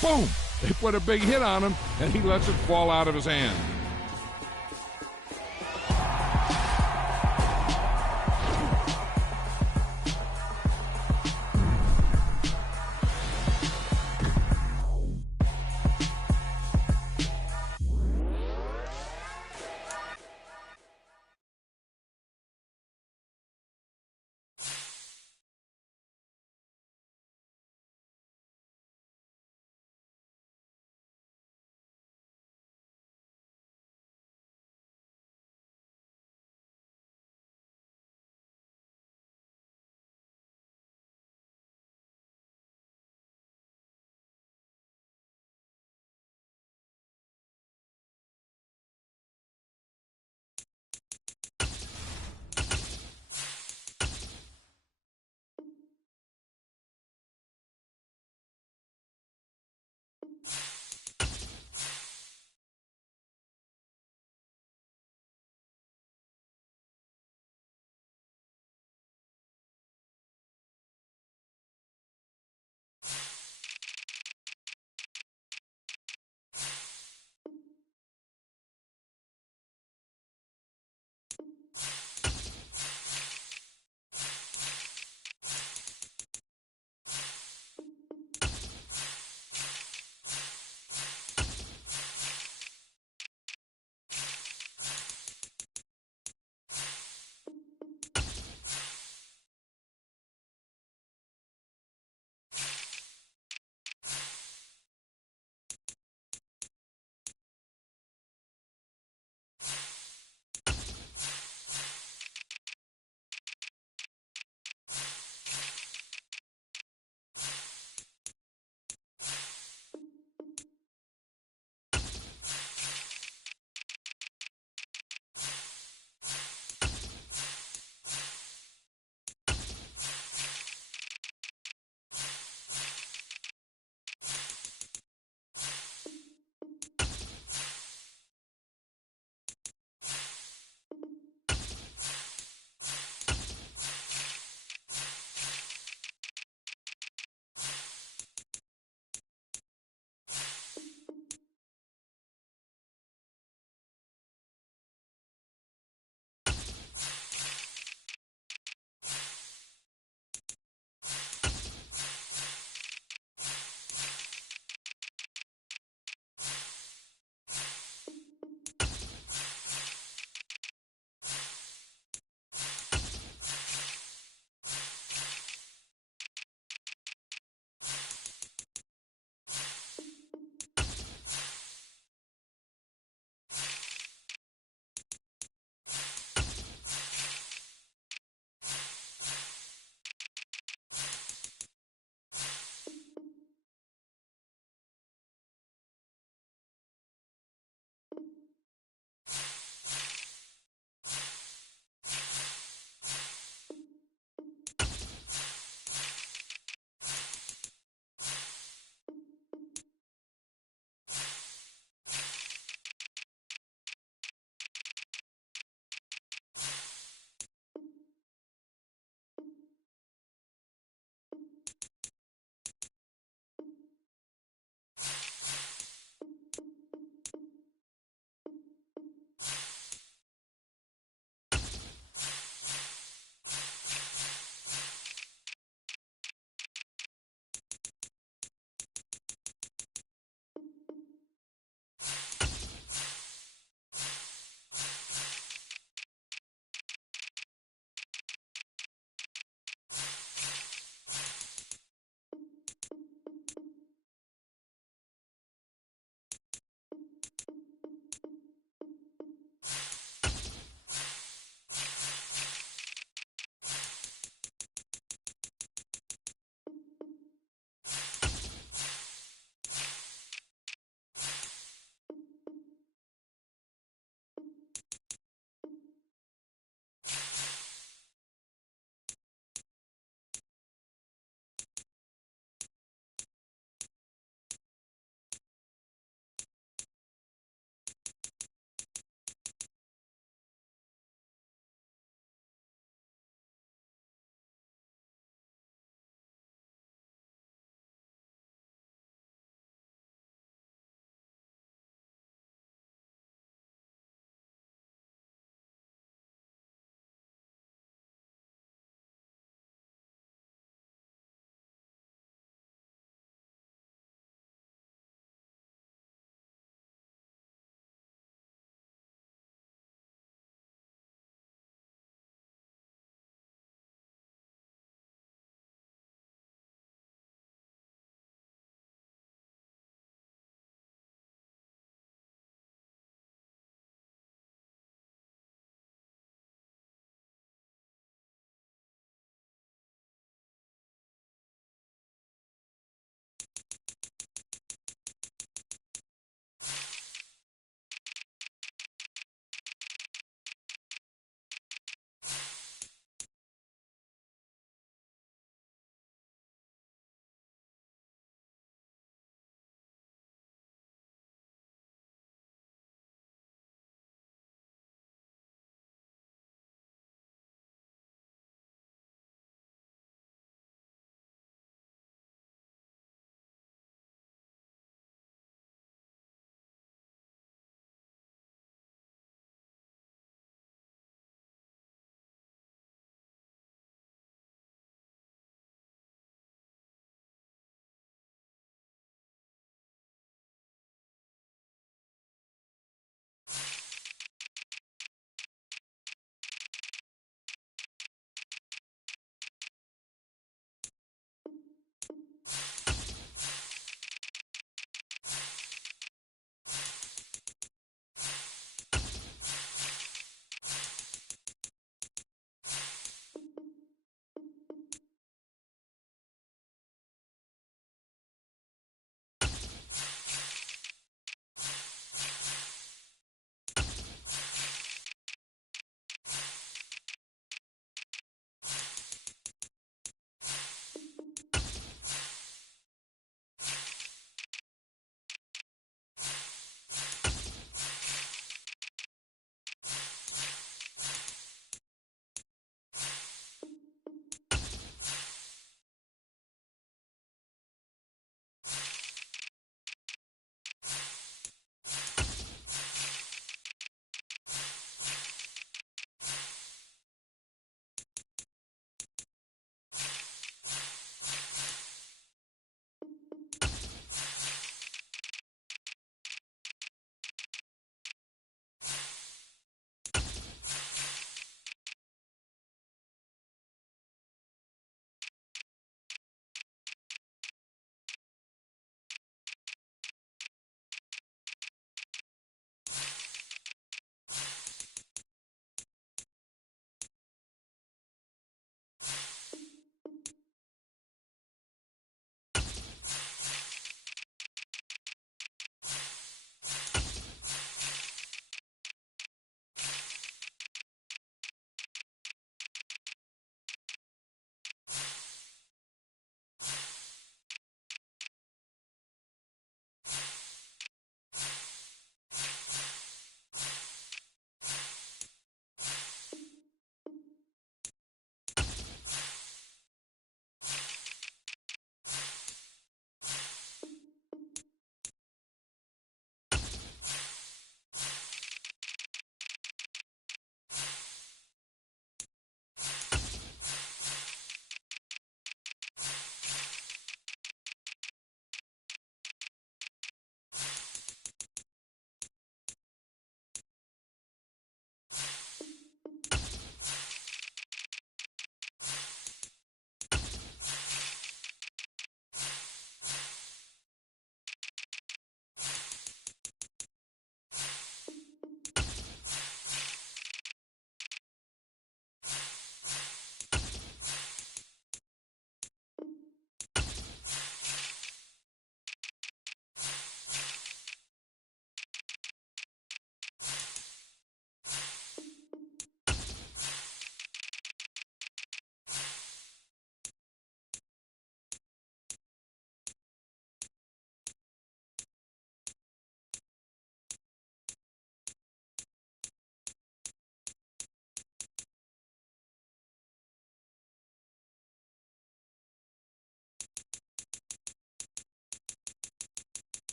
boom! They put a big hit on him, and he lets it fall out of his hand.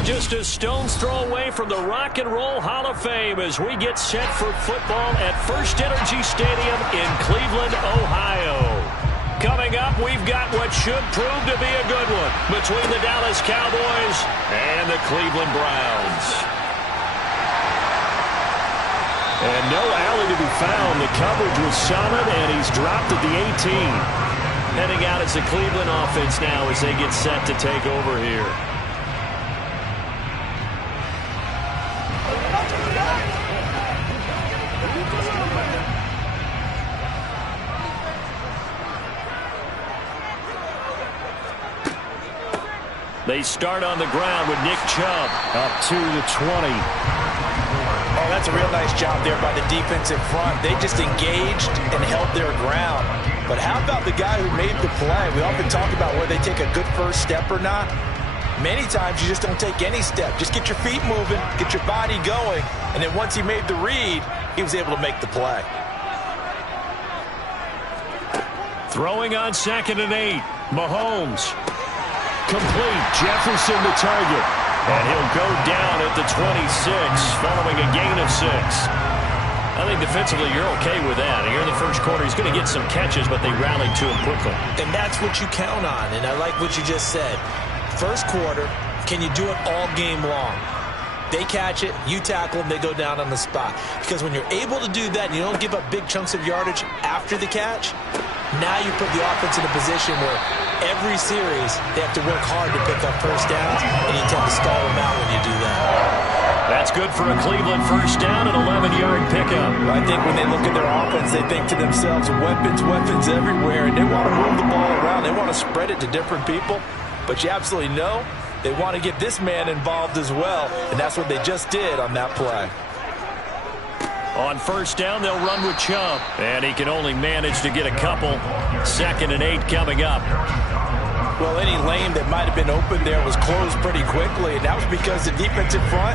We're just a stone's throw away from the Rock and Roll Hall of Fame as we get set for football at First Energy Stadium in Cleveland, Ohio. Coming up, we've got what should prove to be a good one between the Dallas Cowboys and the Cleveland Browns. And no alley to be found. The coverage was solid, and he's dropped at the 18. Heading out as the Cleveland offense now as they get set to take over here. They start on the ground with Nick Chubb up to the 20. Oh, that's a real nice job there by the defensive front. They just engaged and held their ground. But how about the guy who made the play? We often talk about whether they take a good first step or not. Many times you just don't take any step. Just get your feet moving, get your body going, and then once he made the read, he was able to make the play. Throwing on 2nd and 8. Mahomes. Complete. Jefferson the target. And he'll go down at the 26 following a gain of 6. I think defensively you're okay with that. Here in the first quarter, he's going to get some catches, but they rallied to him quickly. And that's what you count on, and I like what you just said. First quarter, can you do it all game long? They catch it, you tackle them, they go down on the spot. Because when you're able to do that and you don't give up big chunks of yardage after the catch, now you put the offense in a position where every series they have to work hard to pick up first downs, and you tend to stall them out when you do that. That's good for a Cleveland first down, an 11-yard pickup. I think when they look at their offense, they think to themselves, weapons, weapons everywhere, and they want to move the ball around. They want to spread it to different people, but you absolutely know they want to get this man involved as well, and that's what they just did on that play. On first down, they'll run with Chubb, and he can only manage to get a couple. 2nd and 8 coming up. Well, any lane that might have been open there was closed pretty quickly, and that was because the defensive front,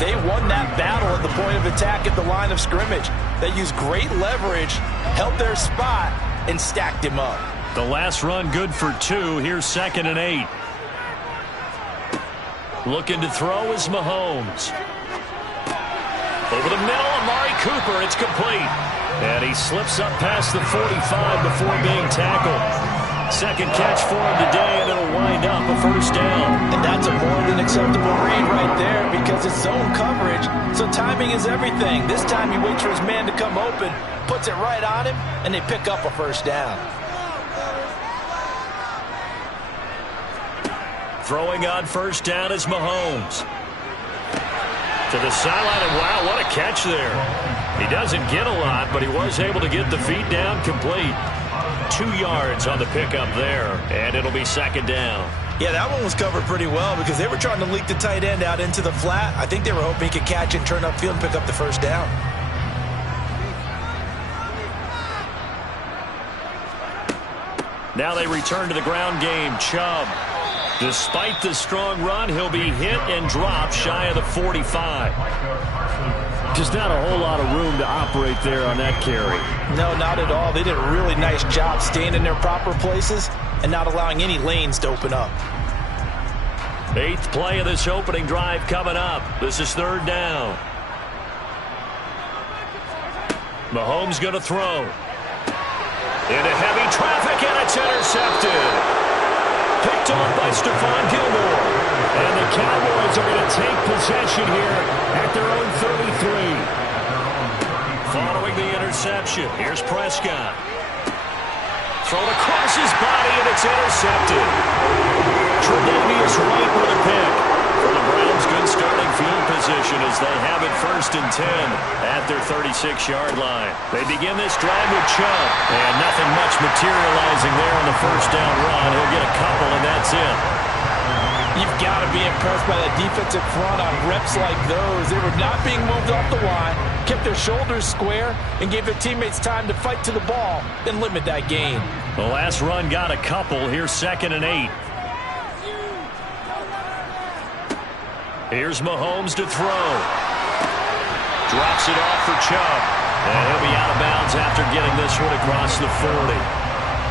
they won that battle at the point of attack at the line of scrimmage. They used great leverage, held their spot, and stacked him up. The last run good for 2. Here's 2nd and 8. Looking to throw is Mahomes. Over the middle, Amari Cooper, it's complete. And he slips up past the 45 before being tackled. Second catch for him today, and it'll wind up a first down. And that's a more than acceptable read right there because it's zone coverage, so timing is everything. This time he waits for his man to come open, puts it right on him, and they pick up a first down. Throwing on first down is Mahomes. To the sideline, and wow, what a catch there. He doesn't get a lot, but he was able to get the feet down complete. 2 yards on the pickup there, and it'll be 2nd down. Yeah, that one was covered pretty well because they were trying to leak the tight end out into the flat. I think they were hoping he could catch it, turn upfield, and pick up the first down. Now they return to the ground game. Chubb. Despite the strong run, he'll be hit and dropped shy of the 45. Just not a whole lot of room to operate there on that carry. No, not at all. They did a really nice job staying in their proper places and not allowing any lanes to open up. 8th play of this opening drive coming up. This is 3rd down. Mahomes going to throw. Into heavy traffic, and it's intercepted. Picked off by Stephon Gilmore. And the Cowboys are going to take possession here at their own 33. Following the interception, here's Prescott. Thrown across his body, and it's intercepted. Tre'Davious White with a pick. For the Browns, good starting field position as they have it 1st and 10 at their 36-yard line. They begin this drive with Chubb, and nothing much materializing there on the first down run. He'll get a couple, and that's it. You've got to be impressed by that defensive front on reps like those. They were not being moved off the line, kept their shoulders square, and gave their teammates time to fight to the ball and limit that gain. The last run got a couple. Here's 2nd and 8. Here's Mahomes to throw. Drops it off for Chubb. And he'll be out of bounds after getting this one across the 40.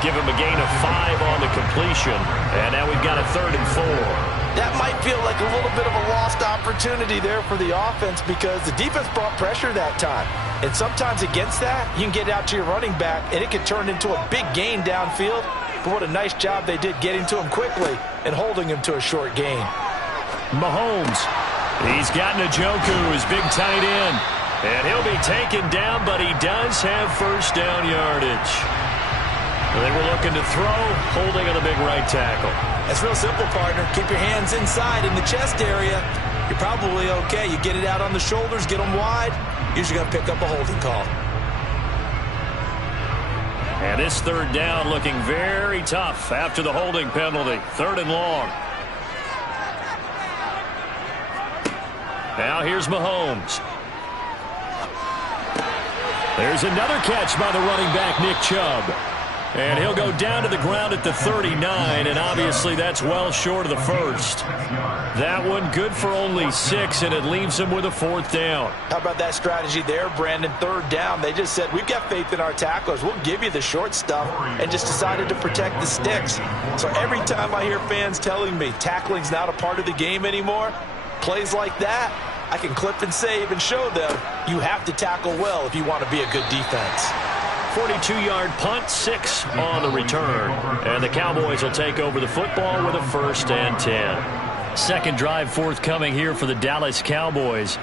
Give him a gain of 5 on the completion. And now we've got a 3rd and 4. that might feel like a little bit of a lost opportunity there for the offense because the defense brought pressure that time. And sometimes against that, you can get out to your running back, and it can turn into a big gain downfield. But what a nice job they did getting to him quickly and holding him to a short gain. Mahomes, he's got Njoku, his big tight end. And he'll be taken down, but he does have first down yardage. They were looking to throw, holding on the big right tackle. That's real simple, partner. Keep your hands inside in the chest area. You're probably okay. You get it out on the shoulders, get them wide. Usually going to pick up a holding call. And this third down looking very tough after the holding penalty. 3rd and long. Now here's Mahomes. There's another catch by the running back, Nick Chubb. And he'll go down to the ground at the 39, and obviously that's well short of the first. That one good for only 6, and it leaves him with a 4th down. How about that strategy there, Brandon? 3rd down. They just said, we've got faith in our tacklers. We'll give you the short stuff, and just decided to protect the sticks. So every time I hear fans telling me tackling's not a part of the game anymore, plays like that, I can clip and save and show them you have to tackle well if you want to be a good defense. 42-yard punt, 6 on the return. And the Cowboys will take over the football with a 1st and 10. Second drive forthcoming here for the Dallas Cowboys.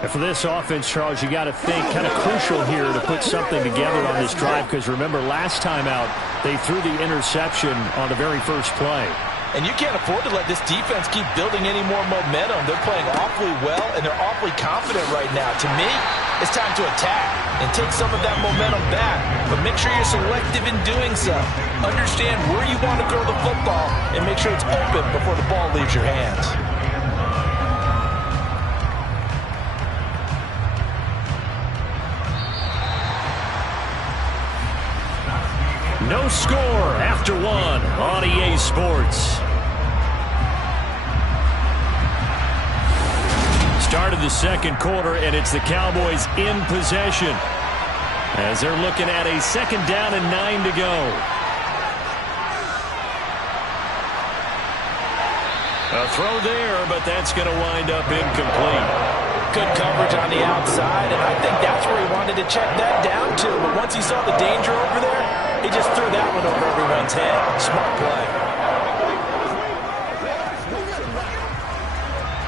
And for this offense, Charles, you got to think kind of crucial here to put something together on this drive because remember last time out they threw the interception on the very first play. And you can't afford to let this defense keep building any more momentum. They're playing awfully well, and they're awfully confident right now. To me, it's time to attack and take some of that momentum back. But make sure you're selective in doing so. Understand where you want to throw the football and make sure it's open before the ball leaves your hands. No score after 1 on EA Sports. Started the second quarter, and it's the Cowboys in possession as they're looking at a 2nd down and 9 to go. A throw there, but that's going to wind up incomplete. Good coverage on the outside, and I think that's where he wanted to check that down to. But once he saw the danger over there, he just threw that one over everyone's head. Smart play.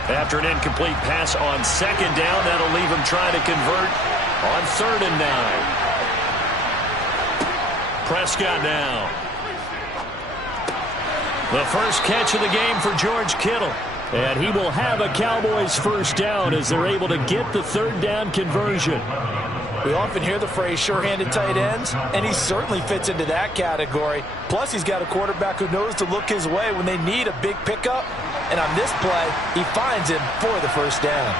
After an incomplete pass on 2nd down, that'll leave him trying to convert on 3rd and 9. Prescott now. The first catch of the game for George Kittle. And he will have a Cowboys 1st down as they're able to get the 3rd down conversion. We often hear the phrase sure-handed tight ends, and he certainly fits into that category. Plus, he's got a quarterback who knows to look his way when they need a big pickup. And on this play, he finds him for the 1st down.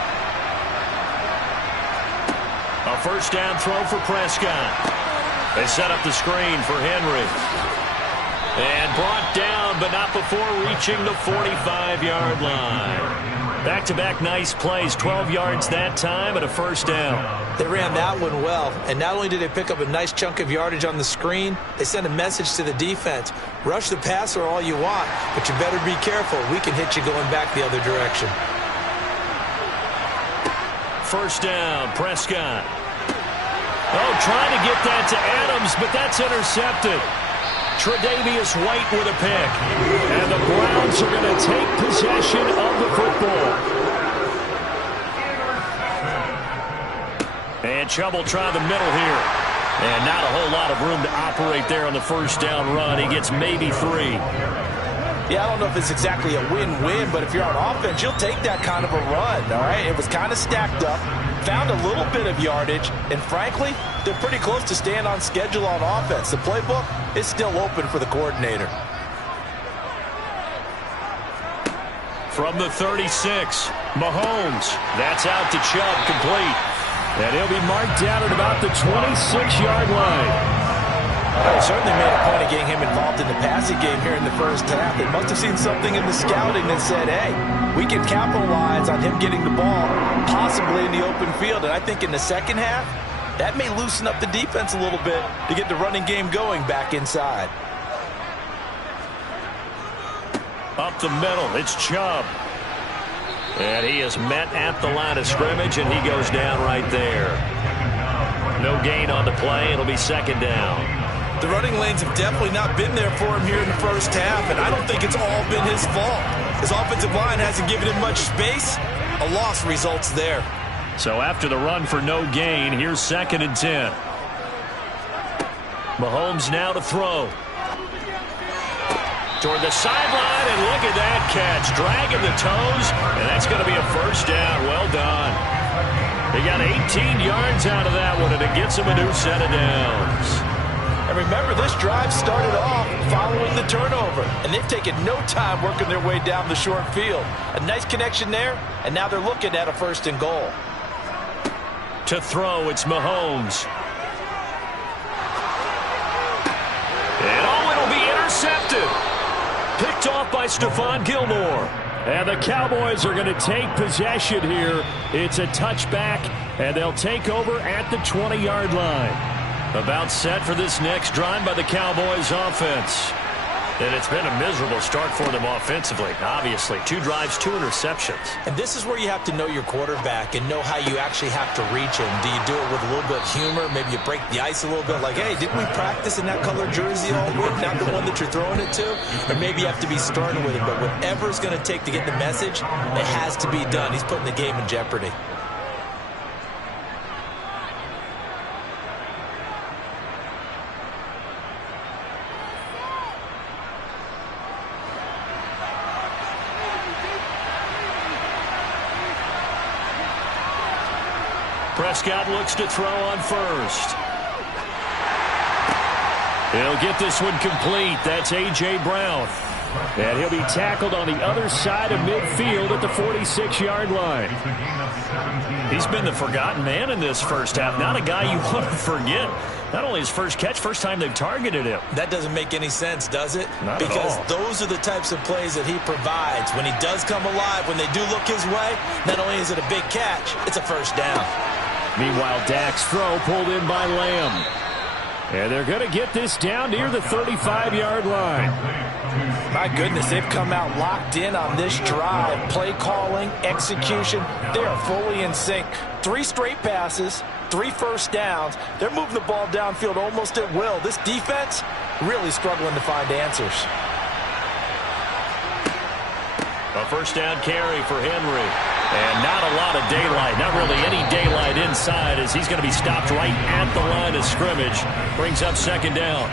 A 1st down throw for Prescott. They set up the screen for Henry. And brought down, but not before reaching the 45-yard line. Back-to-back nice plays, 12 yards that time and a 1st down. They ran that one well, and not only did they pick up a nice chunk of yardage on the screen, they sent a message to the defense. Rush the passer all you want, but you better be careful. We can hit you going back the other direction. 1st down, Prescott. Oh, trying to get that to Adams, but that's intercepted. Tre'Davious White with a pick. And the Browns are going to take possession of the football. And Chubb will try the middle here. And not a whole lot of room to operate there on the 1st down run. He gets maybe 3. Yeah, I don't know if it's exactly a win-win, but if you're on offense, you'll take that kind of a run, all right? It was kind of stacked up, found a little bit of yardage, and frankly, they're pretty close to staying on schedule on offense. The playbook is still open for the coordinator. From the 36, Mahomes. That's out to Chubb, complete. And he'll be marked down at about the 26-yard line. They certainly made a point of getting him involved in the passing game here in the 1st half. They must have seen something in the scouting that said, hey, we can capitalize on him getting the ball, possibly in the open field. And I think in the 2nd half, that may loosen up the defense a little bit to get the running game going back inside. Up the middle, it's Chubb. And he is met at the line of scrimmage, and he goes down right there. No gain on the play. It'll be second down. The running lanes have definitely not been there for him here in the first half, and I don't think it's all been his fault. His offensive line hasn't given him much space. A loss results there. So after the run for no gain, here's 2nd and 10. Mahomes now to throw. Toward the sideline, and look at that catch. Dragging the toes, and that's going to be a first down. Well done. He got 18 yards out of that one, and it gets him a new set of downs. And remember, this drive started off following the turnover, and they've taken no time working their way down the short field. A nice connection there, and now they're looking at a 1st and goal. To throw, it's Mahomes. And it'll be intercepted. Picked off by Stephon Gilmore. And the Cowboys are going to take possession here. It's a touchback, and they'll take over at the 20-yard line. About set for this next drive by the Cowboys offense. And it's been a miserable start for them offensively, obviously. 2 drives, 2 interceptions. And this is where you have to know your quarterback and know how you actually have to reach him. Do you do it with a little bit of humor? Maybe you break the ice a little bit, like, hey, didn't we practice in that color jersey all week, not the one that you're throwing it to? Or maybe you have to be stern with him. But whatever it's going to take to get the message, it has to be done. He's putting the game in jeopardy. Prescott looks to throw on first. He'll get this one complete. That's A.J. Brown. And he'll be tackled on the other side of midfield at the 46-yard line. He's been the forgotten man in this first half. Not a guy you want to forget. Not only his first catch, first time they've targeted him. That doesn't make any sense, does it? Not because at all. Those are the types of plays that he provides. When he does come alive, when they do look his way, not only is it a big catch, it's a first down. Meanwhile, Dak's throw pulled in by Lamb. And they're going to get this down near the 35-yard line. My goodness, they've come out locked in on this drive. Play calling, execution, they are fully in sync. 3 straight passes, 3 first downs. They're moving the ball downfield almost at will. This defense really struggling to find answers. A first down carry for Henry. And not a lot of daylight, not really any daylight inside, as he's going to be stopped right at the line of scrimmage. Brings up second down.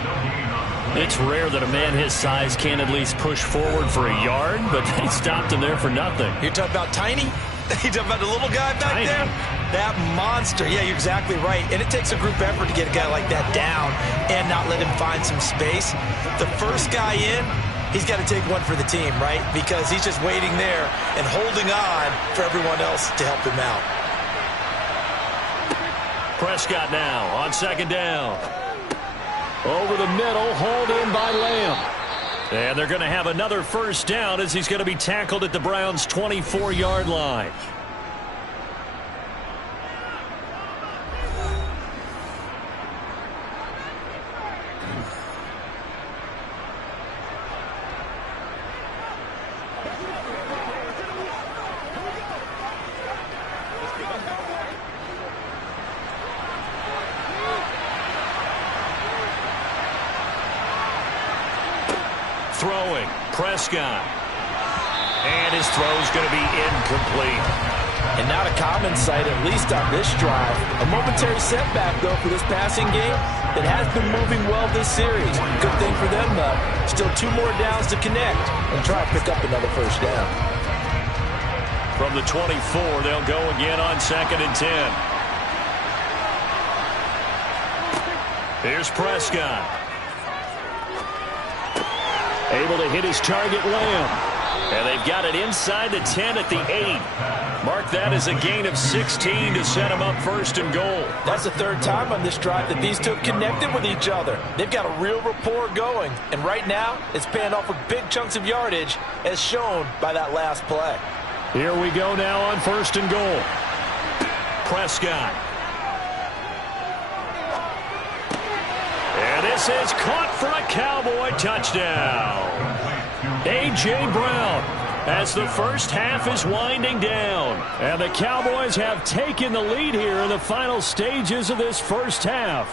It's rare that a man his size can at least push forward for a yard, but they stopped him there for nothing. You're talking about tiny? You're talking about the little guy back there? That monster. Yeah, you're exactly right. And it takes a group effort to get a guy like that down and not let him find some space. The first guy in, he's got to take one for the team, right? Because he's just waiting there and holding on for everyone else to help him out. Prescott now on second down. Over the middle, hauled in by Lamb. And they're going to have another first down as he's going to be tackled at the Browns' 24-yard line. Throwing, Prescott. And his throw's going to be incomplete. And not a common sight, at least on this drive. A momentary setback, though, for this passing game that has been moving well this series. Good thing for them, though. Still 2 more downs to connect and try to pick up another first down. From the 24, they'll go again on second and 10. Here's Prescott. Able to hit his target, Lamb. And they've got it inside the 10 at the 8. Mark that as a gain of 16 to set them up first and goal. That's the 3rd time on this drive that these two have connected with each other. They've got a real rapport going. And right now, it's paying off with big chunks of yardage, as shown by that last play. Here we go now on first and goal. Prescott. And this is caught for a Cowboy touchdown. A.J. Brown, as the first half is winding down. And the Cowboys have taken the lead here in the final stages of this first half.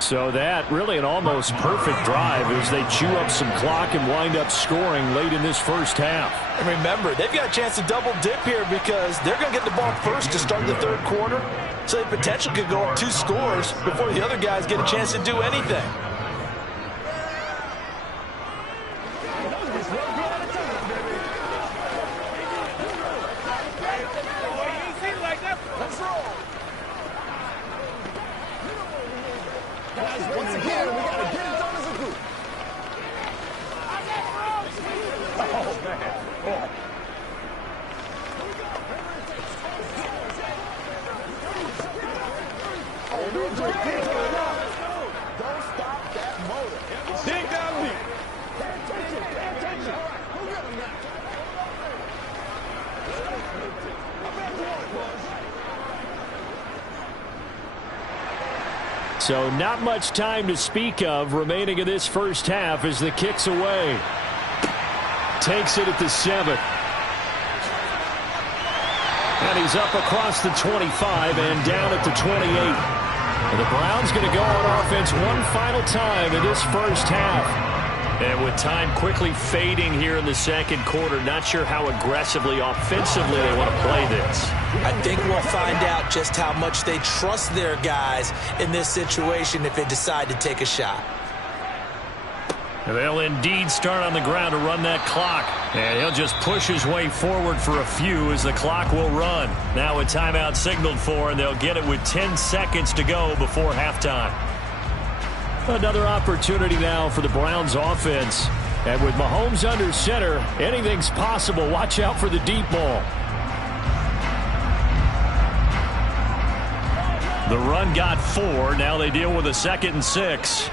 So that really an almost perfect drive as they chew up some clock and wind up scoring late in this first half. And remember, they've got a chance to double dip here because they're going to get the ball first to start the third quarter. So they potentially could go up 2 scores before the other guys get a chance to do anything. So not much time to speak of remaining in this first half as the kick's away. Takes it at the 7. And he's up across the 25 and down at the 28. And the Browns going to go on offense one final time in this first half. And with time quickly fading here in the second quarter, not sure how aggressively, offensively they want to play this. I think we'll find out just how much they trust their guys in this situation if they decide to take a shot. They'll indeed start on the ground to run that clock. And he'll just push his way forward for a few as the clock will run. Now a timeout signaled for, and they'll get it with 10 seconds to go before halftime. Another opportunity now for the Browns offense. And with Mahomes under center, anything's possible. Watch out for the deep ball. The run got 4. Now they deal with a 2nd and 6.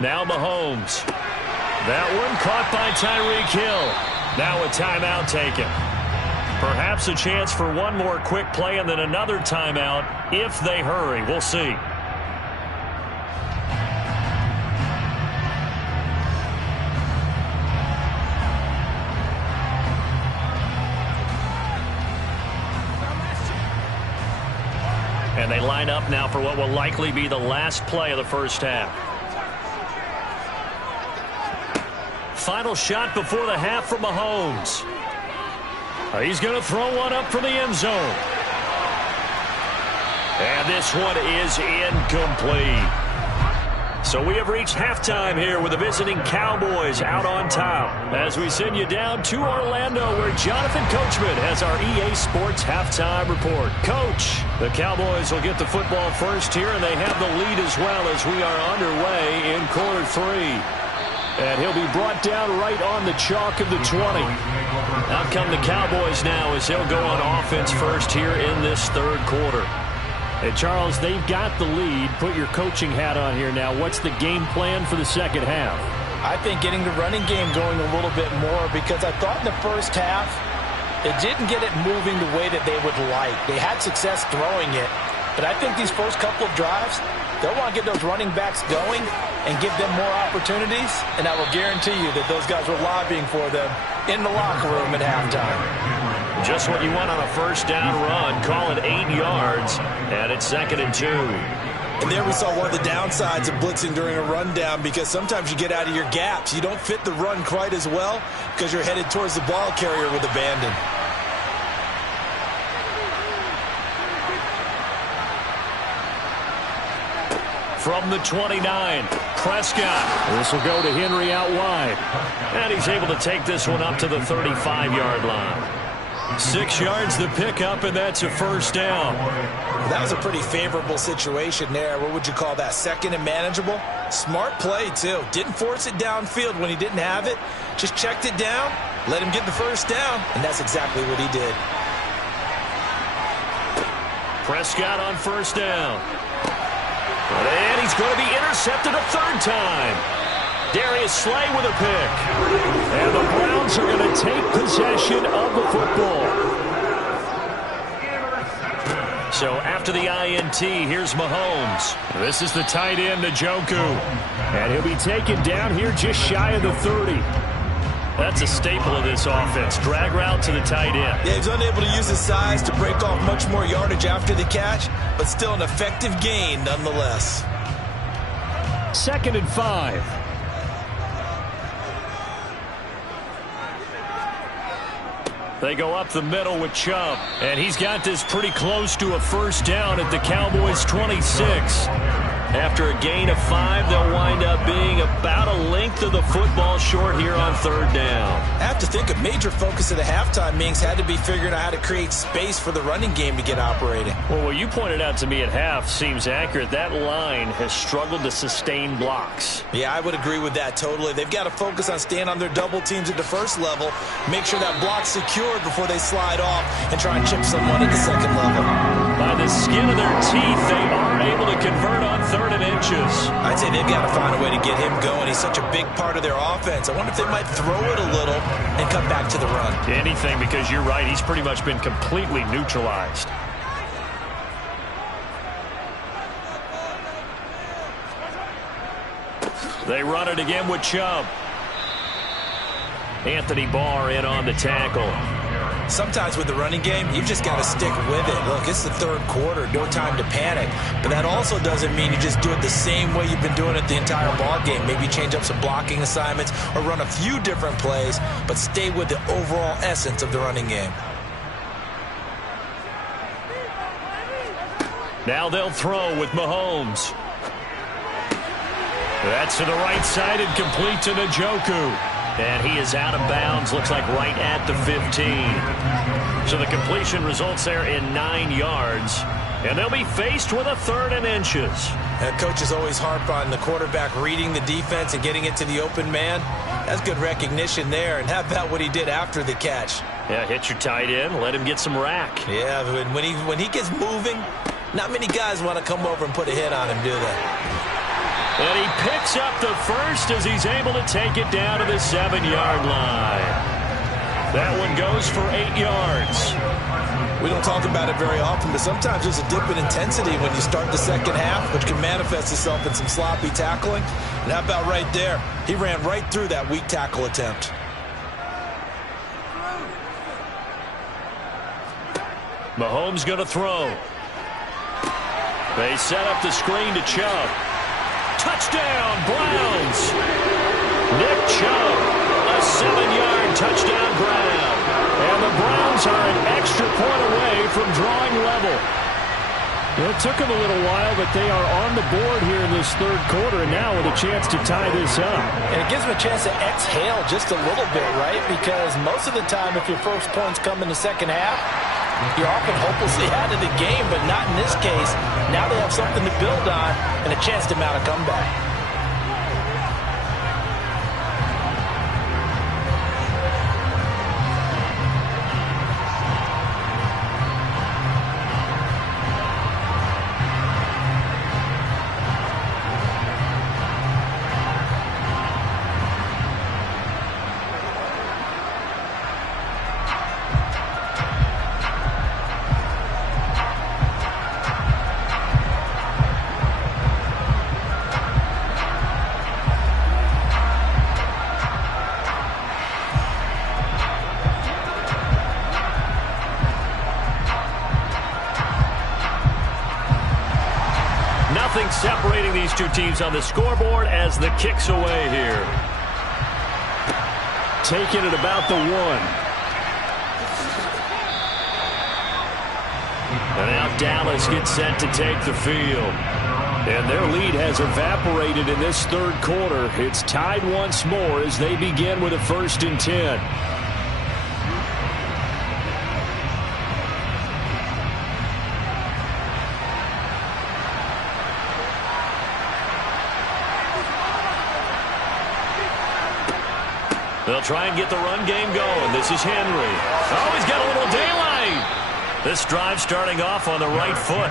Now Mahomes. That one caught by Tyreek Hill. Now a timeout taken. Perhaps a chance for one more quick play and then another timeout if they hurry. We'll see. And they line up now for what will likely be the last play of the first half. Final shot before the half from Mahomes. He's going to throw one up from the end zone. And this one is incomplete. So we have reached halftime here with the visiting Cowboys out on top. As we send you down to Orlando where Jonathan Coachman has our EA Sports halftime report. Coach, the Cowboys will get the football first here, and they have the lead as well as we are underway in quarter 3. And he'll be brought down right on the chalk of the 20. Out come the Cowboys now as they'll go on offense first here in this third quarter. Hey, Charles, they've got the lead. Put your coaching hat on here now. What's the game plan for the second half? I think getting the running game going a little bit more because I thought in the first half they didn't get it moving the way that they would like. They had success throwing it, but I think these first couple of drives, they'll want to get those running backs going and give them more opportunities, and I will guarantee you that those guys were lobbying for them in the locker room at halftime. Just what you want on a first down run. Call it 8 yards, and it's 2nd and 2. And there we saw one of the downsides of blitzing during a rundown because sometimes you get out of your gaps. You don't fit the run quite as well because you're headed towards the ball carrier with abandon. From the 29, Prescott. This will go to Henry out wide. And he's able to take this one up to the 35-yard line. 6 yards the pickup, and that's a first down. That was a pretty favorable situation there. What would you call that? 2nd and manageable? Smart play, too. Didn't force it downfield when he didn't have it. Just checked it down, let him get the first down, and that's exactly what he did. Prescott on first down. And he's going to be intercepted a third time. Darius Slay with a pick. And the Browns are going to take possession of the football. So after the INT, here's Mahomes. This is the tight end, Njoku. And he'll be taken down here just shy of the 30. That's a staple of this offense. Drag route to the tight end. Yeah, he's unable to use his size to break off much more yardage after the catch, but still an effective gain nonetheless. 2nd and 5. They go up the middle with Chubb. And he's got this pretty close to a first down at the Cowboys' 26. After a gain of 5, they'll wind up being about a length of the football short here on 3rd down. I have to think a major focus of the halftime meetings had to be figuring out how to create space for the running game to get operating. Well, what you pointed out to me at half seems accurate. That line has struggled to sustain blocks. Yeah, I would agree with that totally. They've got to focus on staying on their double teams at the first level, make sure that block's secured before they slide off and try and chip someone at the second level. By the skin of their teeth, they are able to convert on 3rd and inches. I'd say they've got to find a way to get him going. He's such a big part of their offense. I wonder if they might throw it a little and come back to the run. Anything, because you're right. He's pretty much been completely neutralized. They run it again with Chubb. Anthony Barr in on the tackle. Sometimes with the running game, you've just got to stick with it. Look, it's the 3rd quarter, no time to panic. But that also doesn't mean you just do it the same way you've been doing it the entire ball game. Maybe change up some blocking assignments or run a few different plays, but stay with the overall essence of the running game. Now they'll throw with Mahomes. That's to the right side and complete to Njoku. And he is out of bounds, looks like right at the 15. So the completion results there in 9 yards. And they'll be faced with a 3rd and inches. And coaches always harp on the quarterback reading the defense and getting it to the open man. That's good recognition there. And how about what he did after the catch? Yeah, hit your tight end, let him get some rack. Yeah, when he gets moving, not many guys want to come over and put a hit on him, do they? And he picks up the first as he's able to take it down to the 7-yard line. That one goes for 8 yards. We don't talk about it very often, but sometimes there's a dip in intensity when you start the second half, which can manifest itself in some sloppy tackling. And how about right there? He ran right through that weak tackle attempt. Mahomes going to throw. They set up the screen to Chubb. Touchdown, Browns. Nick Chubb, a 7-yard touchdown grab. And the Browns are an extra point away from drawing level. It took them a little while, but they are on the board here in this 3rd quarter, and now with a chance to tie this up. And it gives them a chance to exhale just a little bit, right? Because most of the time, if your first points come in the second half, you're often hopelessly out of the game, but not in this case. Now they have something to build on and a chance to mount a comeback. Nothing separating these two teams on the scoreboard as the kick's away here. Taking it about the 1. And now Dallas gets set to take the field. And their lead has evaporated in this 3rd quarter. It's tied once more as they begin with a 1st and 10. They'll try and get the run game going. This is Henry. Oh, he's got a little daylight. This drive starting off on the right foot,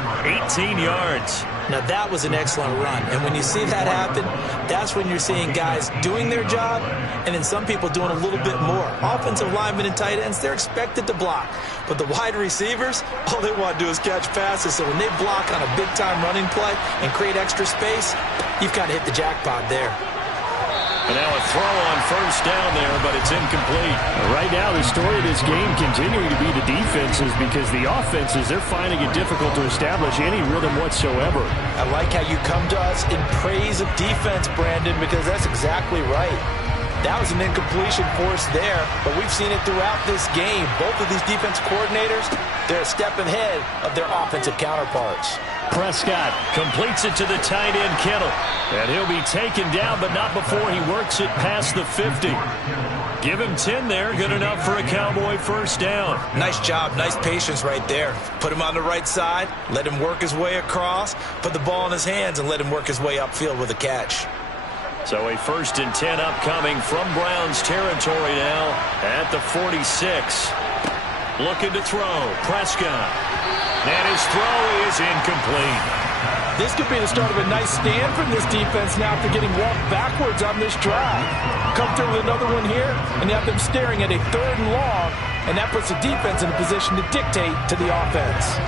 18 yards. Now, that was an excellent run. And when you see that happen, that's when you're seeing guys doing their job and then some people doing a little bit more. Offensive linemen and tight ends, they're expected to block. But the wide receivers, all they want to do is catch passes. So when they block on a big-time running play and create extra space, you've got to hit the jackpot there. And now a throw on first down there, but it's incomplete. Right now, the story of this game continuing to be the defenses, because the offenses, they're finding it difficult to establish any rhythm whatsoever. I like how you come to us in praise of defense, Brandon, because that's exactly right. That was an incompletion force there, but we've seen it throughout this game. Both of these defense coordinators, they're a step ahead of their offensive counterparts. Prescott completes it to the tight end, Kittle. And he'll be taken down, but not before he works it past the 50. Give him 10 there. Good enough for a Cowboy first down. Nice job. Nice patience right there. Put him on the right side. Let him work his way across. Put the ball in his hands and let him work his way upfield with a catch. So a 1st and 10 upcoming from Browns territory now at the 46. Looking to throw. Prescott. And his throw is incomplete. This could be the start of a nice stand from this defense now after getting walked backwards on this drive. Come through with another one here, and you have them staring at a 3rd and long, and that puts the defense in a position to dictate to the offense.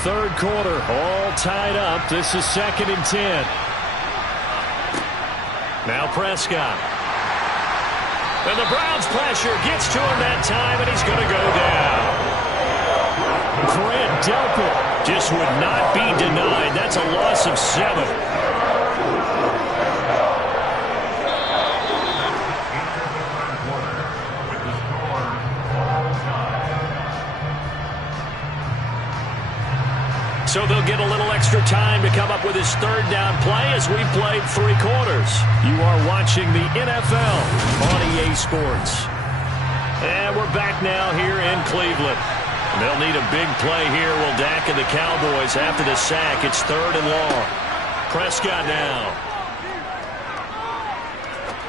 3rd quarter, all tied up. This is 2nd and 10. Now Prescott. And the Browns pressure gets to him that time, and he's going to go down. Grant Delpit just would not be denied. That's a loss of 7. So they'll get a little extra time to come up with his 3rd down play as we've played 3 quarters. You are watching the NFL on EA Sports. And we're back now here in Cleveland. They'll need a big play here. Will Dak and the Cowboys after the sack. It's 3rd and long. Prescott now.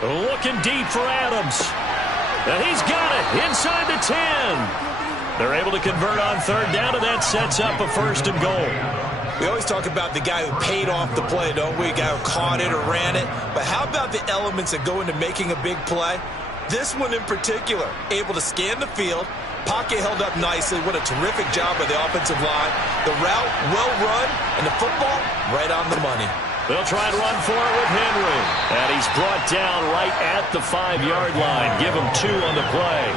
Looking deep for Adams. And he's got it inside the 10. They're able to convert on 3rd down, and that sets up a 1st and goal. We always talk about the guy who paid off the play, don't we? The guy who caught it or ran it. But how about the elements that go into making a big play? This one in particular, able to scan the field. Pocket held up nicely. What a terrific job by the offensive line. The route, well run, and the football, right on the money. They'll try to run for it with Henry. And he's brought down right at the 5-yard line. Give him 2 on the play.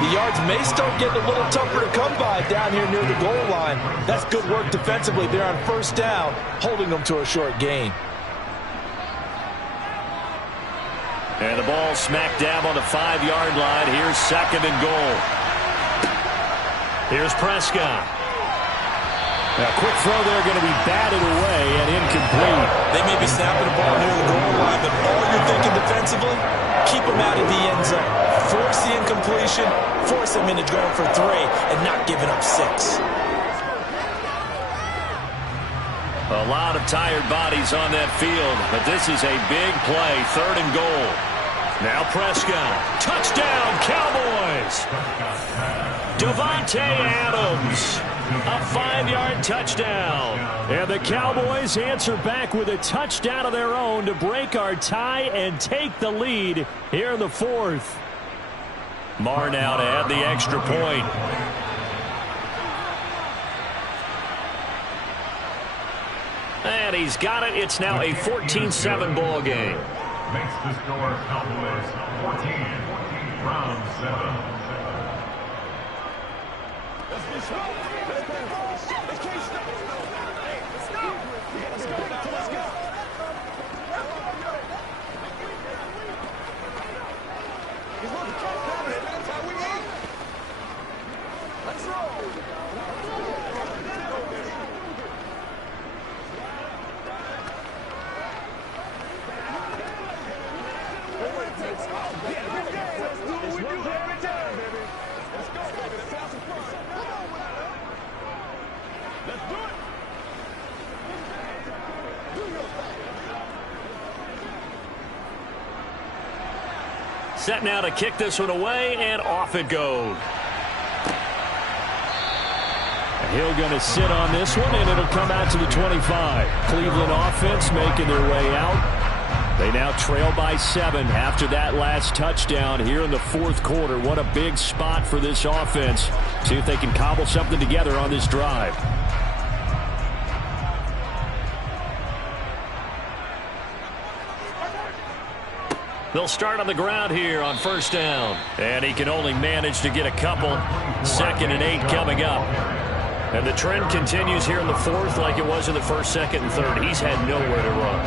The yards may start getting a little tougher to come by down here near the goal line. That's good work defensively there on 1st down, holding them to a short gain. And the ball smack dab on the 5-yard line. Here's 2nd and goal. Here's Prescott. Now, quick throw there, going to be batted away and incomplete. They may be snapping the ball near the goal line, but all you're thinking defensively, keep them out of the end zone. Force the incompletion, force them into going for 3, and not giving up 6. A lot of tired bodies on that field, but this is a big play. 3rd and goal. Now Prescott. Touchdown, Cowboys! Davante Adams. A 5-yard touchdown. And the Cowboys answer back with a touchdown of their own to break our tie and take the lead here in the 4th. Marr now to add the extra point. And he's got it. It's now a 14-7 ball game. Makes the score Cowboys 14, Browns 7. Set now to kick this one away, and off it goes. Hill going to sit on this one, and it'll come out to the 25. Cleveland offense making their way out. They now trail by 7 after that last touchdown here in the fourth quarter. What a big spot for this offense. See if they can cobble something together on this drive. They'll start on the ground here on first down. And he can only manage to get a couple. 2nd and 8 coming up. And the trend continues here in the fourth like it was in the first, second, and third. He's had nowhere to run.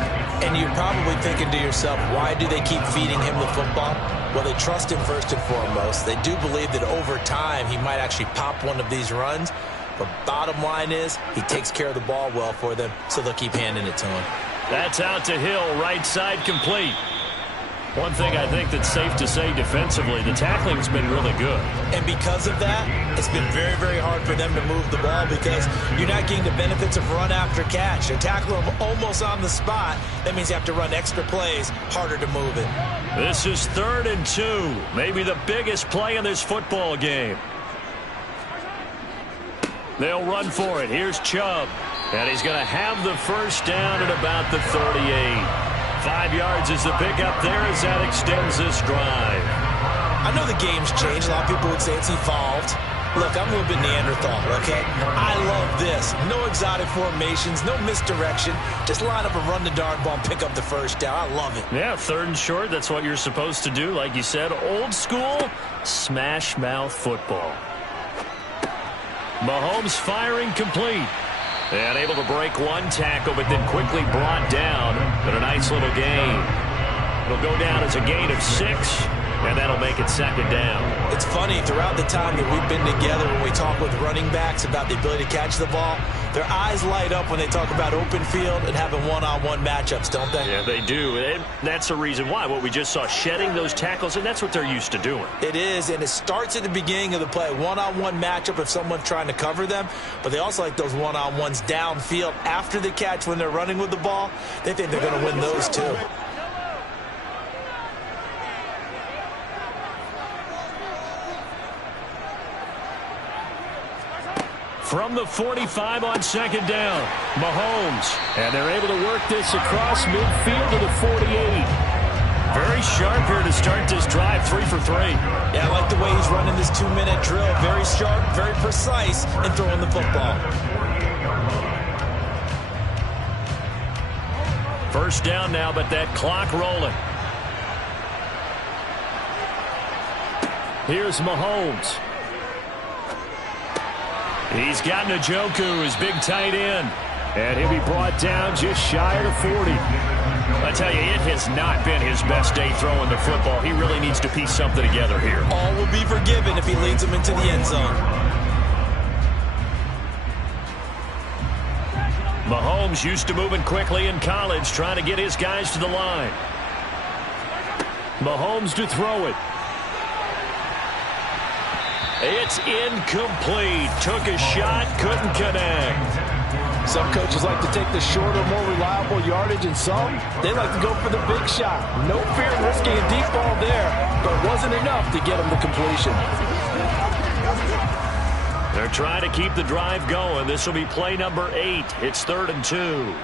And you're probably thinking to yourself, why do they keep feeding him the football? Well, they trust him first and foremost. They do believe that over time he might actually pop one of these runs. But bottom line is he takes care of the ball well for them, so they'll keep handing it to him. That's out to Hill, right side complete. One thing I think that's safe to say defensively, the tackling's been really good. And because of that, it's been very, very hard for them to move the ball because you're not getting the benefits of run after catch. They tackle them almost on the spot. That means you have to run extra plays, harder to move it. This is 3rd and 2, maybe the biggest play in this football game. They'll run for it. Here's Chubb. And he's going to have the first down at about the 38. 5 yards is the pickup there as that extends this drive. I know the game's changed. A lot of people would say it's evolved. Look, I'm a little bit Neanderthal, okay? I love this. No exotic formations, no misdirection. Just line up and run the darn ball and pick up the first down. I love it. Yeah, 3rd and short, that's what you're supposed to do. Like you said, old school, smash mouth football. Mahomes firing complete. And able to break one tackle, but then quickly brought down. But a nice little gain. It'll go down as a gain of 6, and that'll make it 2nd down. It's funny, throughout the time that we've been together, when we talk with running backs about the ability to catch the ball, their eyes light up when they talk about open field and having one-on-one matchups, don't they? Yeah, they do. And that's the reason why. What we just saw, shedding those tackles, and that's what they're used to doing. It is, and it starts at the beginning of the play. One-on-one matchup if someone's trying to cover them, but they also like those one-on-ones downfield after the catch when they're running with the ball. They think they're going to win those too. From the 45 on 2nd down, Mahomes. And they're able to work this across midfield to the 48. Very sharp here to start this drive, 3 for 3. Yeah, I like the way he's running this 2-minute drill. Very sharp, very precise in throwing the football. First down now, but that clock rolling. Here's Mahomes. He's got Njoku, his big tight end. And he'll be brought down just shy of the 40. I tell you, it has not been his best day throwing the football. He really needs to piece something together here. All will be forgiven if he leads them into the end zone. Mahomes used to moving quickly in college, trying to get his guys to the line. Mahomes to throw it. It's incomplete. Took a shot, couldn't connect. Some coaches like to take the shorter, more reliable yardage, and some, they like to go for the big shot. No fear in risking a deep ball there, but it wasn't enough to get him to completion. They're trying to keep the drive going. This will be play number 8. It's 3rd and 2.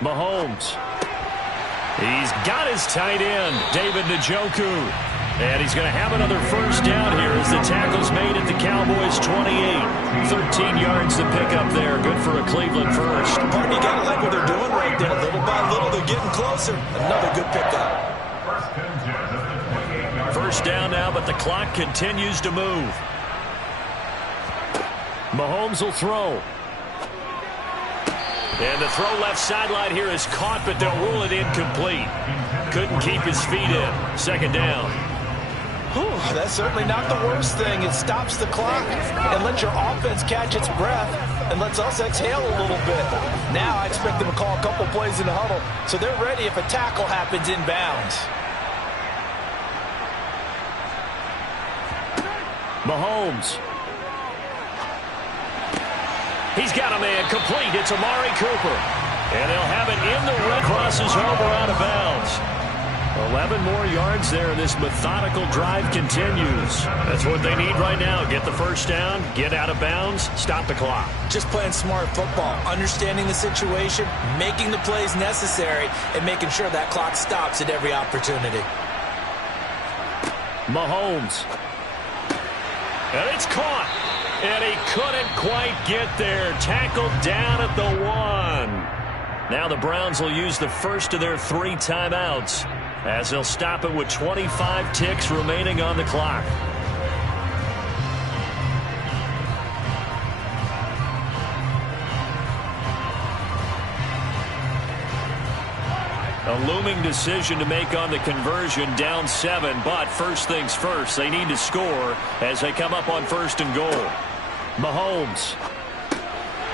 Mahomes. He's got his tight end, David Njoku. And he's going to have another first down here as the tackle's made at the Cowboys' 28. 13 yards to pick up there. Good for a Cleveland first. Pardon, you got to like what they're doing right there. Little by little, they're getting closer. Another good pickup. First down now, but the clock continues to move. Mahomes will throw. And the throw left sideline here is caught, but they'll rule it incomplete. Couldn't keep his feet in. 2nd down. Whew, that's certainly not the worst thing. It stops the clock and lets your offense catch its breath and lets us exhale a little bit. Now I expect them to call a couple plays in the huddle so they're ready if a tackle happens inbounds. Mahomes. He's got a man complete. It's Amari Cooper. And they'll have it in the red. Crosses over out of bounds. 11 more yards there. This methodical drive continues. That's what they need right now. Get the first down, get out of bounds, stop the clock. Just playing smart football, understanding the situation, making the plays necessary, and making sure that clock stops at every opportunity. Mahomes. And it's caught. And he couldn't quite get there. Tackled down at the 1. Now the Browns will use the first of their 3 timeouts as they'll stop it with 25 ticks remaining on the clock. A looming decision to make on the conversion, down 7, but first things first, they need to score as they come up on 1st and goal. Mahomes.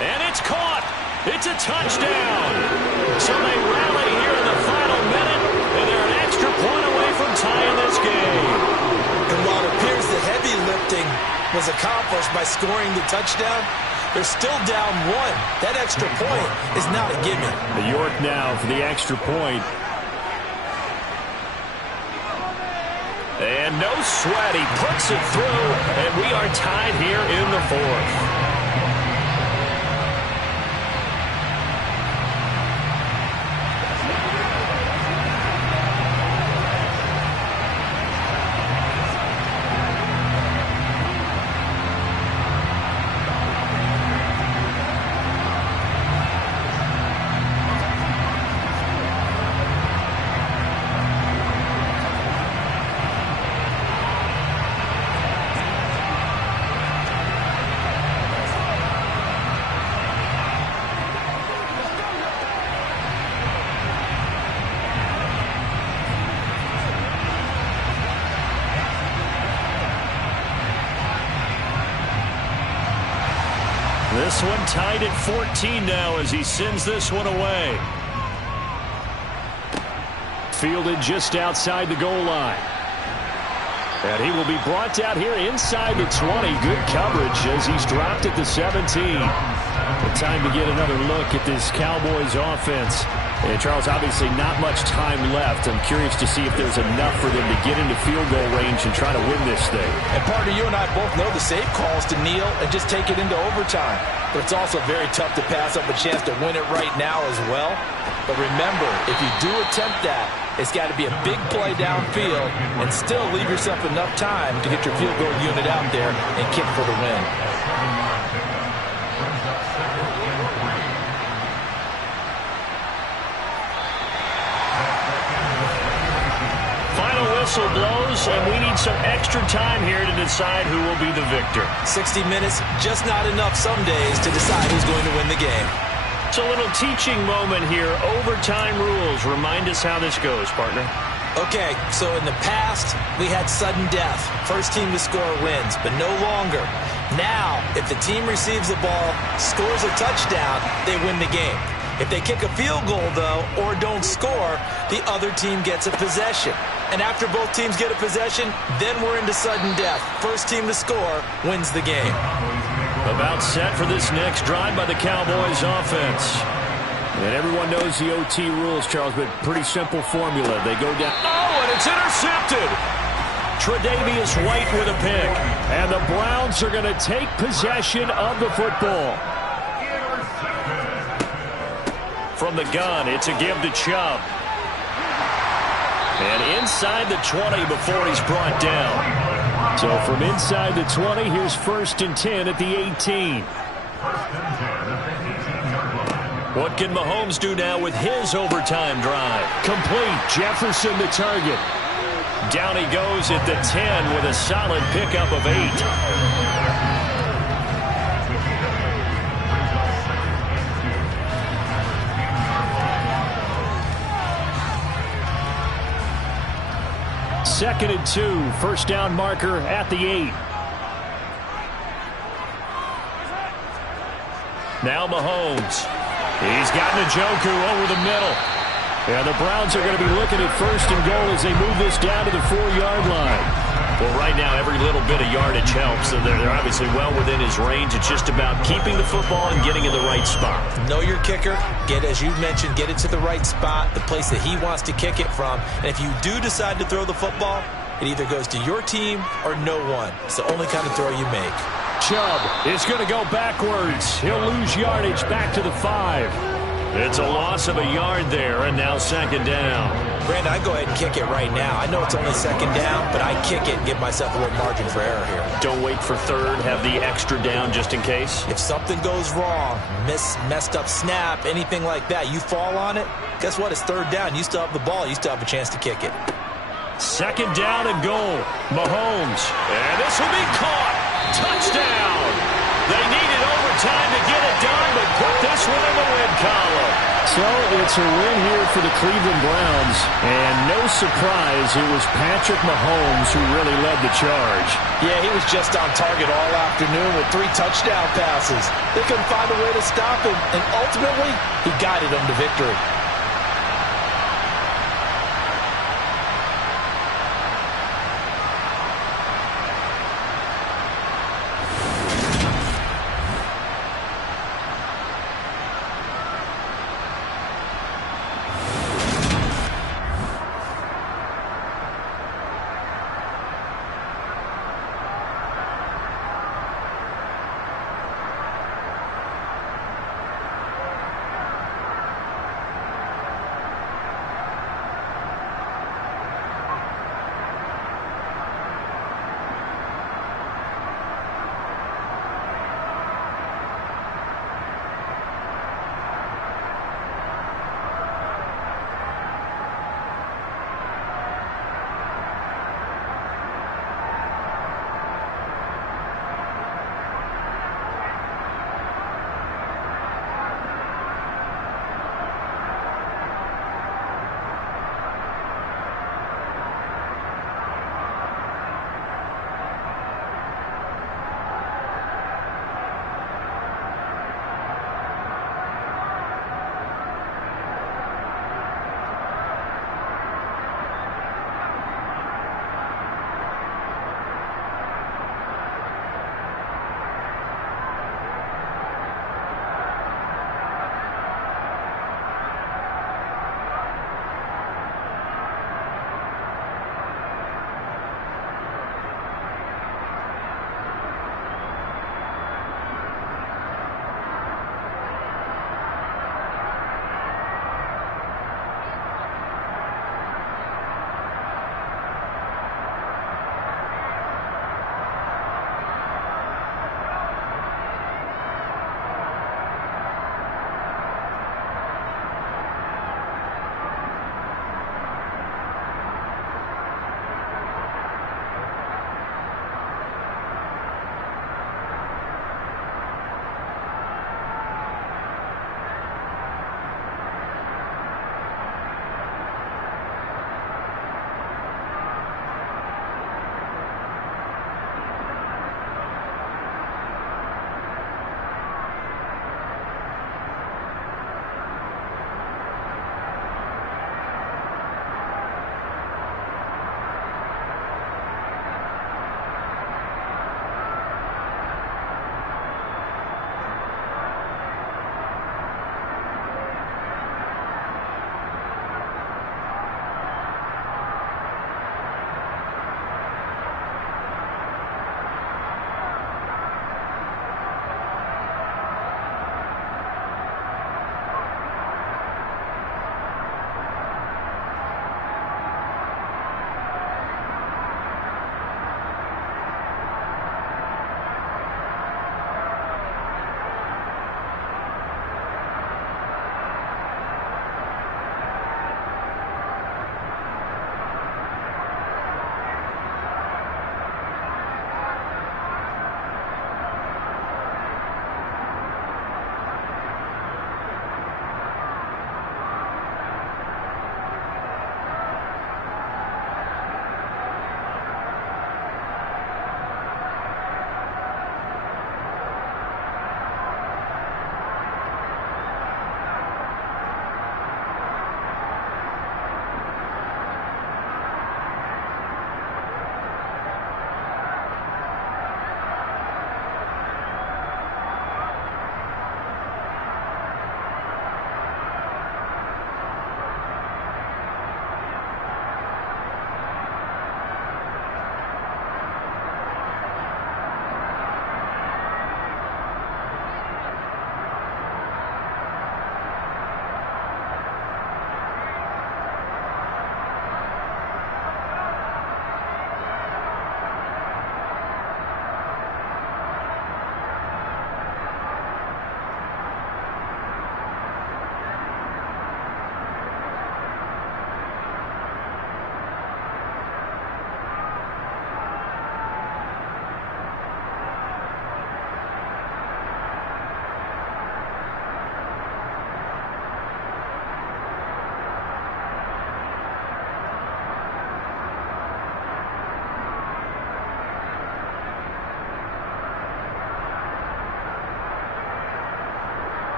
And it's caught. It's a touchdown. So they rally here in the final minute, and they're an extra point away from tying this game. And while it appears the heavy lifting was accomplished by scoring the touchdown, they're still down 1. That extra point is not a gimme. The York now for the extra point. And no sweat. He puts it through, and we are tied here in the 4th. This one tied at 14 now as he sends this one away. Fielded just outside the goal line. And he will be brought down here inside the 20. Good coverage as he's dropped at the 17. But time to get another look at this Cowboys offense. And Charles, obviously not much time left. I'm curious to see if there's enough for them to get into field goal range and try to win this thing. And partner, you and I both know the safe calls to kneel and just take it into overtime. But it's also very tough to pass up a chance to win it right now as well. But remember, if you do attempt that, it's got to be a big play downfield and still leave yourself enough time to get your field goal unit out there and kick for the win. Whistle blows, and we need some extra time here to decide who will be the victor. 60 minutes, just not enough some days to decide who's going to win the game. It's a little teaching moment here. Overtime rules. Remind us how this goes, partner. Okay, so in the past, we had sudden death. First team to score wins, but no longer. Now, if the team receives the ball, scores a touchdown, they win the game. If they kick a field goal, though, or don't score, the other team gets a possession. And after both teams get a possession, then we're into sudden death. First team to score wins the game. About set for this next drive by the Cowboys offense. And everyone knows the OT rules, Charles, but pretty simple formula. They go down. Oh, and it's intercepted. Tre'Davious White with a pick. And the Browns are going to take possession of the football. From the gun, it's a give to Chubb. And inside the 20 before he's brought down. So from inside the 20, here's 1st and 10 at the 18. What can Mahomes do now with his overtime drive? Complete. Jefferson the target. Down he goes at the 10 with a solid pickup of 8. Second and 2, 1st down marker at the 8. Now Mahomes. He's got Njoku over the middle. And the Browns are going to be looking at 1st and goal as they move this down to the 4-yard line. Well, right now, every little bit of yardage helps. So they're obviously well within his range. It's just about keeping the football and getting in the right spot. Know your kicker. As you mentioned, get it to the right spot, the place that he wants to kick it from. And if you do decide to throw the football, it either goes to your team or no one. It's the only kind of throw you make. Chubb is going to go backwards. He'll lose yardage back to the 5. It's a loss of a yard there, and now second down. Brandon, I go ahead and kick it right now. I know it's only second down, but I kick it and give myself a little margin for error here. Don't wait for third. Have the extra down just in case. If something goes wrong, messed up snap, anything like that, you fall on it, guess what? It's third down. You still have the ball. You still have a chance to kick it. Second down and goal. Mahomes. And this will be caught. Touchdown. They needed overtime to get it done, but put this one in the win column. So it's a win here for the Cleveland Browns. And no surprise, it was Patrick Mahomes who really led the charge. Yeah, he was just on target all afternoon with 3 touchdown passes. They couldn't find a way to stop him, and ultimately, he guided them to victory.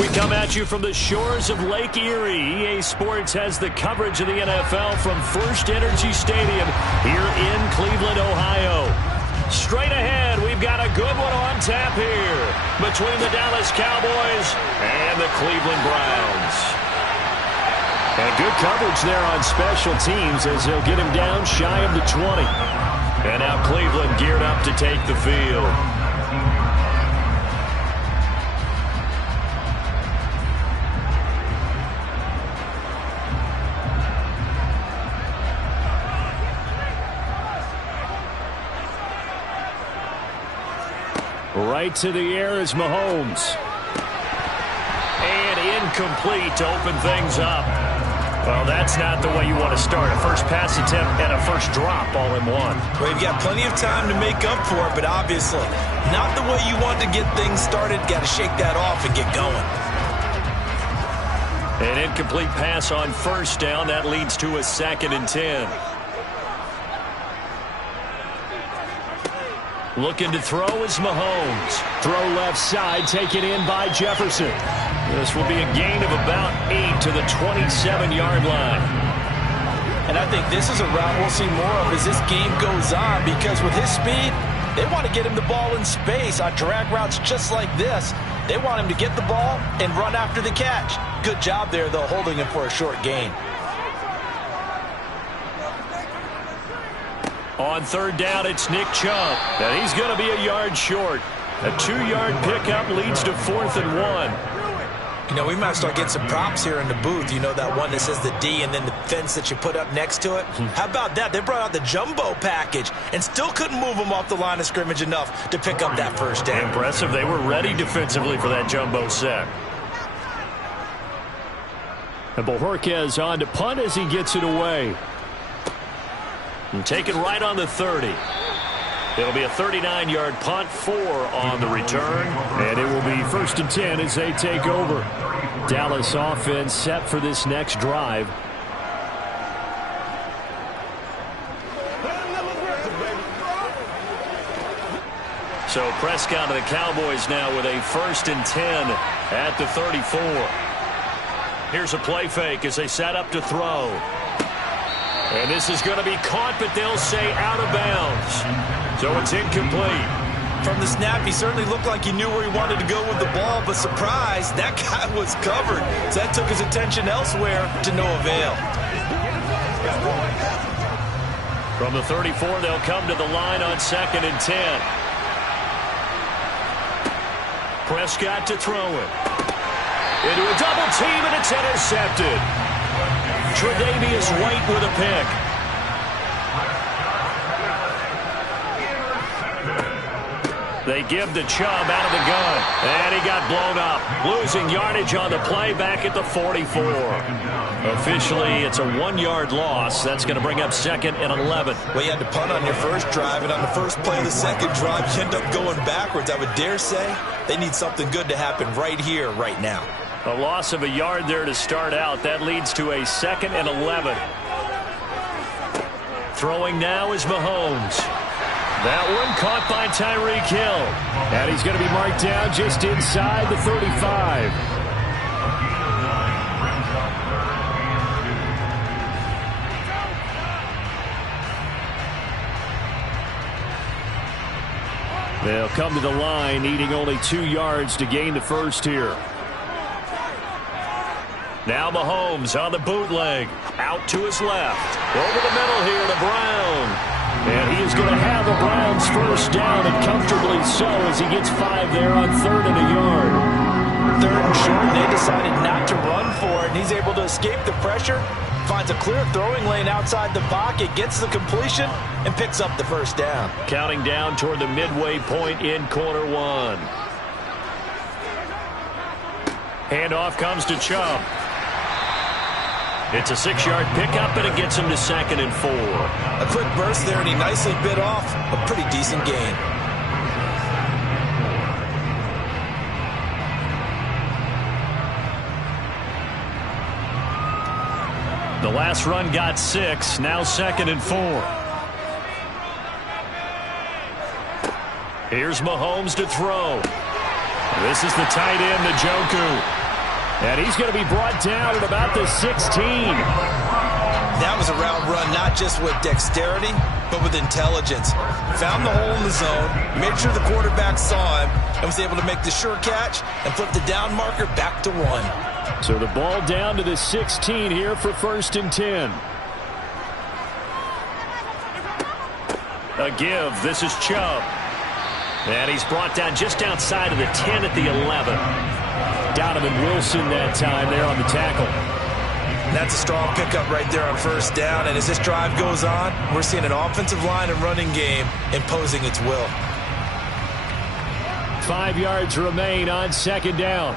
We come at you from the shores of Lake Erie. EA Sports has the coverage of the NFL from First Energy Stadium here in Cleveland, Ohio. Straight ahead, we've got a good one on tap here between the Dallas Cowboys and the Cleveland Browns. And good coverage there on special teams as they'll get him down shy of the 20. And now Cleveland geared up to take the field. Right to the air is Mahomes. And incomplete to open things up. Well, that's not the way you want to start. A first pass attempt and a first drop all in one. Well, you've got plenty of time to make up for it, but obviously not the way you want to get things started. Got to shake that off and get going. An incomplete pass on first down. That leads to a 2nd and 10. Looking to throw is Mahomes. Throw left side, taken in by Jefferson. This will be a gain of about 8 to the 27-yard line. And I think this is a route we'll see more of as this game goes on, because with his speed, they want to get him the ball in space on drag routes just like this. They want him to get the ball and run after the catch. Good job there, though, holding him for a short gain. On 3rd down, it's Nick Chubb. And he's going to be a yard short. A 2-yard pickup leads to 4th and 1. You know, we might start getting some props here in the booth. You know, that one that says the D and then the fence that you put up next to it? How about that? They brought out the jumbo package and still couldn't move them off the line of scrimmage enough to pick up that first down. Impressive. They were ready defensively for that jumbo set. And Bojorquez on to punt as he gets it away. And take it right on the 30. It'll be a 39-yard punt, 4 on the return. And it will be 1st and 10 as they take over. Dallas offense set for this next drive. So Prescott of the Cowboys now with a 1st and 10 at the 34. Here's a play fake as they set up to throw. And this is going to be caught, but they'll say out of bounds. So it's incomplete. From the snap, he certainly looked like he knew where he wanted to go with the ball, but surprise, that guy was covered. So that took his attention elsewhere to no avail. From the 34, they'll come to the line on 2nd and 10. Prescott to throw it. Into a double team, and it's intercepted. Tre'Davious White with a pick. They give the Chubb out of the gun, and he got blown up. Losing yardage on the play back at the 44. Officially, it's a 1-yard loss. That's going to bring up 2nd and 11. Well, you had to punt on your first drive, and on the first play of the second drive, you end up going backwards. I would dare say they need something good to happen right here, right now. A loss of a yard there to start out. That leads to a 2nd and 11. Throwing now is Mahomes. That one caught by Tyreek Hill. And he's going to be marked down just inside the 35. They'll come to the line, needing only 2 yards to gain the first here. Now Mahomes on the bootleg. Out to his left. Over the middle here to Brown. And he is going to have the Browns first down, and comfortably so, as he gets 5 there on 3rd and a yard. 3rd and short, they decided not to run for it, and he's able to escape the pressure, finds a clear throwing lane outside the pocket, gets the completion, and picks up the first down. Counting down toward the midway point in quarter 1. Handoff comes to Chubb. It's a 6-yard pickup, and it gets him to 2nd and 4. A quick burst there, and he nicely bit off a pretty decent gain. The last run got 6, now 2nd and 4. Here's Mahomes to throw. This is the tight end, Njoku. And he's going to be brought down at about the 16. That was a route run, not just with dexterity, but with intelligence. Found the hole in the zone, made sure the quarterback saw him, and was able to make the sure catch and flip the down marker back to 1. So the ball down to the 16 here for 1st and 10. A give. This is Chubb. And he's brought down just outside of the 10 at the 11. Donovan Wilson that time there on the tackle. That's a strong pickup right there on 1st down. And as this drive goes on, we're seeing an offensive line and running game imposing its will. 5 yards remain on 2nd down.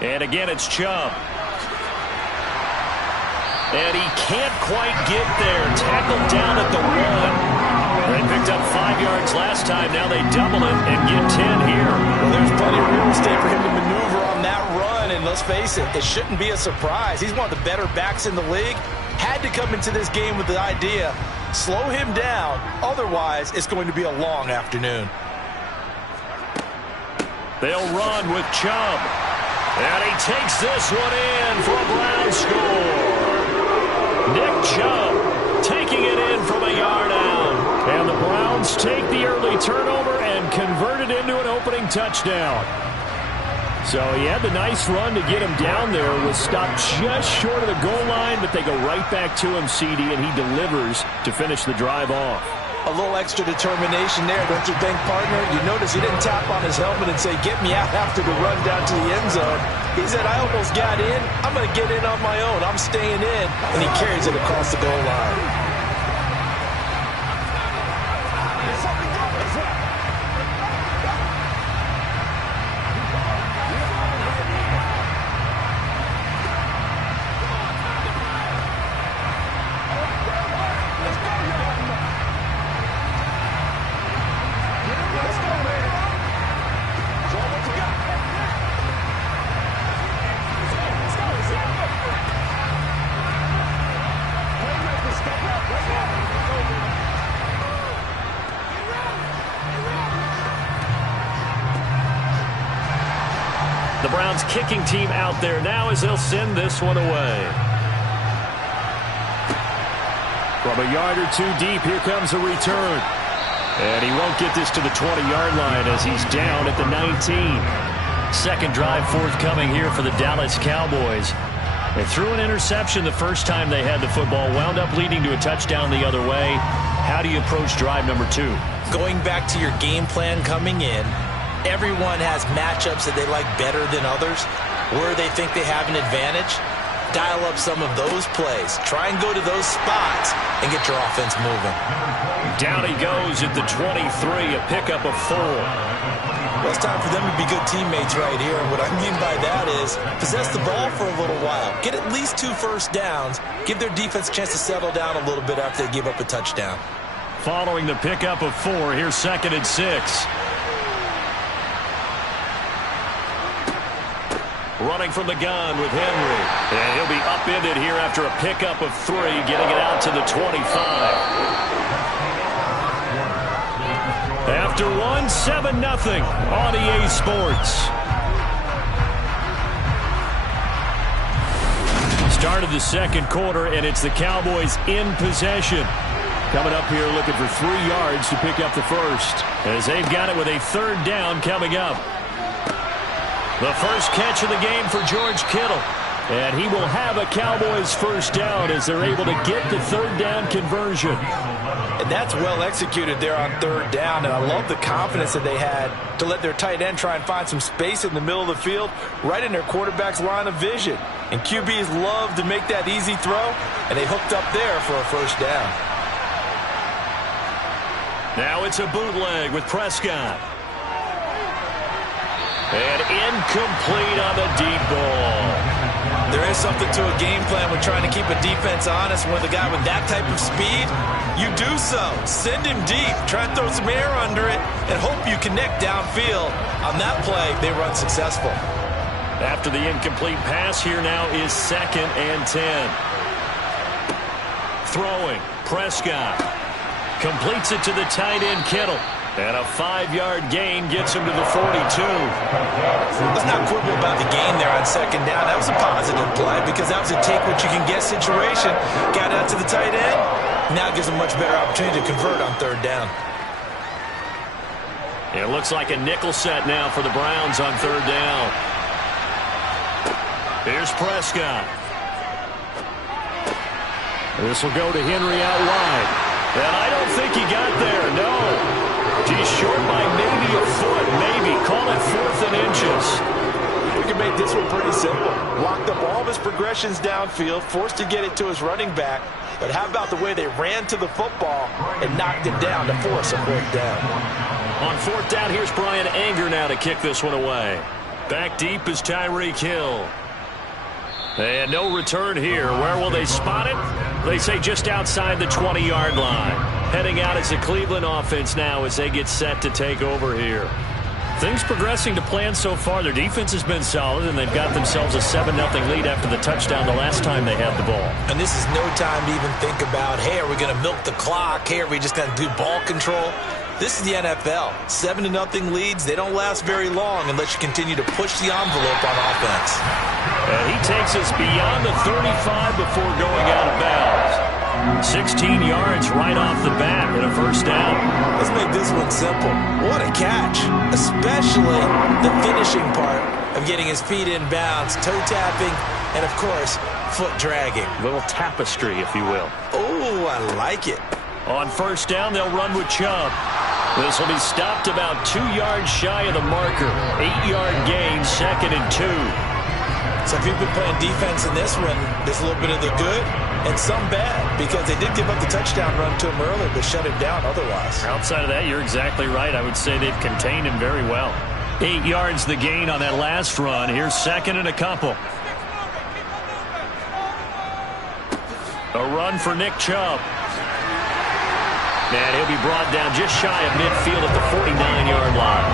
And again, it's Chubb. And he can't quite get there. Tackled down at the 1. They picked up 5 yards last time. Now they double it and get 10 here. Well, there's plenty of real estate for him to maneuver on that run. And let's face it, it shouldn't be a surprise. He's one of the better backs in the league. Had to come into this game with the idea, slow him down. Otherwise, it's going to be a long afternoon. They'll run with Chubb. And he takes this one in for a Browns score. Nick Chubb taking it in from a yard out. And the Browns take the early turnover and convert it into an opening touchdown. So he had the nice run to get him down there. Was stopped just short of the goal line, but they go right back to him, CD, and he delivers to finish the drive off. A little extra determination there, don't you think, partner? You notice he didn't tap on his helmet and say, get me out after the run down to the end zone. He said, I almost got in. I'm going to get in on my own. I'm staying in. And he carries it across the goal line. The Browns kicking team out there now as they'll send this one away. From a yard or two deep, here comes a return. And he won't get this to the 20-yard line as he's down at the 19. Second drive forthcoming here for the Dallas Cowboys. They threw an interception the first time they had the football, wound up leading to a touchdown the other way. How do you approach drive number 2? Going back to your game plan coming in, everyone has matchups that they like better than others, where they think they have an advantage. Dial up some of those plays. Try and go to those spots and get your offense moving. Down he goes at the 23, a pickup of 4. Well, it's time for them to be good teammates right here. And what I mean by that is possess the ball for a little while. Get at least 2 first downs. Give their defense a chance to settle down a little bit after they give up a touchdown. Following the pickup of 4, here's 2nd and 6. Running from the gun with Henry. And he'll be upended here after a pickup of 3, getting it out to the 25. After 1, 7-0 on EA Sports. Start of the second quarter, and it's the Cowboys in possession. Coming up here looking for 3 yards to pick up the first, as they've got it with a 3rd down coming up. The first catch of the game for George Kittle. And he will have a Cowboys first down as they're able to get the 3rd down conversion. And that's well executed there on 3rd down. And I love the confidence that they had to let their tight end try and find some space in the middle of the field, right in their quarterback's line of vision. And QBs love to make that easy throw, and they hooked up there for a first down. Now it's a bootleg with Prescott. And incomplete on the deep ball. There is something to a game plan when trying to keep a defense honest. With a guy with that type of speed, you do so. Send him deep. Try and throw some air under it and hope you connect downfield. On that play, they run successful. After the incomplete pass, here now is 2nd and 10. Throwing, Prescott. Completes it to the tight end, Kittle. And a 5-yard gain gets him to the 42. Let's not quibble about the gain there on second down. That was a positive play because that was a take-what-you-can-get situation. Got out to the tight end. Now gives him much better opportunity to convert on third down. It looks like a nickel set now for the Browns on third down. Here's Prescott. This will go to Henry out wide. And I don't think he got there, no. He's short by maybe a foot, maybe. Call it 4th and inches. We can make this one pretty simple. Blocked up all of his progressions downfield, forced to get it to his running back. But how about the way they ran to the football and knocked it down to force a 4th down? On 4th down, here's Brian Anger now to kick this one away. Back deep is Tyreek Hill. And no return here. Where will they spot it? They say just outside the 20-yard line. Heading out as a Cleveland offense now as they get set to take over here. Things progressing to plan so far. Their defense has been solid, and they've got themselves a 7-0 lead after the touchdown the last time they had the ball. And this is no time to even think about, hey, are we going to milk the clock? Hey, are we just going to do ball control? This is the NFL. 7-0 leads, they don't last very long unless you continue to push the envelope on offense. And he takes us beyond the 35 before going out of bounds. 16 yards right off the bat and a first down. Let's make this one simple. What a catch, especially the finishing part of getting his feet in bounds, toe tapping, and, of course, foot dragging. A little tapestry, if you will. Oh, I like it. On first down, they'll run with Chubb. This will be stopped about 2 yards shy of the marker. 8-yard gain, 2nd and 2. So if you've been playing defense in this one, there's a little bit of the good and some bad because they did give up the touchdown run to him earlier but shut him down otherwise. Outside of that, you're exactly right. I would say they've contained him very well. 8 yards the gain on that last run. Here's 2nd and a couple. A run for Nick Chubb. And he'll be brought down just shy of midfield at the 49-yard line.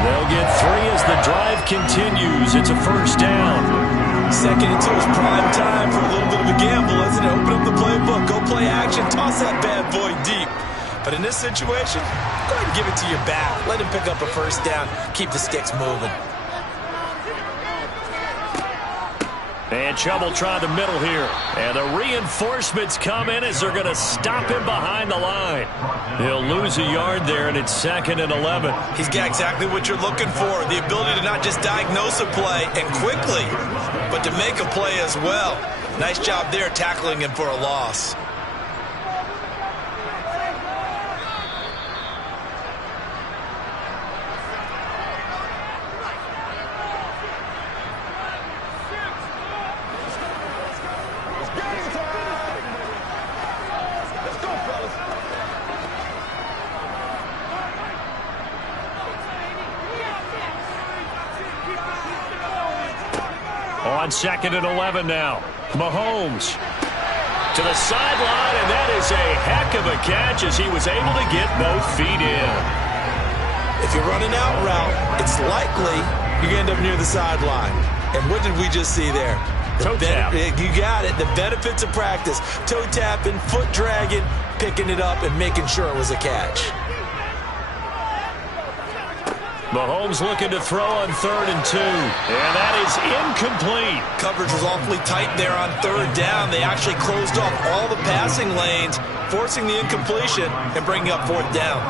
They'll get 3 as the drive continues. It's a first down. 2nd and 2 is prime time for a little bit of a gamble, isn't it? Open up the playbook, go play action, toss that bad boy deep. But in this situation, go ahead and give it to your back. Let him pick up a first down. Keep the sticks moving. And Chubb will try the middle here. And the reinforcements come in as they're going to stop him behind the line. He'll lose a yard there, and it's 2nd and 11. He's got exactly what you're looking for, the ability to not just diagnose a play and quickly, but to make a play as well. Nice job there tackling him for a loss. On 2nd and 11 now. Mahomes to the sideline, and that is a heck of a catch as he was able to get both feet in. If you're running out route, it's likely you're going to end up near the sideline. And what did we just see there? Toe tap. You got it. The benefits of practice. Toe tapping, foot dragging, picking it up, and making sure it was a catch. Mahomes looking to throw on 3rd and 2. And that is incomplete. Coverage was awfully tight there on 3rd down. They actually closed off all the passing lanes, forcing the incompletion and bringing up 4th down.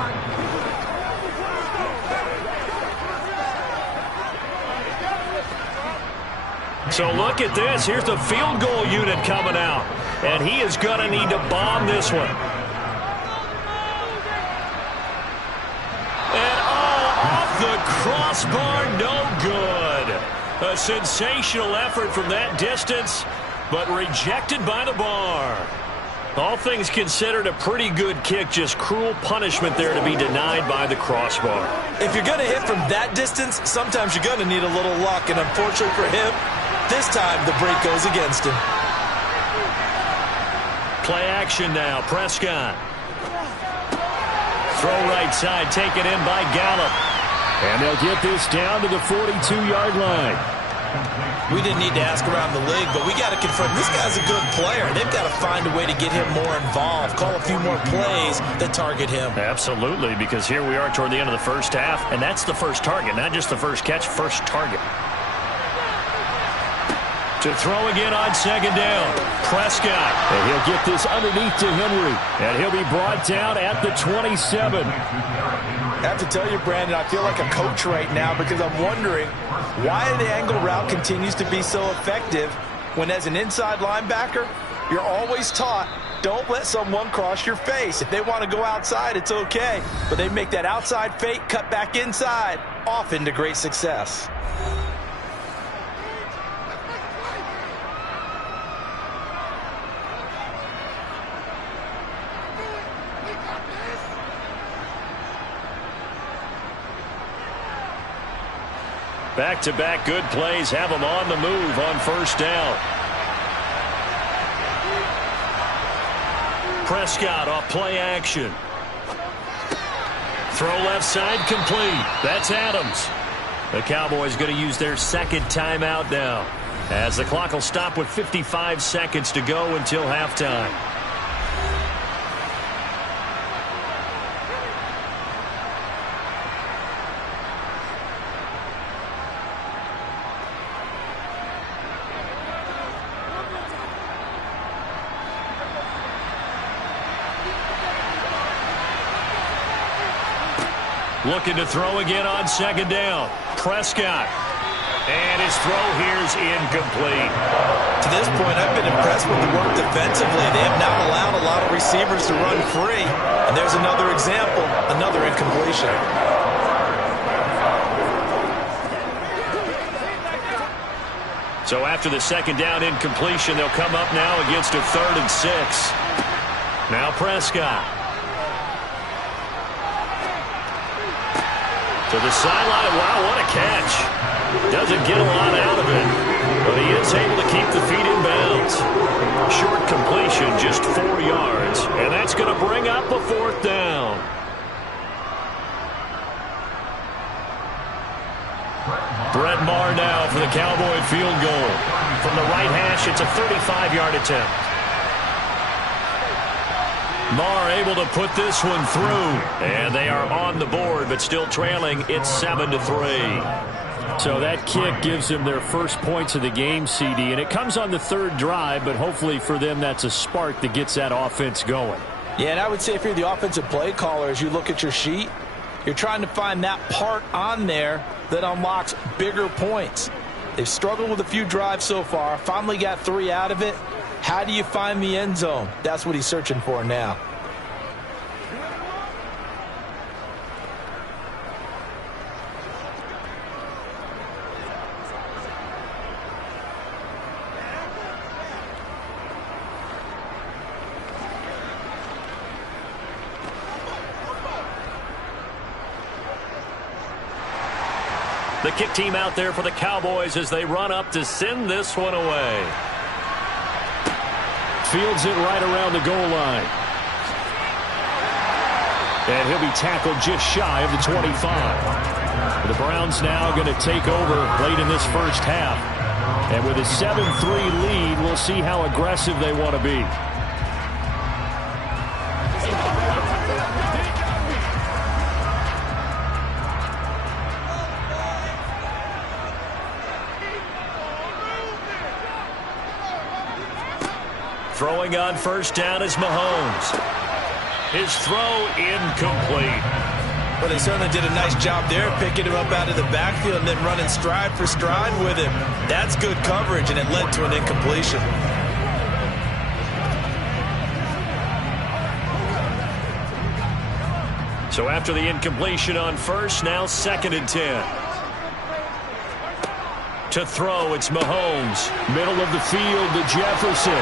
So look at this. Here's the field goal unit coming out. And he is going to need to bomb this one. The crossbar, no good. A sensational effort from that distance, but rejected by the bar. All things considered, a pretty good kick, just cruel punishment there to be denied by the crossbar. If you're going to hit from that distance, sometimes you're going to need a little luck, and unfortunately for him, this time the break goes against him. Play action now, Prescott. Throw right side, taken in by Gallup. And they'll get this down to the 42-yard line. We didn't need to ask around the league, but we got to confirm this guy's a good player. They've got to find a way to get him more involved, call a few more plays that target him. Absolutely, because here we are toward the end of the first half, and that's the first target, not just the first catch, first target. To throw again on second down, Prescott. And he'll get this underneath to Henry, and he'll be brought down at the 27. I have to tell you, Brandon, I feel like a coach right now because I'm wondering why the angle route continues to be so effective when, as an inside linebacker, you're always taught, don't let someone cross your face. If they want to go outside, it's okay. But they make that outside fake, cut back inside, often to great success. Back-to-back good plays have them on the move on first down. Prescott off play action. Throw left side complete. That's Adams. The Cowboys going to use their second timeout now, as the clock will stop with 55 seconds to go until halftime. Looking to throw again on second down. Prescott. And his throw here's incomplete. To this point, I've been impressed with the work defensively. They have not allowed a lot of receivers to run free. And there's another example, another incompletion. So after the second down incompletion, they'll come up now against a 3rd and 6. Now Prescott. To the sideline. Wow, what a catch. Doesn't get a lot out of it, but he is able to keep the feet in bounds. Short completion, just 4 yards, and that's going to bring up a 4th down. Brett Maher now for the Cowboy field goal. From the right hash, it's a 35-yard attempt. Maher able to put this one through, and they are on the board, but still trailing. It's 7-3. So that kick gives them their first points of the game, CD, and it comes on the 3rd drive, but hopefully for them that's a spark that gets that offense going. Yeah, and I would say if you're the offensive play caller, as you look at your sheet, you're trying to find that part on there that unlocks bigger points. They've struggled with a few drives so far, finally got 3 out of it. How do you find the end zone? That's what he's searching for now. The kick team out there for the Cowboys as they run up to send this one away. Fields it right around the goal line. And he'll be tackled just shy of the 25. The Browns now going to take over late in this first half. And with a 7-3 lead, we'll see how aggressive they want to be. Throwing on first down is Mahomes. His throw incomplete. Well, they certainly did a nice job there, picking him up out of the backfield and then running stride for stride with him. That's good coverage, and it led to an incompletion. So after the incompletion on first, now 2nd and 10. To throw, it's Mahomes. Middle of the field to Jefferson.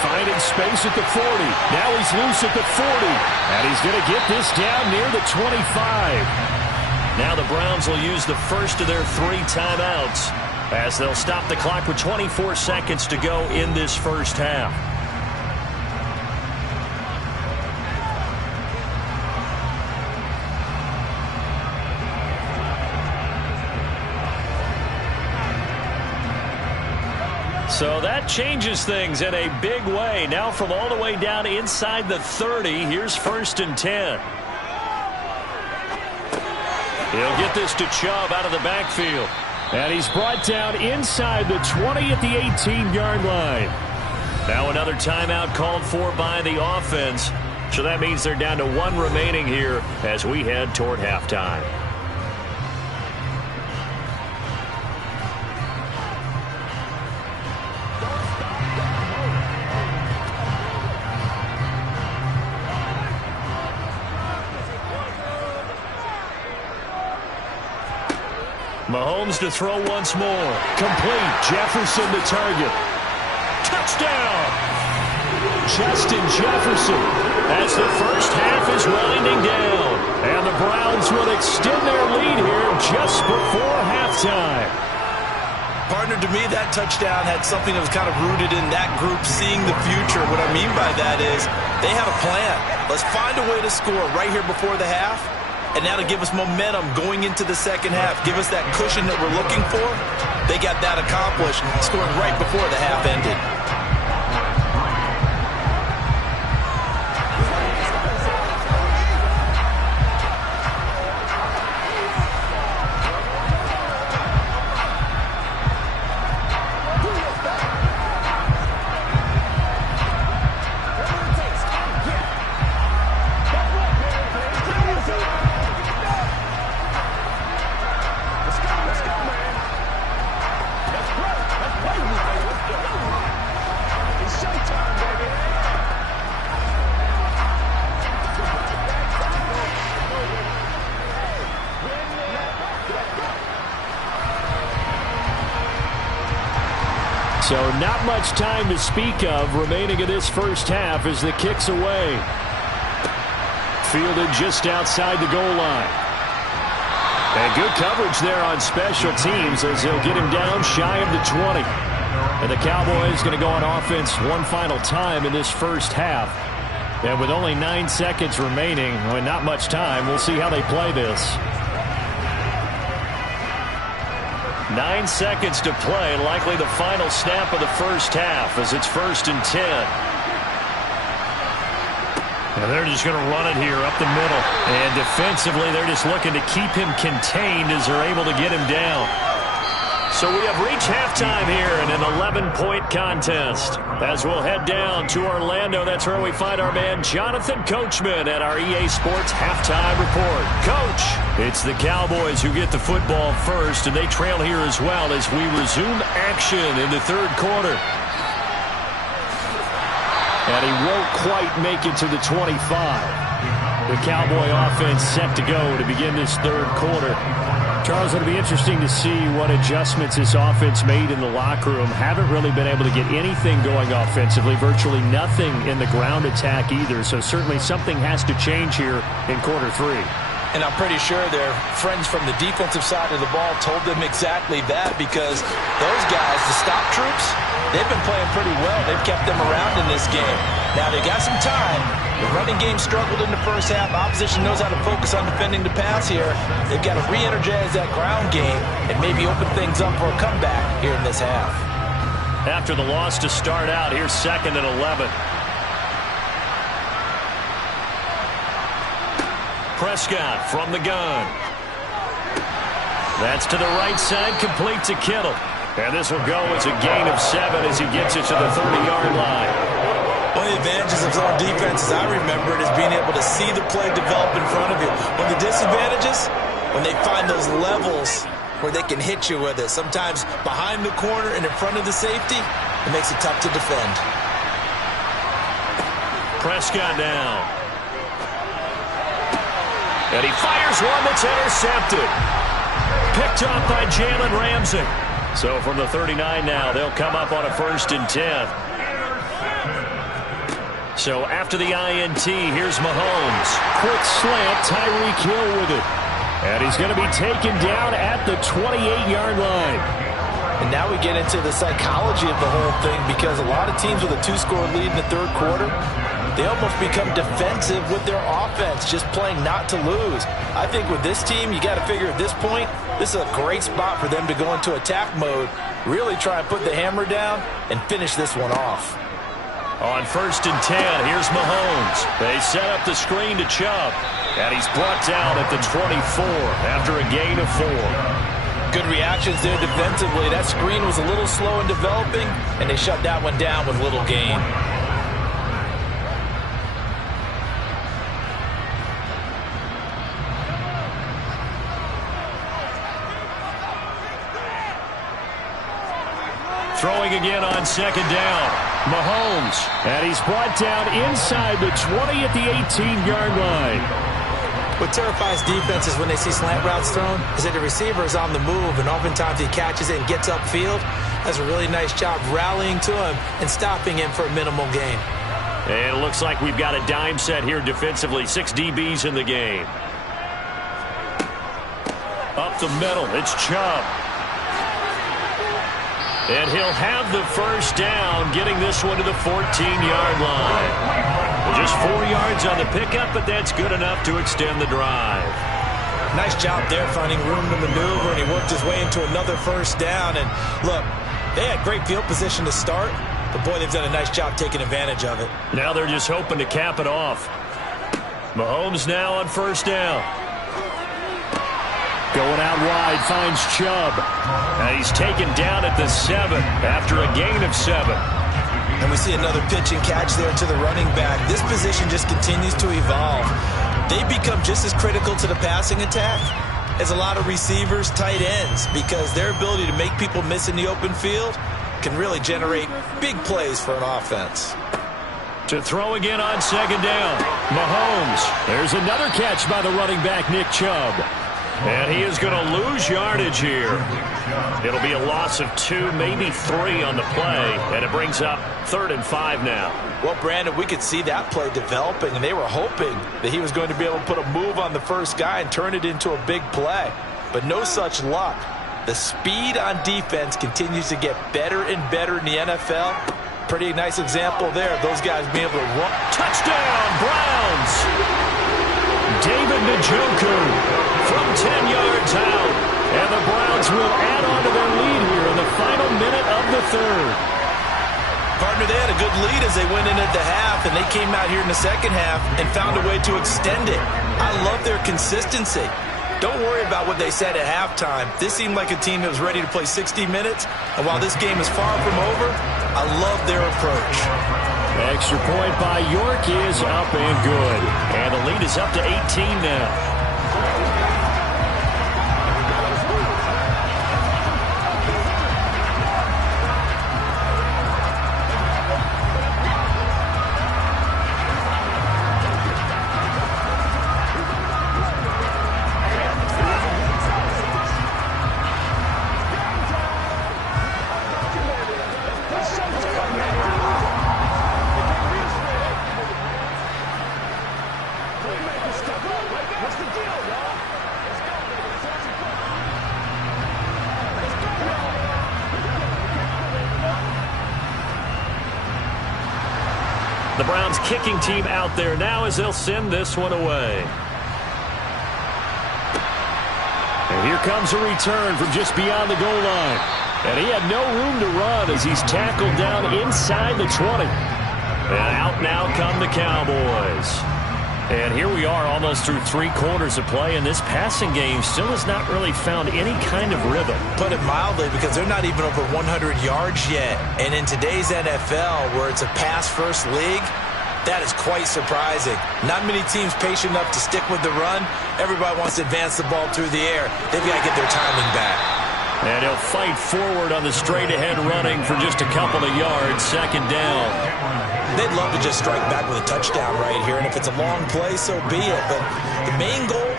Finding space at the 40. Now he's loose at the 40. And he's going to get this down near the 25. Now the Browns will use the first of their 3 timeouts as they'll stop the clock with 24 seconds to go in this first half. So that changes things in a big way. Now from all the way down inside the 30, here's 1st and 10. He'll get this to Chubb out of the backfield. And he's brought down inside the 20 at the 18-yard line. Now another timeout called for by the offense. So that means they're down to 1 remaining here as we head toward halftime. Mahomes to throw once more. Complete. Jefferson the target. Touchdown! Justin Jefferson as the first half is winding down. And the Browns will extend their lead here just before halftime. Partner, to me, that touchdown had something that was kind of rooted in that group seeing the future. What I mean by that is they had a plan. Let's find a way to score right here before the half. And now to give us momentum going into the second half, give us that cushion that we're looking for. They got that accomplished, scoring right before the half ended. So not much time to speak of remaining in this first half as the kick's away. Fielded just outside the goal line. And good coverage there on special teams as they'll get him down shy of the 20. And the Cowboys going to go on offense one final time in this first half. And with only 9 seconds remaining, with not much time, we'll see how they play this. 9 seconds to play, likely the final snap of the first half as it's 1st and 10. And they're just going to run it here up the middle. And defensively, they're just looking to keep him contained as they're able to get him down. So we have reached halftime here in an 11-point contest. As we'll head down to Orlando, that's where we find our man Jonathan Coachman at our EA Sports Halftime Report. Coach, it's the Cowboys who get the football first, and they trail here as well as we resume action in the third quarter. And he won't quite make it to the 25. The Cowboy offense set to go to begin this third quarter. Charles, it'll be interesting to see what adjustments this offense made in the locker room. Haven't really been able to get anything going offensively, virtually nothing in the ground attack either. So certainly something has to change here in quarter 3. And I'm pretty sure their friends from the defensive side of the ball told them exactly that, because those guys, the stop troops, they've been playing pretty well. They've kept them around in this game. Now, they got some time. The running game struggled in the first half. Opposition knows how to focus on defending the pass here. They've got to re-energize that ground game and maybe open things up for a comeback here in this half. After the loss to start out, here's 2nd and 11. Prescott from the gun. That's to the right side, complete to Kittle. And this will go as a gain of 7 as he gets it to the 30-yard line. One of the advantages of zone defense, as I remember it, is being able to see the play develop in front of you. One of the disadvantages, when they find those levels where they can hit you with it. Sometimes behind the corner and in front of the safety, it makes it tough to defend. Prescott down. And he fires one that's intercepted. Picked off by Jalen Ramsey. So from the 39 now, they'll come up on a 1st and 10. So after the INT, here's Mahomes. Quick slant, Tyreek Hill with it. And he's going to be taken down at the 28-yard line. And now we get into the psychology of the whole thing, because a lot of teams with a 2-score lead in the third quarter, they almost become defensive with their offense, just playing not to lose. I think with this team, you got to figure at this point, this is a great spot for them to go into attack mode, really try and put the hammer down and finish this one off. On 1st and 10, here's Mahomes. They set up the screen to Chubb, and he's brought down at the 24 after a gain of 4. Good reactions there defensively. That screen was a little slow in developing, and they shut that one down with little gain. Throwing again on 2nd down. Mahomes, and he's brought down inside the 20 at the 18-yard line. What terrifies defenses when they see slant routes thrown is that the receiver is on the move, and oftentimes he catches it and gets upfield. Does a really nice job rallying to him and stopping him for a minimal gain. And it looks like we've got a dime set here defensively. 6 DBs in the game. Up the middle, it's Chubb. And he'll have the first down, getting this one to the 14-yard line. Just 4 yards on the pickup, but that's good enough to extend the drive. Nice job there finding room to maneuver, and he worked his way into another first down. And look, they had great field position to start, but boy, they've done a nice job taking advantage of it. Now they're just hoping to cap it off. Mahomes now on 1st down. Going out wide, finds Chubb. And he's taken down at the 7 after a gain of 7. And we see another pitch and catch there to the running back. This position just continues to evolve. They become just as critical to the passing attack as a lot of receivers, tight ends, because their ability to make people miss in the open field can really generate big plays for an offense. To throw again on 2nd down, Mahomes. There's another catch by the running back, Nick Chubb. And he is going to lose yardage here. It'll be a loss of 2, maybe 3 on the play, and it brings up 3rd and 5 now. Well, Brandon, we could see that play developing, and they were hoping that he was going to be able to put a move on the first guy and turn it into a big play. But no such luck. The speed on defense continues to get better and better in the NFL. Pretty nice example there of those guys being able to run. Touchdown, Browns! David Njoku from 10 yards out. And the Browns will add on to their lead here in the final minute of the 3rd. Partner, they had a good lead as they went in at the half, and they came out here in the second half and found a way to extend it. I love their consistency. Don't worry about what they said at halftime. This seemed like a team that was ready to play 60 minutes, and while this game is far from over, I love their approach. Extra point by York is up and good. And the lead is up to 18 now. The Browns kicking team out there now as they'll send this one away. And here comes a return from just beyond the goal line. And he had no room to run as he's tackled down inside the 20. And out now come the Cowboys. And here we are almost through 3 quarters of play, and this passing game still has not really found any kind of rhythm. Put it mildly, because they're not even over 100 yards yet. And in today's NFL, where it's a pass-first league, that is quite surprising. Not many teams patient enough to stick with the run. Everybody wants to advance the ball through the air. They've got to get their timing back. And he'll fight forward on the straight-ahead running for just a couple of yards, 2nd down. They'd love to just strike back with a touchdown right here, and if it's a long play, so be it. But the main goal,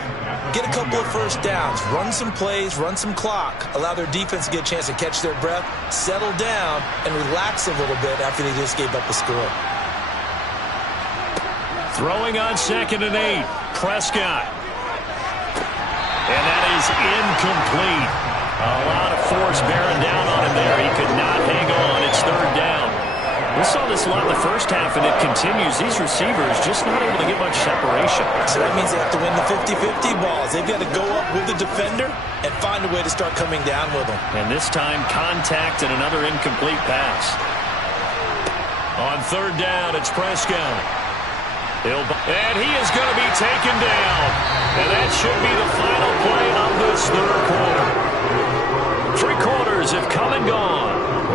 get a couple of first downs, run some plays, run some clock, allow their defense to get a chance to catch their breath, settle down, and relax a little bit after they just gave up a score. Throwing on 2nd and 8, Prescott. And that is incomplete. A lot of force bearing down on him there. He could not hang on. It's 3rd down. We saw this a lot in the first half, and it continues. These receivers just not able to get much separation. So that means they have to win the 50-50 balls. They've got to go up with the defender and find a way to start coming down with them. And this time, contact and another incomplete pass. On third down, it's Prescott. And he is going to be taken down. And that should be the final play of this third quarter. 3 quarters have come and gone.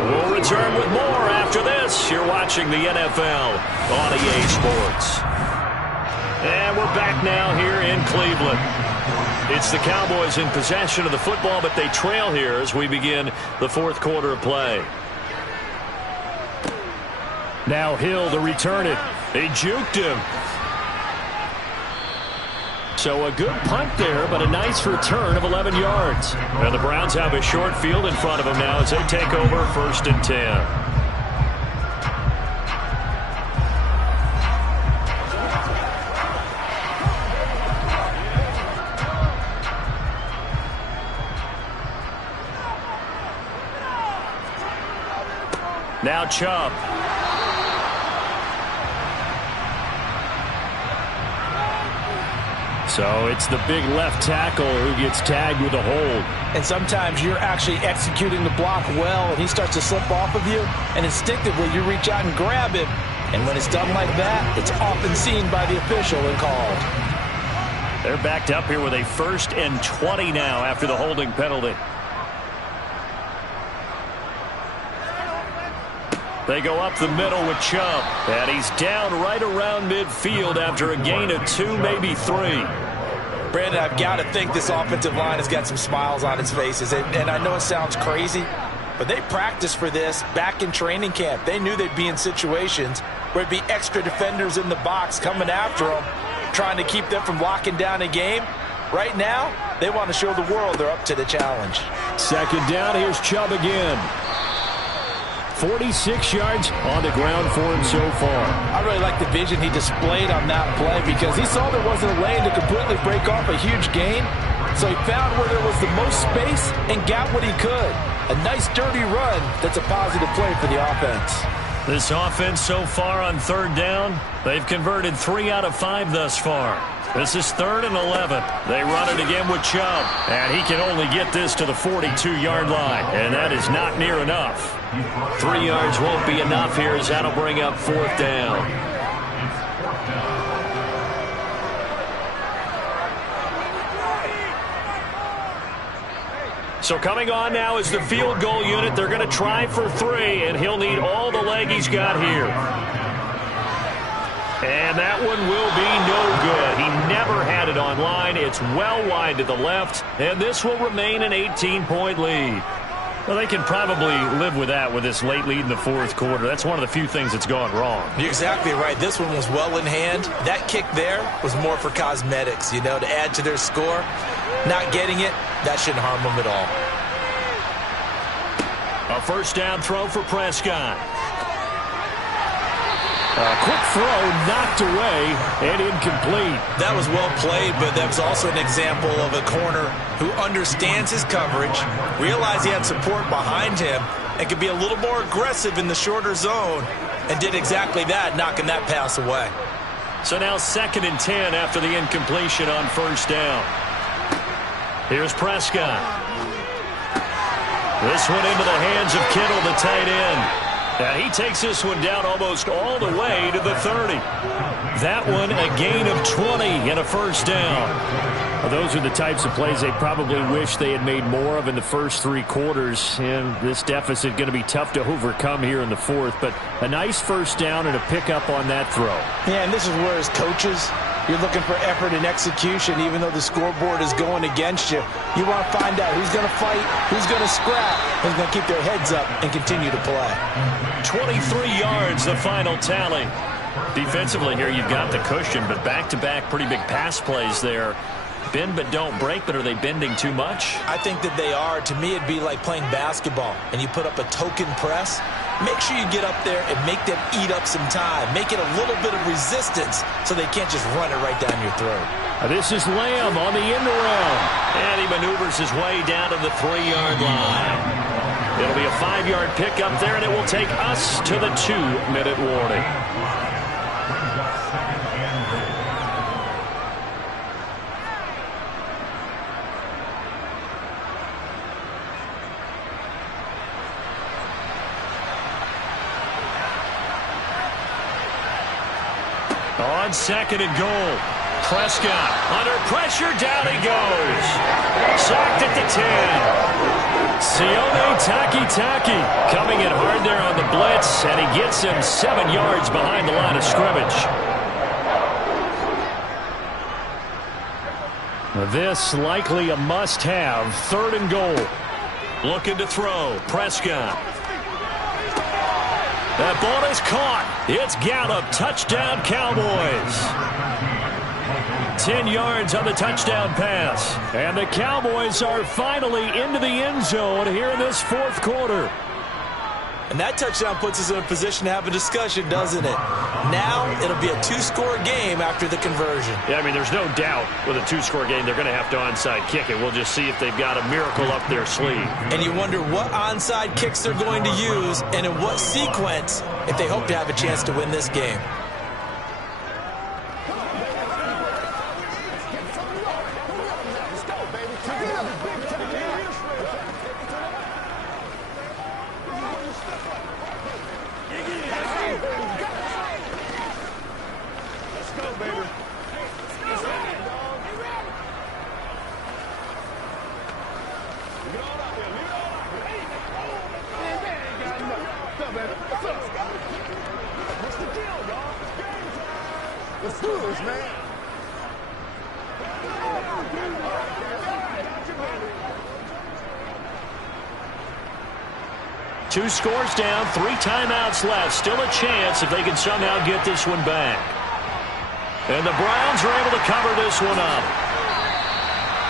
We'll return with more after this. You're watching the NFL on EA Sports. And we're back now here in Cleveland. It's the Cowboys in possession of the football, but they trail here as we begin the fourth quarter of play. Now Hill to return it. They juked him. So a good punt there, but a nice return of 11 yards. And the Browns have a short field in front of them now as they take over 1st and 10. Now Chubb. So it's the big left tackle who gets tagged with a hold. And sometimes you're actually executing the block well, and he starts to slip off of you, and instinctively you reach out and grab him. And when it's done like that, it's often seen by the official and called. They're backed up here with a 1st and 20 now after the holding penalty. They go up the middle with Chubb. And he's down right around midfield after a gain of 2, maybe 3. Brandon, I've got to think this offensive line has got some smiles on its faces. And I know it sounds crazy, but they practiced for this back in training camp. They knew they'd be in situations where it'd be extra defenders in the box coming after them, trying to keep them from locking down a game. Right now, they want to show the world they're up to the challenge. 2nd down, here's Chubb again. 46 yards on the ground for him so far. I really like the vision he displayed on that play because he saw there wasn't a lane to completely break off a huge gain. So he found where there was the most space and got what he could. A nice dirty run that's a positive play for the offense. This offense so far on 3rd down, they've converted 3 out of 5 thus far. This is 3rd and 11. They run it again with Chubb. And he can only get this to the 42-yard line. And that is not near enough. 3 yards won't be enough here as that'll bring up 4th down. So coming on now is the field goal unit. They're going to try for 3, and he'll need all the leg he's got here. And that one will be no good. He never had it on line. It's well wide to the left, and this will remain an 18-point lead. Well, they can probably live with that with this late lead in the 4th quarter. That's one of the few things that's gone wrong. You're exactly right. This one was well in hand. That kick there was more for cosmetics, you know, to add to their score. Not getting it, that shouldn't harm them at all. A 1st down throw for Prescott. A quick throw knocked away and incomplete. That was well played, but that was also an example of a corner who understands his coverage, realized he had support behind him, and could be a little more aggressive in the shorter zone, and did exactly that, knocking that pass away. So now 2nd and 10 after the incompletion on 1st down. Here's Prescott. This one into the hands of Kittle, the tight end. And he takes this one down almost all the way to the 30. That one a gain of 20 and a 1st down. Well, those are the types of plays they probably wish they had made more of in the first 3 quarters. And this deficit going to be tough to overcome here in the 4th. But a nice 1st down and a pickup on that throw. Yeah, and this is where as coaches, you're looking for effort and execution, even though the scoreboard is going against you. You want to find out who's going to fight, who's going to scrap, who's going to keep their heads up and continue to play. 23 yards, the final tally. Defensively here, you've got the cushion, but back-to-back pretty big pass plays there. Bend but don't break, but are they bending too much? I think that they are. To me, it'd be like playing basketball, and you put up a token press. Make sure you get up there and make them eat up some time. Make it a little bit of resistance so they can't just run it right down your throat. This is Lamb on the end around. And he maneuvers his way down to the 3-yard line. It'll be a 5-yard pickup there, and it will take us to the 2-minute warning. On 2nd and goal. Prescott under pressure, down he goes. Sacked at the 10. Sione Takitaki coming in hard there on the blitz, and he gets him 7 yards behind the line of scrimmage. This likely a must-have. 3rd and goal. Looking to throw. Prescott. That ball is caught. It's Gallup. Touchdown, Cowboys. 10 yards on the touchdown pass. And the Cowboys are finally into the end zone here in this 4th quarter. And that touchdown puts us in a position to have a discussion, doesn't it? Now it'll be a 2-score game after the conversion. Yeah, I mean, there's no doubt with a 2-score game they're going to have to onside kick it. We'll just see if they've got a miracle up their sleeve. And you wonder what onside kicks they're going to use and in what sequence if they hope to have a chance to win this game. Let's do this, man. 2 scores down, 3 timeouts left. Still a chance if they can somehow get this one back. And the Browns are able to cover this one up.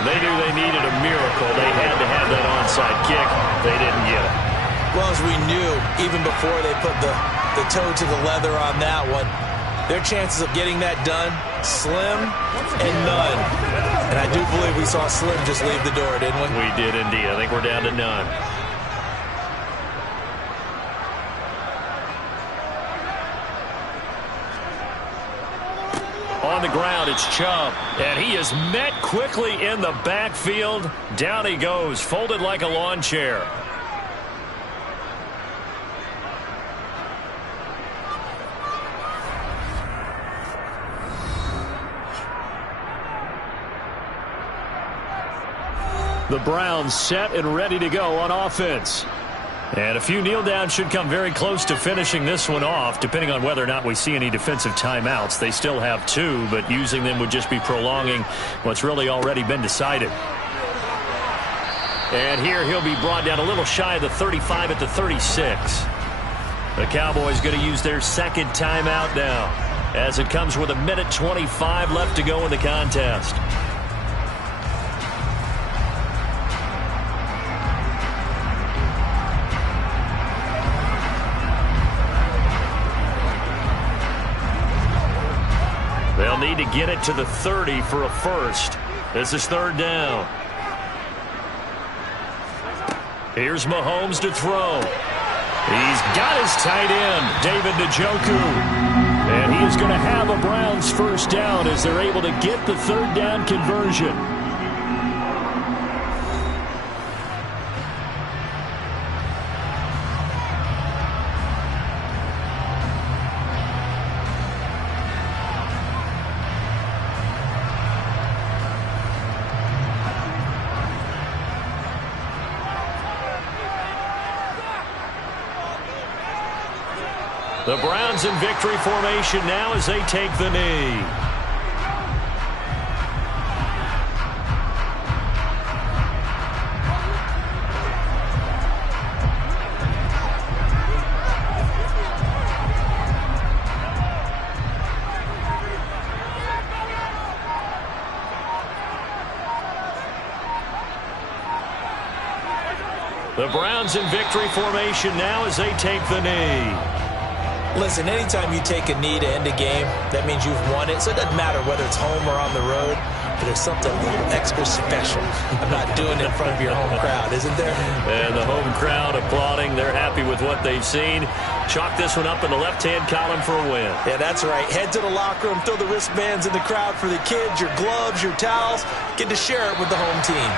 They knew they needed a miracle. They had to have that onside kick. They didn't get it. Well, as we knew, even before they put the toe to the leather on that one, their chances of getting that done, slim and none. And I do believe we saw Slim just leave the door, didn't we? We did indeed. I think we're down to none. On the ground, it's Chubb. And he is met quickly in the backfield. Down he goes, folded like a lawn chair. The Browns set and ready to go on offense. And a few kneel downs should come very close to finishing this one off, depending on whether or not we see any defensive timeouts. They still have 2, but using them would just be prolonging what's really already been decided. And here he'll be brought down a little shy of the 35 at the 36. The Cowboys going to use their 2nd timeout now, as it comes with 1:25 left to go in the contest. They'll need to get it to the 30 for a first. This is 3rd down. Here's Mahomes to throw. He's got his tight end, David Njoku. And he is going to have a Browns first down as they're able to get the 3rd down conversion. The Browns in victory formation now as they take the knee. The Browns in victory formation now as they take the knee. Listen, anytime you take a knee to end a game, that means you've won it. So it doesn't matter whether it's home or on the road, but there's something a little extra special about doing it in front of your home crowd, isn't there? And the home crowd applauding. They're happy with what they've seen. Chalk this one up in the left-hand column for a win. Yeah, that's right. Head to the locker room, throw the wristbands in the crowd for the kids, your gloves, your towels. Get to share it with the home team.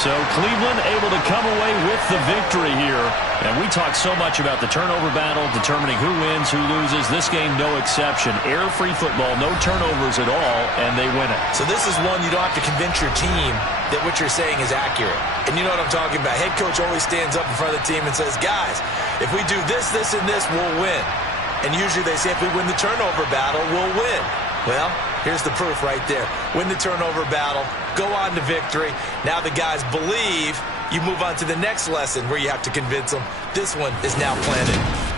So Cleveland able to come away with the victory here. And we talk so much about the turnover battle, determining who wins, who loses. This game, no exception. Air-free football, no turnovers at all, and they win it. So this is one you don't have to convince your team that what you're saying is accurate. And you know what I'm talking about. Head coach always stands up in front of the team and says, guys, if we do this, this, and this, we'll win. And usually they say if we win the turnover battle, we'll win. Well, here's the proof right there. Win the turnover battle, go on to victory. Now the guys believe. You move on to the next lesson where you have to convince them. This one is now planted.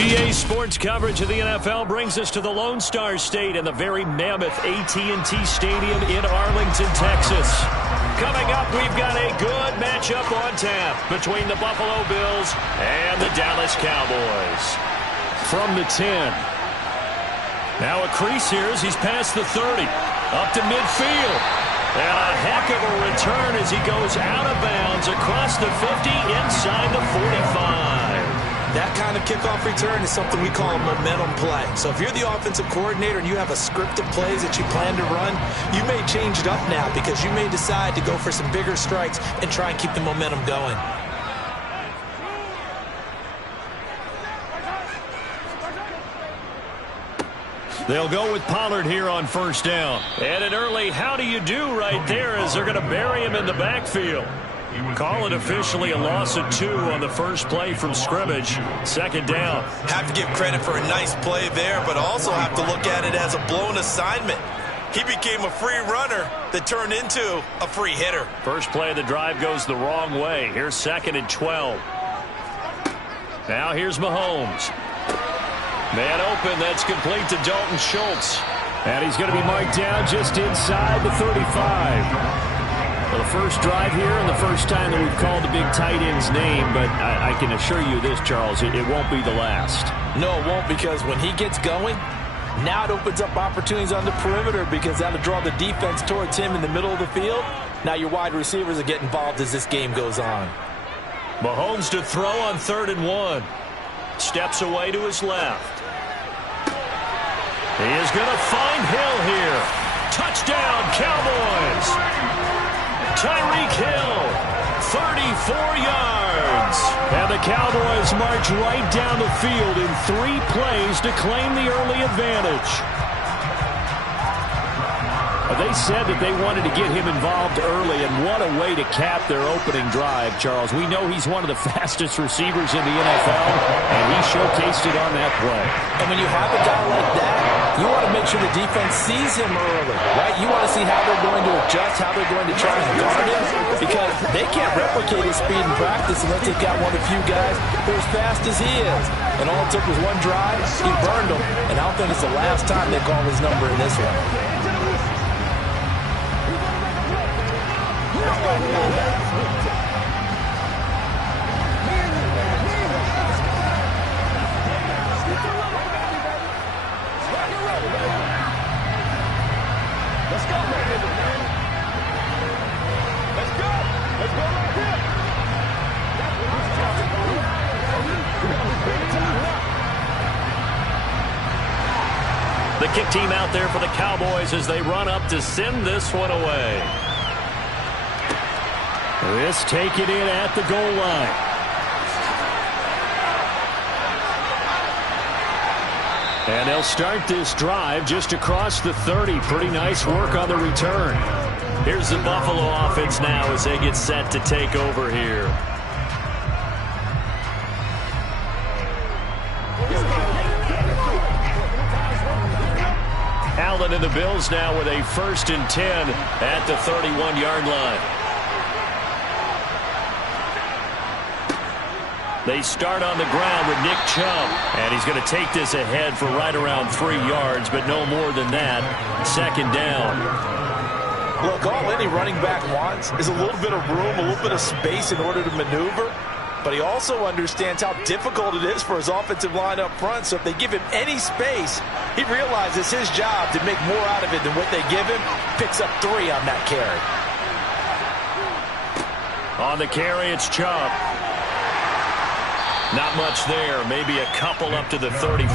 PA Sports coverage of the NFL brings us to the Lone Star State and the very mammoth AT&T Stadium in Arlington, Texas. Coming up, we've got a good matchup on tap between the Buffalo Bills and the Dallas Cowboys. From the 10. Now a crease here as he's past the 30. Up to midfield. And a heck of a return as he goes out of bounds across the 50 inside the 45. That kind of kickoff return is something we call a momentum play. So if you're the offensive coordinator and you have a script of plays that you plan to run, you may change it up now because you may decide to go for some bigger strikes and try and keep the momentum going. They'll go with Pollard here on first down. And an early how do you do right there as they're going to bury him in the backfield. Call it officially a loss of 2 on the first play from scrimmage. Second down. Have to give credit for a nice play there, but also have to look at it as a blown assignment. He became a free runner that turned into a free hitter. First play of the drive goes the wrong way. Here's 2nd and 12. Now here's Mahomes. Man open, that's complete to Dalton Schultz. And he's going to be marked down just inside the 35. Well, the first drive here and the first time that we've called the big tight end's name, but I can assure you this, Charles, it won't be the last. No, it won't, because when he gets going, now it opens up opportunities on the perimeter because that'll draw the defense towards him in the middle of the field. Now your wide receivers will get involved as this game goes on. Mahomes to throw on 3rd and 1. Steps away to his left. He is going to find Hill here. Touchdown, Cowboys. Tyreek Hill, 34 yards. And the Cowboys march right down the field in 3 plays to claim the early advantage. They said that they wanted to get him involved early, and what a way to cap their opening drive, Charles. We know he's one of the fastest receivers in the NFL, and he showcased it on that play. And when you have a guy like that, you want to make sure the defense sees him early, right? You want to see how they're going to adjust, how they're going to try and guard him, because they can't replicate his speed in practice unless they've got one of the few guys who are as fast as he is. And all it took was one drive, he burned him, and I don't think it's the last time they call his number in this one. The kick team out there for the Cowboys as they run up to send this one away. This taken in at the goal line. And they'll start this drive just across the 30. Pretty nice work on the return. Here's the Buffalo offense now as they get set to take over here. Allen and the Bills now with a 1st and 10 at the 31-yard line. They start on the ground with Nick Chubb, and he's going to take this ahead for right around 3 yards, but no more than that. 2nd down. Look, all any running back wants is a little bit of room, a little bit of space in order to maneuver, but he also understands how difficult it is for his offensive line up front, so if they give him any space, he realizes his job to make more out of it than what they give him, picks up 3 on that carry. On the carry, it's Chubb. Not much there, maybe a couple up to the 35.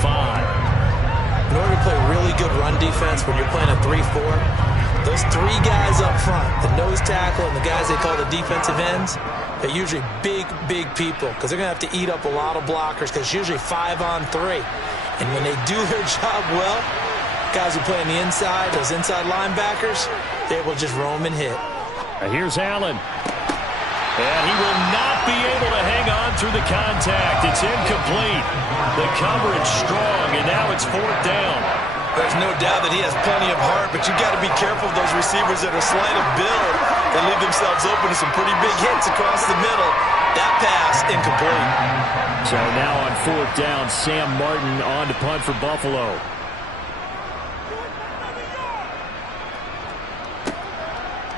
In order to play really good run defense when you're playing a 3-4, those 3 guys up front, the nose tackle and the guys they call the defensive ends, they're usually big, big people because they're going to have to eat up a lot of blockers because it's usually 5 on 3. And when they do their job well, guys who play on the inside, those inside linebackers, they will just roam and hit. Here's Allen. And he will not be able to hang on through the contact. It's incomplete. The coverage strong, and now it's 4th down. There's no doubt that he has plenty of heart, but you got to be careful of those receivers that are slight of build. They leave themselves open to some pretty big hits across the middle. That pass, incomplete. So now on 4th down, Sam Martin on to punt for Buffalo.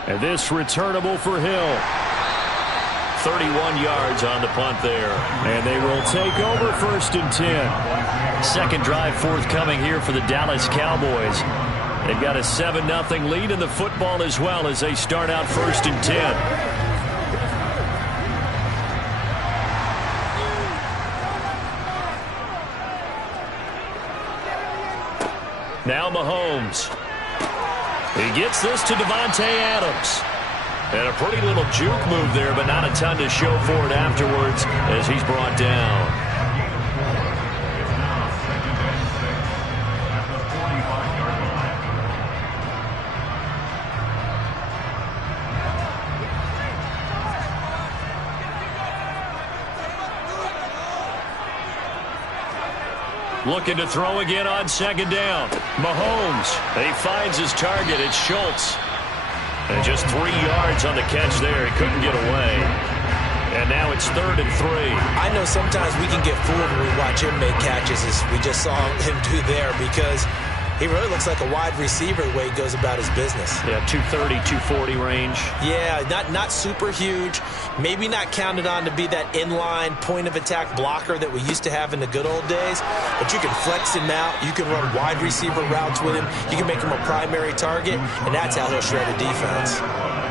And this returnable for Hill. 31 yards on the punt there. And they will take over 1st and 10. Second drive forthcoming here for the Dallas Cowboys. They've got a 7-0 lead in the football as well as they start out 1st and 10. Now Mahomes. He gets this to Davante Adams. And a pretty little juke move there, but not a ton to show for it afterwards as he's brought down. Looking to throw again on 2nd down. Mahomes. He finds his target. It's Schultz. And just 3 yards on the catch there. He couldn't get away. And now it's 3rd and 3. I know sometimes we can get fooled when we watch him make catches, as we just saw him do there, because he really looks like a wide receiver the way he goes about his business. Yeah, 230, 240 range. Yeah, not super huge. Maybe not counted on to be that inline point-of-attack blocker that we used to have in the good old days. But you can flex him out. You can run wide receiver routes with him. You can make him a primary target, and that's how he'll shred a defense.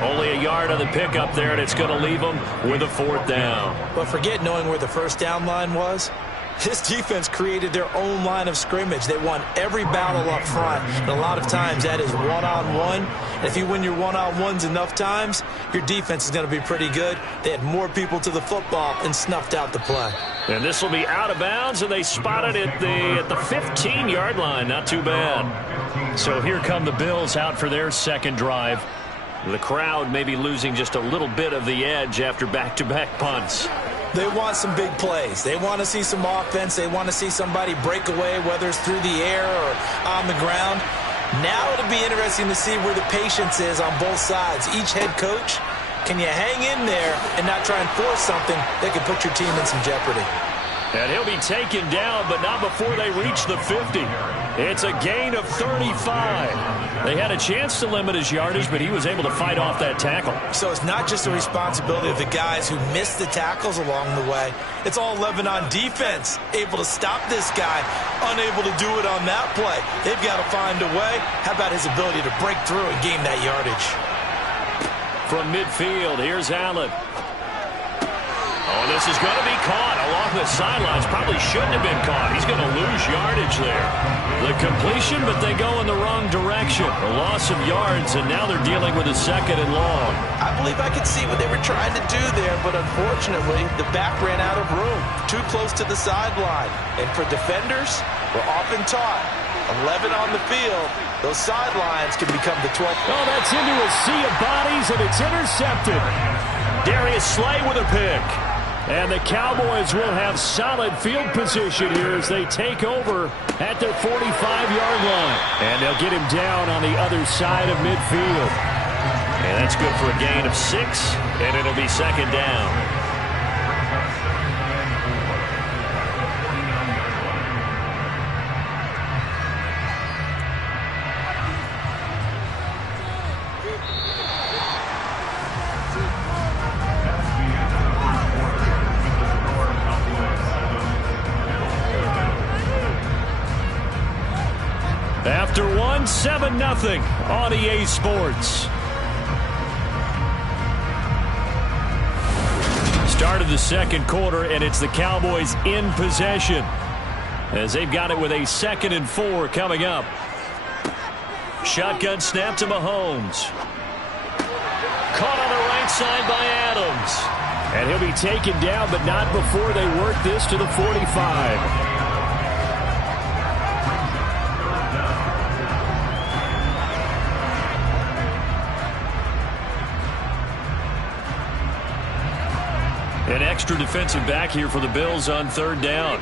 Only a yard on the pickup there, and it's going to leave him with a 4th down. But forget knowing where the 1st down line was. This defense created their own line of scrimmage. They won every battle up front, and a lot of times that is one-on-one. And if you win your one-on-ones enough times, your defense is going to be pretty good. They had more people to the football and snuffed out the play. And this will be out of bounds, and they spot it at the 15-yard line. Not too bad. So here come the Bills out for their 2nd drive. The crowd maybe losing just a little bit of the edge after back-to-back punts. They want some big plays. They want to see some offense. They want to see somebody break away, whether it's through the air or on the ground. Now it'll be interesting to see where the patience is on both sides. Each head coach, can you hang in there and not try and force something that could put your team in some jeopardy? And he'll be taken down, but not before they reach the 50. It's a gain of 35. They had a chance to limit his yardage, but he was able to fight off that tackle. So it's not just the responsibility of the guys who missed the tackles along the way. It's all 11 on defense, able to stop this guy, unable to do it on that play. They've got to find a way. How about his ability to break through and gain that yardage? From midfield, here's Allen. Oh, this is going to be caught along the sidelines. Probably shouldn't have been caught. He's going to lose yardage there. The completion, but they go in the wrong direction. A loss of yards, and now they're dealing with a 2nd and long. I believe I could see what they were trying to do there, but unfortunately, the back ran out of room. Too close to the sideline. And for defenders, we're often taught, 11 on the field, those sidelines can become the 12th. Oh, that's into a sea of bodies, and it's intercepted. Darius Slay with a pick. And the Cowboys will have solid field position here as they take over at their 45-yard line. And they'll get him down on the other side of midfield. And that's good for a gain of 6, and it'll be 2nd down. After 7-0 on EA Sports. Start of the 2nd quarter, and it's the Cowboys in possession as they've got it with a 2nd and 4 coming up. Shotgun snap to Mahomes. Caught on the right side by Adams. And he'll be taken down, but not before they work this to the 45. An extra defensive back here for the Bills on 3rd down.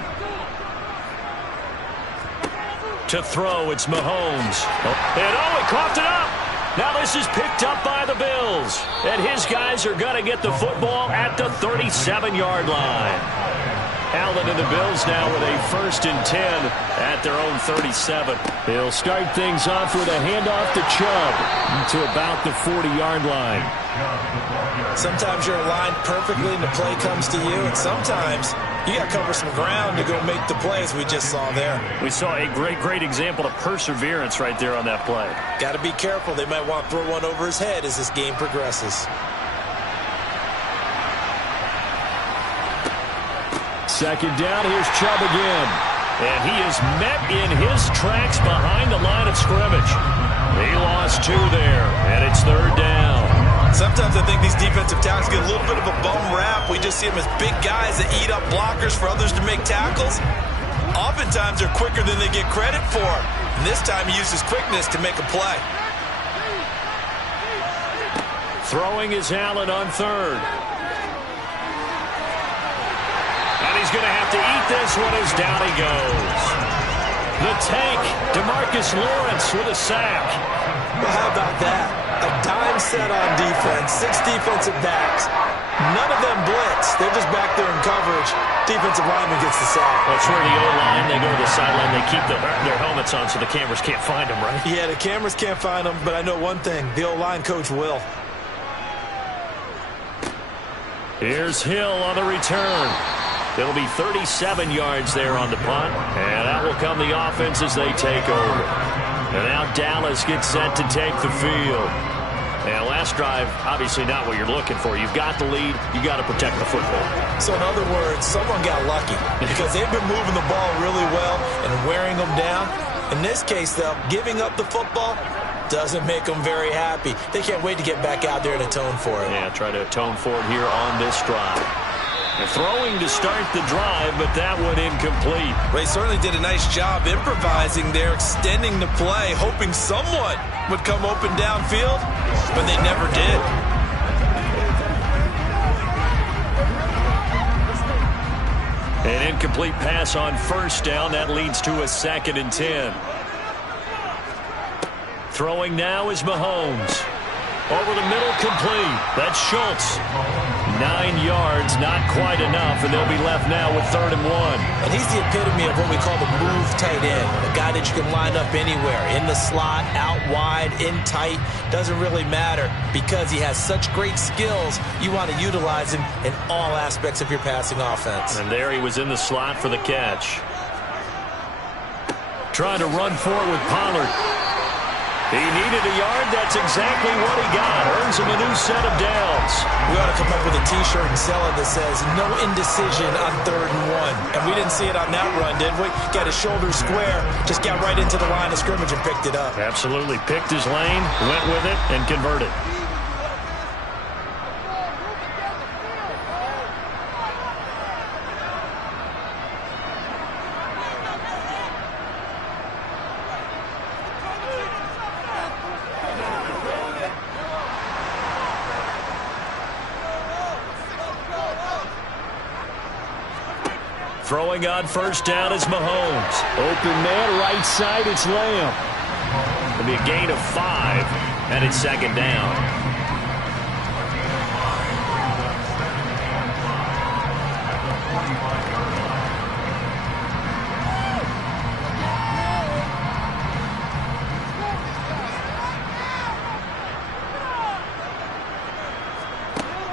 To throw, it's Mahomes. And he coughed it up. Now this is picked up by the Bills. And his guys are going to get the football at the 37-yard line. Allen Cleveland, and the Bills now with a 1st and 10 at their own 37. They'll start things off with a handoff to Chubb to about the 40-yard line. Sometimes you're aligned perfectly and the play comes to you, and sometimes you got to cover some ground to go make the play, as we just saw there. We saw a great example of perseverance right there on that play. Got to be careful. They might want to throw one over his head as this game progresses. Second down, here's Chubb again. And he is met in his tracks behind the line of scrimmage. He lost 2 there, and it's 3rd down. Sometimes I think these defensive tackles get a little bit of a bum rap. We just see them as big guys that eat up blockers for others to make tackles. Oftentimes they're quicker than they get credit for. And this time he uses quickness to make a play. Throwing is Allen on 3rd. And he's going to have to eat this one as down he goes. The tank, DeMarcus Lawrence with a sack. Well, how about that? A dime set on defense, 6 defensive backs. None of them blitz. They're just back there in coverage. Defensive lineman gets the sack. That's where the O-line, they go to the sideline, they keep their helmets on so the cameras can't find them, right? Yeah, the cameras can't find them, but I know one thing. The O-line coach will. Here's Hill on the return. It'll be 37 yards there on the punt, and that will come the offense as they take over. And now Dallas gets set to take the field. And last drive, obviously not what you're looking for. You've got the lead. You got to protect the football. So in other words, someone got lucky because they've been moving the ball really well and wearing them down. In this case, though, giving up the football doesn't make them very happy. They can't wait to get back out there and atone for it. Yeah, try to atone for it here on this drive. They're throwing to start the drive, but that one incomplete. Well, he certainly did a nice job improvising there, extending the play, hoping someone would come open downfield, but they never did. An incomplete pass on 1st down. That leads to a 2nd and 10. Throwing now is Mahomes. Over the middle, complete. That's Schultz. 9 yards, not quite enough, and they'll be left now with 3rd and 1. And he's the epitome of what we call the move tight end. A guy that you can line up anywhere. In the slot, out wide, in tight. Doesn't really matter because he has such great skills. You want to utilize him in all aspects of your passing offense. And there he was in the slot for the catch. Trying to run for it with Pollard. He needed a yard. That's exactly what he got. Earns him a new set of downs. We ought to come up with a T-shirt and sell it that says, no indecision on 3rd and 1. And we didn't see it on that run, did we? Got his shoulder square, just got right into the line of scrimmage and picked it up. Absolutely. Picked his lane, went with it, and converted. Throwing on 1st down is Mahomes. Open man, right side, it's Lamb. It'll be a gain of 5, and it's 2nd down.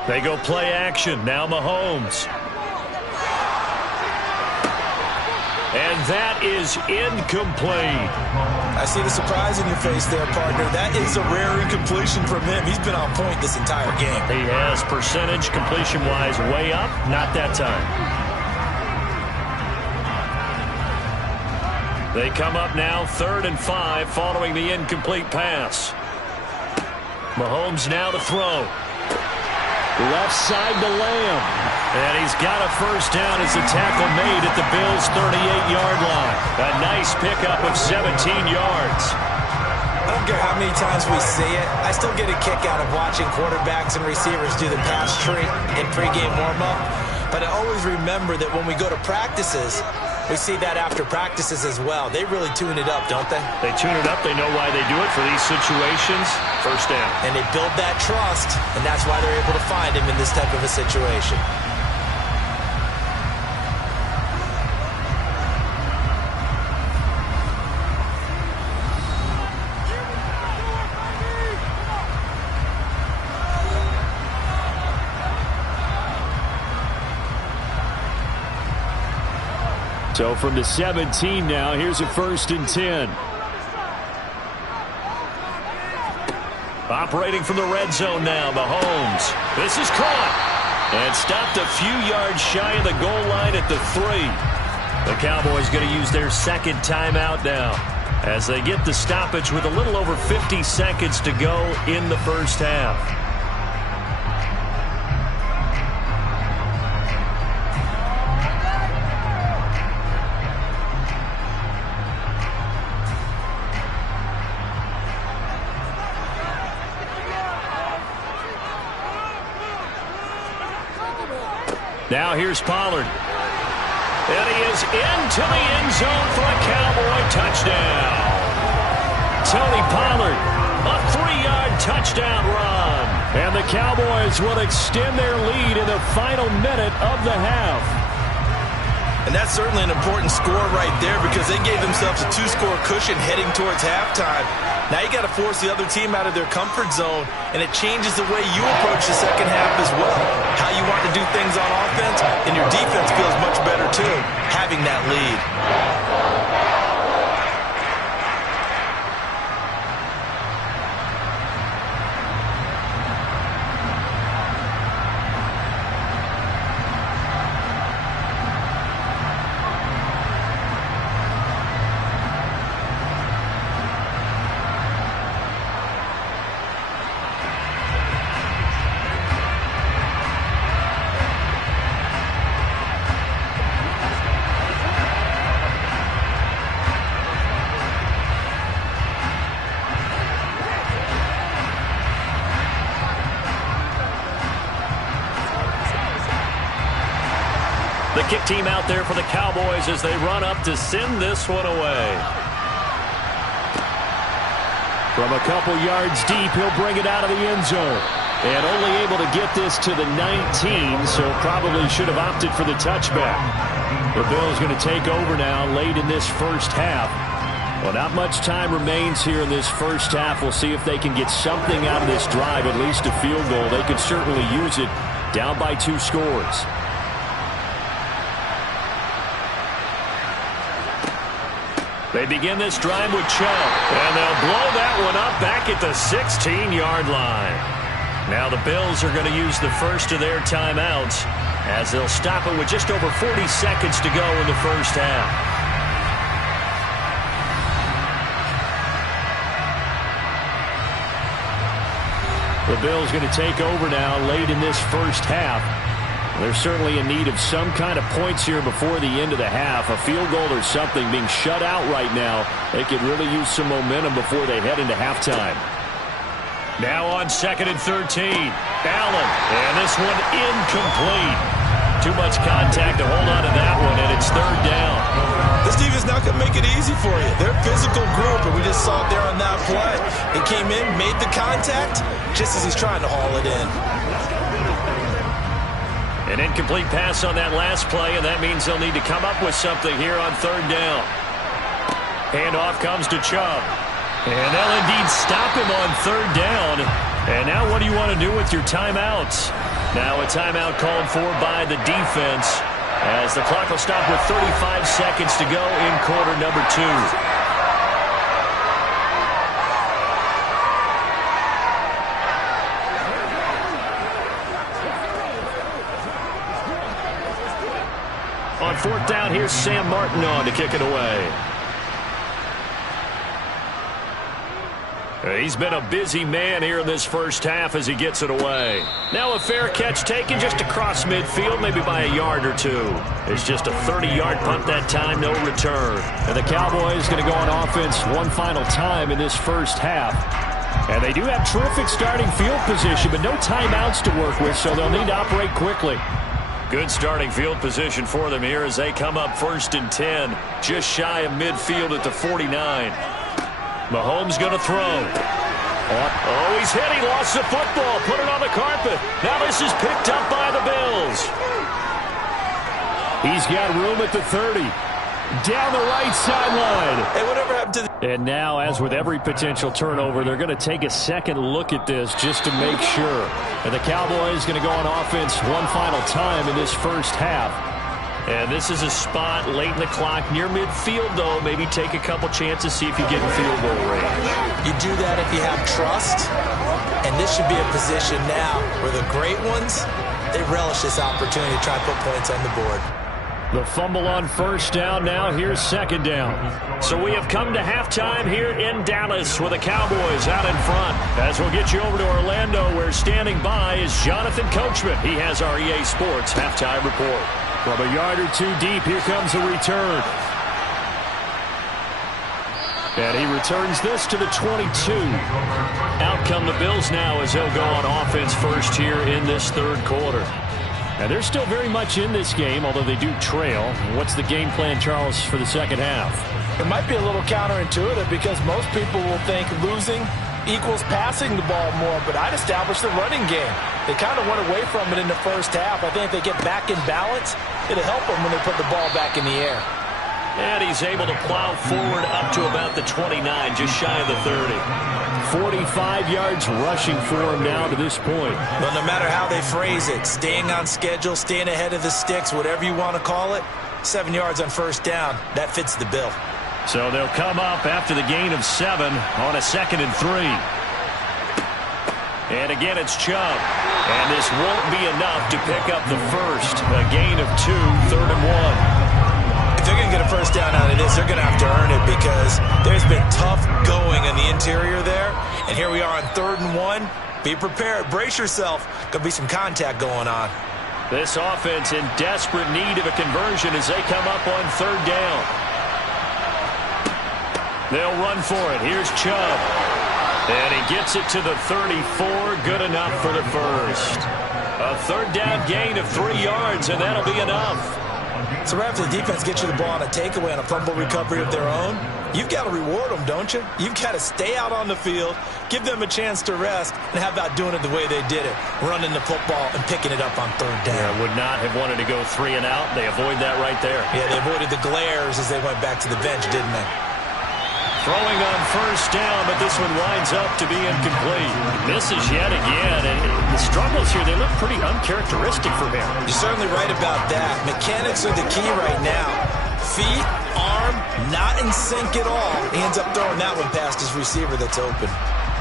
They go play action. Now Mahomes. And that is incomplete. I see the surprise in your face there, partner. That is a rare incompletion from him. He's been on point this entire game. He has percentage completion-wise way up. Not that time. They come up now 3rd and 5 following the incomplete pass. Mahomes now to throw. Left side to Lamb. And he's got a 1st down as the tackle made at the Bills' 38-yard line. A nice pickup of 17 yards. I don't care how many times we see it. I still get a kick out of watching quarterbacks and receivers do the pass tree in pregame warm-up. But I always remember that when we go to practices, we see that after practices as well. They really tune it up, don't they? They tune it up. They know why they do it for these situations. 1st down. And they build that trust, and that's why they're able to find him in this type of a situation. So from the 17 now, here's a 1st and 10. Operating from the red zone now, Mahomes. This is caught. And stopped a few yards shy of the goal line at the 3. The Cowboys going to use their second timeout now as they get the stoppage with a little over 50 seconds to go in the first half. Now here's Pollard. And he is into the end zone for a Cowboy touchdown. Tony Pollard, a 3-yard touchdown run. And the Cowboys will extend their lead in the final minute of the half. And that's certainly an important score right there because they gave themselves a 2-score cushion heading towards halftime. Now you got to force the other team out of their comfort zone, and it changes the way you approach the second half as well. How you want to do things on offense, and your defense feels much better too, having that lead. The kick team out there for the Cowboys as they run up to send this one away. From a couple yards deep, he'll bring it out of the end zone. And only able to get this to the 19, so probably should have opted for the touchback. The Bills going to take over now late in this first half. Well, not much time remains here in this first half. We'll see if they can get something out of this drive, at least a field goal. They could certainly use it down by 2 scores. They begin this drive with Chubb, and they'll blow that one up back at the 16-yard line. Now the Bills are going to use the first of their timeouts as they'll stop it with just over 40 seconds to go in the first half. The Bills going to take over now late in this first half. They're certainly in need of some kind of points here before the end of the half. A field goal or something. Being shut out right now, they could really use some momentum before they head into halftime. Now on 2nd and 13. Allen, and this one incomplete. Too much contact to hold on to that one, and it's 3rd down. This defense not going to make it easy for you. They're a physical group, and we just saw it there on that play. It came in, made the contact, just as he's trying to haul it in. An incomplete pass on that last play, and that means they'll need to come up with something here on 3rd down. Handoff comes to Chubb. And they'll indeed stop him on 3rd down. And now what do you want to do with your timeouts? Now a timeout called for by the defense as the clock will stop with 35 seconds to go in quarter number 2. On 4th down, here's Sam Martin on to kick it away. He's been a busy man here in this first half as he gets it away. Now a fair catch taken just across midfield, maybe by a yard or 2. It's just a 30-yard punt that time, no return. And the Cowboys going to go on offense one final time in this first half. And they do have terrific starting field position, but no timeouts to work with, so they'll need to operate quickly. Good starting field position for them here as they come up 1st and 10, just shy of midfield at the 49. Mahomes going to throw. Oh, he's hit. He lost the football. Put it on the carpet. Now this is picked up by the Bills. He's got room at the 30. Down the right sideline. Hey, whatever happened to the... And now, as with every potential turnover, they're going to take a second look at this just to make sure. And the Cowboys going to go on offense one final time in this first half. And this is a spot late in the clock near midfield, though. Maybe take a couple chances, see if you get in field goal range. You do that if you have trust. And this should be a position now where the great ones, they relish this opportunity to try and put points on the board. The fumble on first down. Now here's second down. So we have come to halftime here in Dallas with the Cowboys out in front. As we'll get you over to Orlando, where standing by is Jonathan Coachman. He has our EA Sports halftime report. From a yard or two deep, here comes a return. And he returns this to the 22. Out come the Bills now as they'll go on offense first here in this third quarter. And they're still very much in this game, although they do trail. What's the game plan, Charles, for the second half? It might be a little counterintuitive because most people will think losing equals passing the ball more, but I'd establish the running game. They kind of went away from it in the first half. I think if they get back in balance, it'll help them when they put the ball back in the air. And he's able to plow forward up to about the 29, just shy of the 30. 45 yards rushing for him now to this point. Well, no matter how they phrase it, staying on schedule, staying ahead of the sticks, whatever you want to call it, 7 yards on first down, that fits the bill. So they'll come up after the gain of 7 on a 2nd and 3. And again, it's Chubb. And this won't be enough to pick up the first. A gain of 2, 3rd and 1. If they're going to get a first down out of this, they're going to have to earn it because there's been tough going in the interior there. And here we are on 3rd and 1. Be prepared. Brace yourself. Going to be some contact going on. This offense in desperate need of a conversion as they come up on 3rd down. They'll run for it. Here's Chubb. And he gets it to the 34. Good enough for the first. A 3rd down gain of 3 yards, and that'll be enough. So right after the defense gets you the ball on a takeaway on a fumble recovery of their own, you've got to reward them, don't you? You've got to stay out on the field, give them a chance to rest, and how about doing it the way they did it, running the football and picking it up on 3rd down. Yeah, would not have wanted to go 3 and out. They avoid that right there. Yeah, they avoided the glares as they went back to the bench, didn't they? Throwing on first down, but this one winds up to be incomplete. Misses yet again, and the struggles here, they look pretty uncharacteristic for him. You're certainly right about that. Mechanics are the key right now. Feet, arm, not in sync at all. He ends up throwing that one past his receiver that's open.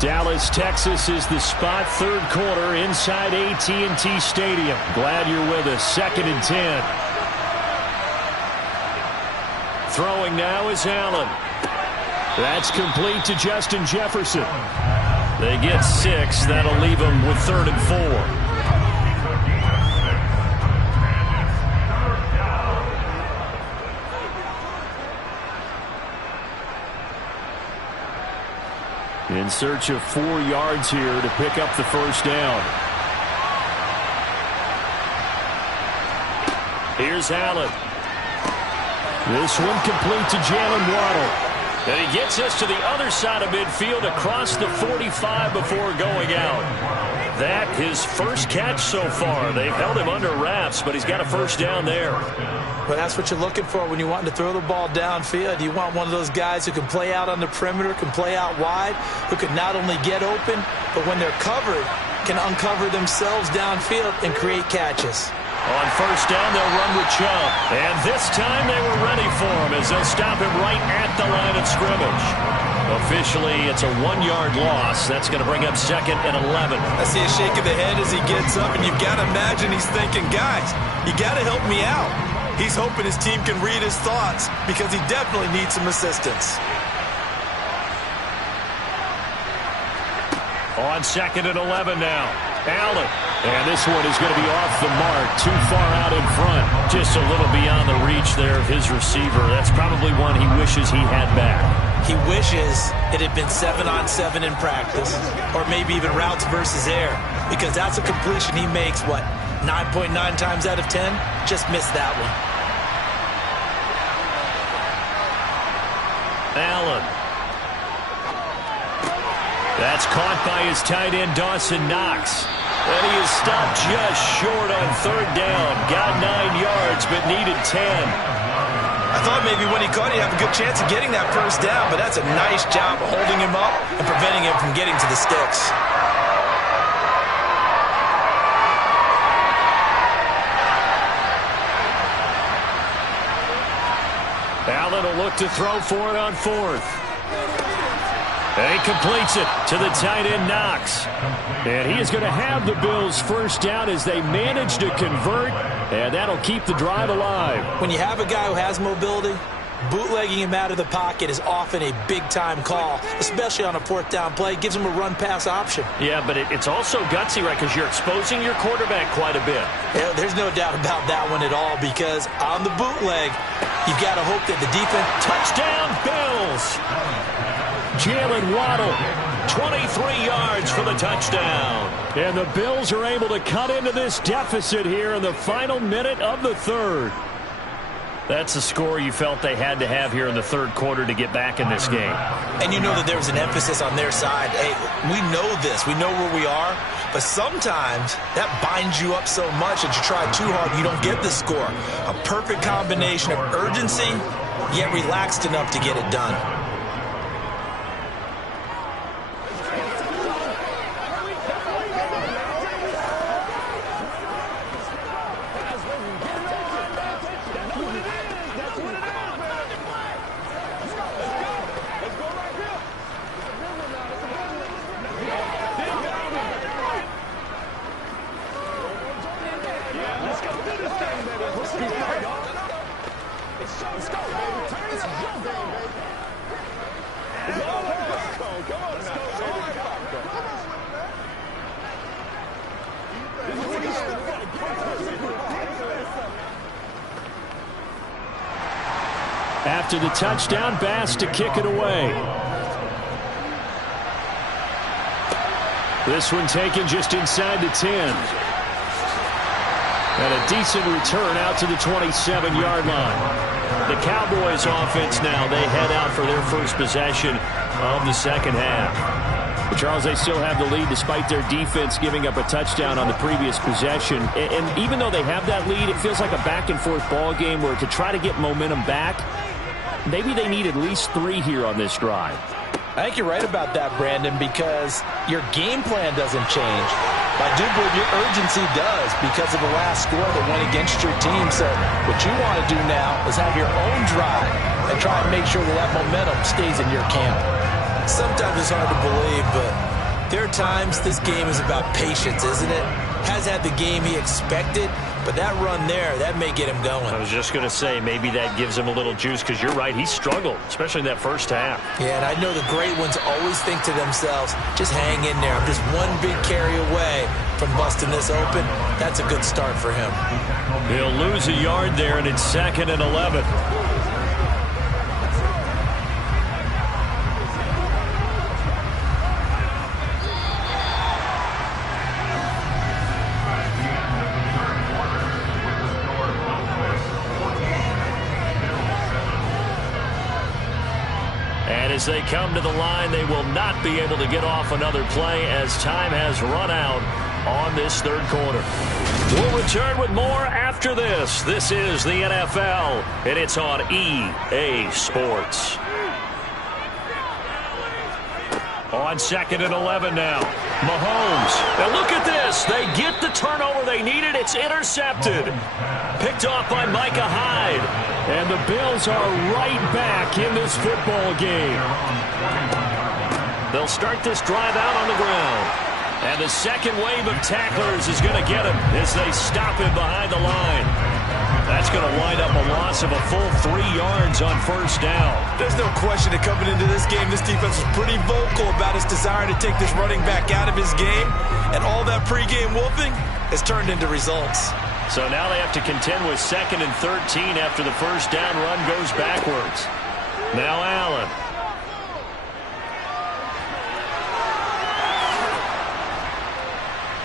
Dallas, Texas is the spot, 3rd quarter inside AT&T Stadium. Glad you're with us. 2nd and 10. Throwing now is Allen. That's complete to Justin Jefferson. They get 6. That'll leave them with 3rd and 4. In search of 4 yards here to pick up the first down. Here's Allen. This one complete to Jalen Waddle. And he gets us to the other side of midfield across the 45 before going out. That his first catch so far. They've held him under wraps, but he's got a first down there. Well, that's what you're looking for when you want to throw the ball downfield. You want one of those guys who can play out on the perimeter, can play out wide, who can not only get open, but when they're covered, can uncover themselves downfield and create catches. On first down, they'll run with Chubb. And this time they were ready for him as they'll stop him right at the line of scrimmage. Officially, it's a 1-yard loss. That's going to bring up 2nd and 11. I see a shake of the head as he gets up, and you've got to imagine he's thinking, guys, you got to help me out. He's hoping his team can read his thoughts because he definitely needs some assistance. On 2nd and 11 now. Allen. And this one is going to be off the mark. Too far out in front. Just a little beyond the reach there of his receiver. That's probably one he wishes he had back. He wishes it had been 7-on-7 in practice. Or maybe even routes versus air. Because that's a completion he makes, 9.9 times out of 10? Just missed that one. Allen. That's caught by his tight end, Dawson Knox. And he is stopped just short on 3rd down. Got 9 yards, but needed 10. I thought maybe when he caught it, he'd have a good chance of getting that first down, but that's a nice job of holding him up and preventing him from getting to the sticks. Allen will look to throw for it on fourth. And he completes it to the tight end, Knox. And he is going to have the Bills first down as they manage to convert, and that'll keep the drive alive. When you have a guy who has mobility, bootlegging him out of the pocket is often a big-time call, especially on a fourth down play. Gives him a run-pass option. Yeah, but it's also gutsy, right, because you're exposing your quarterback quite a bit. Yeah, there's no doubt about that one at all, because on the bootleg, you've got to hope that the defense... Touchdown, Bills! Jalen Waddle, 23 yards for the touchdown. And the Bills are able to cut into this deficit here in the final minute of the third. That's the score you felt they had to have here in the third quarter to get back in this game. And you know that there was an emphasis on their side. Hey, we know this. We know where we are. But sometimes that binds you up so much that you try too hard, you don't get the score. A perfect combination of urgency, yet relaxed enough to get it done. After the touchdown, Bass to kick it away. This one taken just inside the 10. And a decent return out to the 27-yard line. The Cowboys offense now, they head out for their first possession of the second half. But Charles, they still have the lead despite their defense giving up a touchdown on the previous possession. And even though they have that lead, it feels like a back-and-forth ball game where to try to get momentum back, maybe they need at least 3 here on this drive. I think you're right about that, Brandon, because your game plan doesn't change. I do believe your urgency does because of the last score that went against your team. So what you want to do now is have your own drive and try and make sure that that momentum stays in your camp. Sometimes it's hard to believe, but there are times this game is about patience, isn't it? Has had the game he expected, but that run there, that may get him going. I was just going to say, maybe that gives him a little juice, because you're right, he struggled, especially in that first half. Yeah, and I know the great ones always think to themselves, just hang in there. I'm just one big carry away from busting this open. That's a good start for him. He'll lose a yard there, and it's 2nd and 11. As they come to the line, they will not be able to get off another play as time has run out on this third quarter. We'll return with more after this. This is the NFL, and it's on EA Sports. On 2nd and 11 now. Mahomes. And look at this. They get the turnover they needed. It's intercepted. Picked off by Micah Hyde. And the Bills are right back in this football game. They'll start this drive out on the ground. And the second wave of tacklers is going to get him as they stop him behind the line. That's going to wind up a loss of a full 3 yards on first down. There's no question that coming into this game, this defense was pretty vocal about its desire to take this running back out of his game. And all that pregame wolfing has turned into results. So now they have to contend with 2nd and 13 after the first down run goes backwards. Now Allen.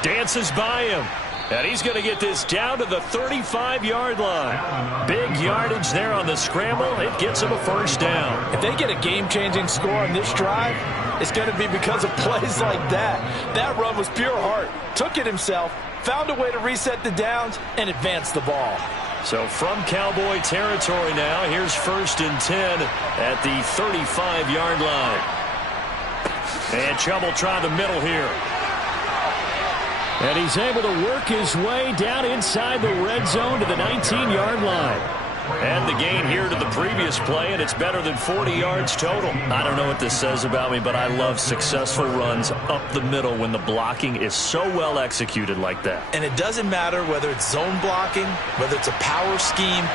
Dances by him. And he's going to get this down to the 35-yard line. Big yardage there on the scramble. It gets him a first down. If they get a game-changing score on this drive, it's going to be because of plays like that. That run was pure heart. Took it himself, found a way to reset the downs, and advance the ball. So from Cowboy territory now, here's 1st and 10 at the 35-yard line. And Chubb will try the middle here. And he's able to work his way down inside the red zone to the 19-yard line. And the gain here to the previous play, and it's better than 40 yards total. I don't know what this says about me, but I love successful runs up the middle when the blocking is so well executed like that. And it doesn't matter whether it's zone blocking, whether it's a power scheme.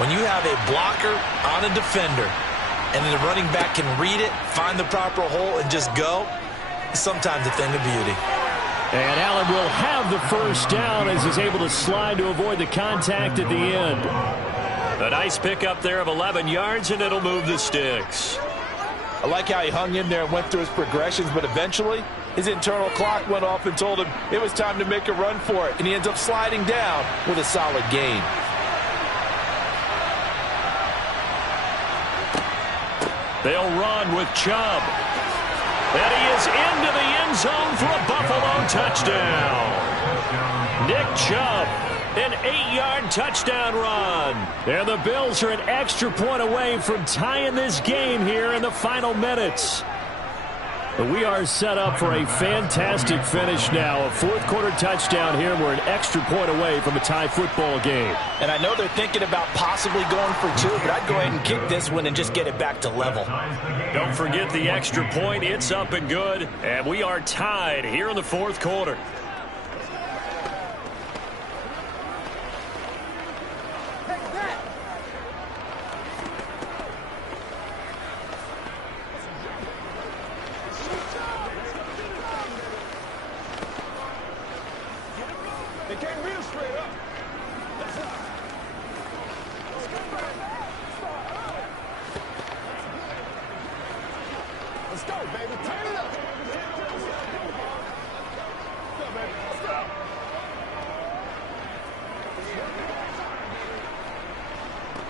When you have a blocker on a defender and the running back can read it, find the proper hole, and just go, it's sometimes a thing of beauty. And Allen will have the first down as he's able to slide to avoid the contact at the end. A nice pickup there of 11 yards, and it'll move the sticks. I like how he hung in there and went through his progressions, but eventually his internal clock went off and told him it was time to make a run for it, and he ends up sliding down with a solid gain. They'll run with Chubb. And he is into the end zone for a Buffalo touchdown. Nick Chubb, an 8-yard touchdown run. And the Bills are an extra point away from tying this game here in the final minutes. But we are set up for a fantastic finish now. A fourth-quarter touchdown here, and we're an extra point away from a tie football game. And I know they're thinking about possibly going for 2, but I'd go ahead and kick this one and just get it back to level. Don't forget the extra point. It's up and good, and we are tied here in the fourth quarter. Let's go, baby. Turn it up.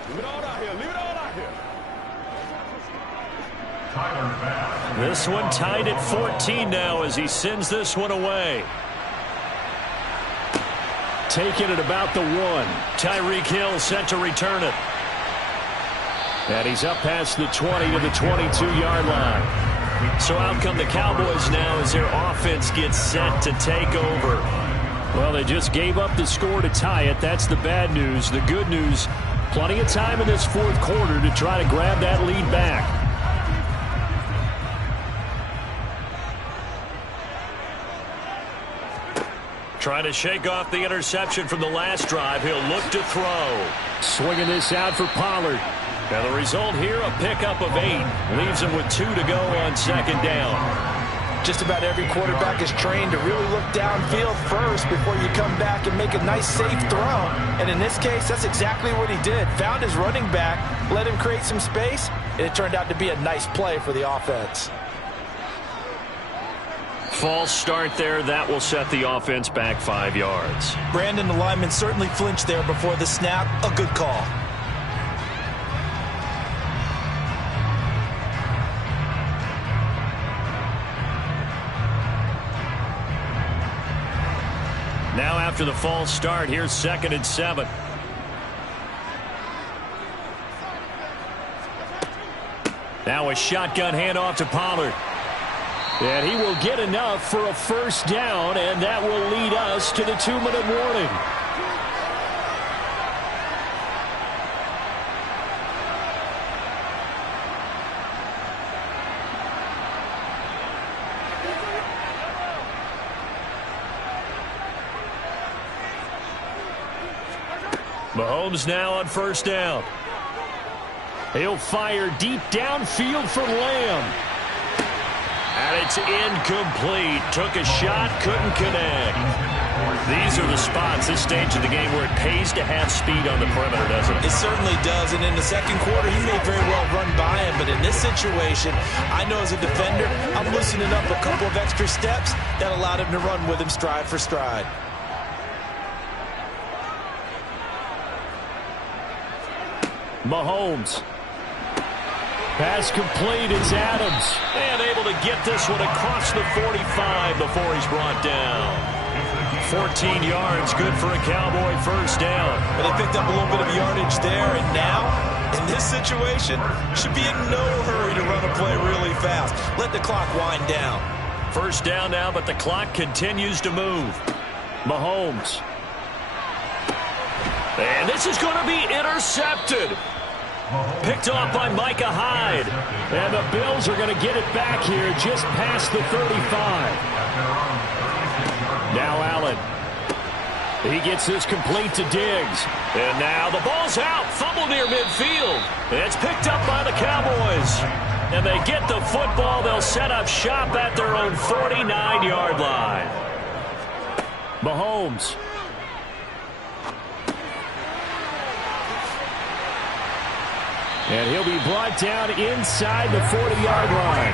Leave it all out here. Leave it all out here. This one tied at 14 now as he sends this one away. Taking it about the 1. Tyreek Hill set to return it. And he's up past the 20 to the 22-yard line. So out come the Cowboys now as their offense gets set to take over. Well, they just gave up the score to tie it. That's the bad news. The good news, plenty of time in this fourth quarter to try to grab that lead back. Trying to shake off the interception from the last drive. He'll look to throw. Swinging this out for Pollard. And the result here, a pickup of 8. Leaves him with 2 to go on second down. Just about every quarterback is trained to really look downfield first before you come back and make a nice, safe throw. And in this case, that's exactly what he did. Found his running back, let him create some space, and it turned out to be a nice play for the offense. False start there. That will set the offense back 5 yards. Brandon, the lineman certainly flinched there before the snap. A good call. Now after the false start, here's 2nd and 7. Now a shotgun handoff to Pollard. And he will get enough for a first down, and that will lead us to the 2-minute warning. Mahomes now on first down. He'll fire deep downfield for Lamb. And it's incomplete. Took a shot, couldn't connect. These are the spots, this stage of the game, where it pays to have speed on the perimeter, doesn't it? It certainly does, and in the second quarter, he may very well run by him, but in this situation, I know as a defender, I'm loosening up a couple of extra steps that allowed him to run with him stride for stride. Mahomes. Pass complete. It's Adams. And able to get this one across the 45 before he's brought down. 14 yards, good for a Cowboy first down. But they picked up a little bit of yardage there, and now, in this situation, should be in no hurry to run a play really fast. Let the clock wind down. First down now, but the clock continues to move. Mahomes. And this is going to be intercepted. Picked off by Micah Hyde. And the Bills are going to get it back here just past the 35. Now Allen. He gets this complete to Diggs. And now the ball's out. Fumble near midfield. It's picked up by the Cowboys. And they get the football. They'll set up shop at their own 49-yard line. Mahomes. And he'll be brought down inside the 40-yard line.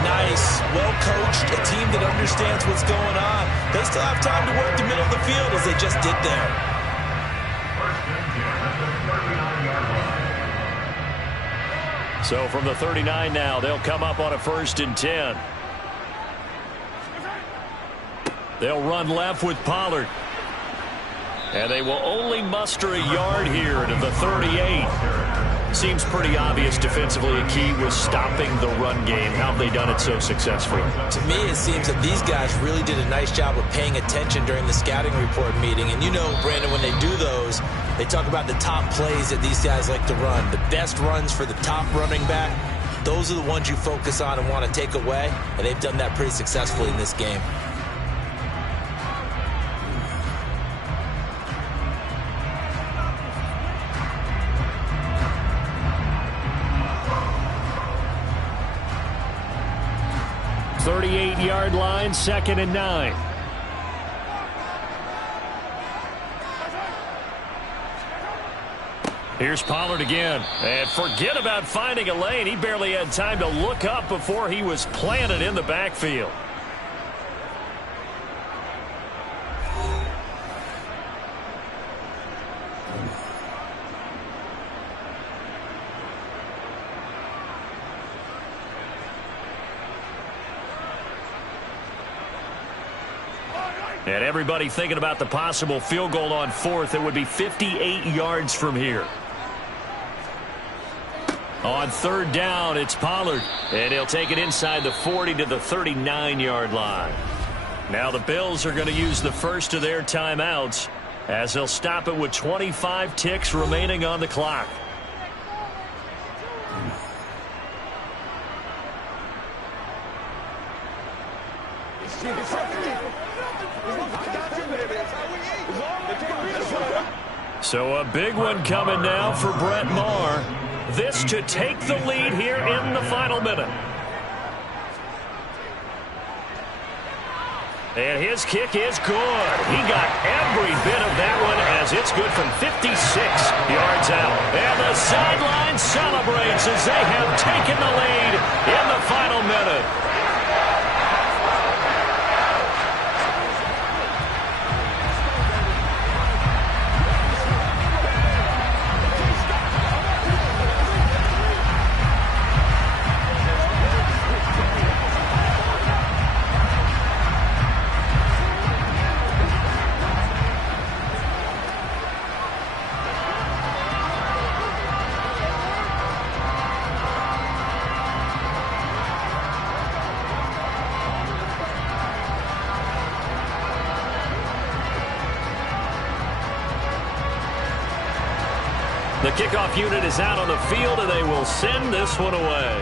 Nice, well-coached, a team that understands what's going on. They still have time to work the middle of the field as they just did there. So from the 39 now, they'll come up on a 1st and 10. They'll run left with Pollard. And they will only muster a yard here to the 38. Seems pretty obvious defensively a key was stopping the run game. How have they done it so successfully? To me, it seems that these guys really did a nice job of paying attention during the scouting report meeting. And you know, Brandon, when they do those, they talk about the top plays that these guys like to run. The best runs for the top running back, those are the ones you focus on and want to take away. And they've done that pretty successfully in this game. Yard line, 2nd and 9. Here's Pollard again. And forget about finding a lane. He barely had time to look up before he was planted in the backfield. And everybody thinking about the possible field goal on 4th. It would be 58 yards from here. On 3rd down, it's Pollard. And he'll take it inside the 40 to the 39-yard line. Now the Bills are going to use the first of their timeouts as they'll stop it with 25 ticks remaining on the clock. So a big one coming now for Brett Maher. This to take the lead here in the final minute. And his kick is good. He got every bit of that one as it's good from 56 yards out. And the sideline celebrates as they have taken the lead in the final minute. The kickoff unit is out on the field, and they will send this one away.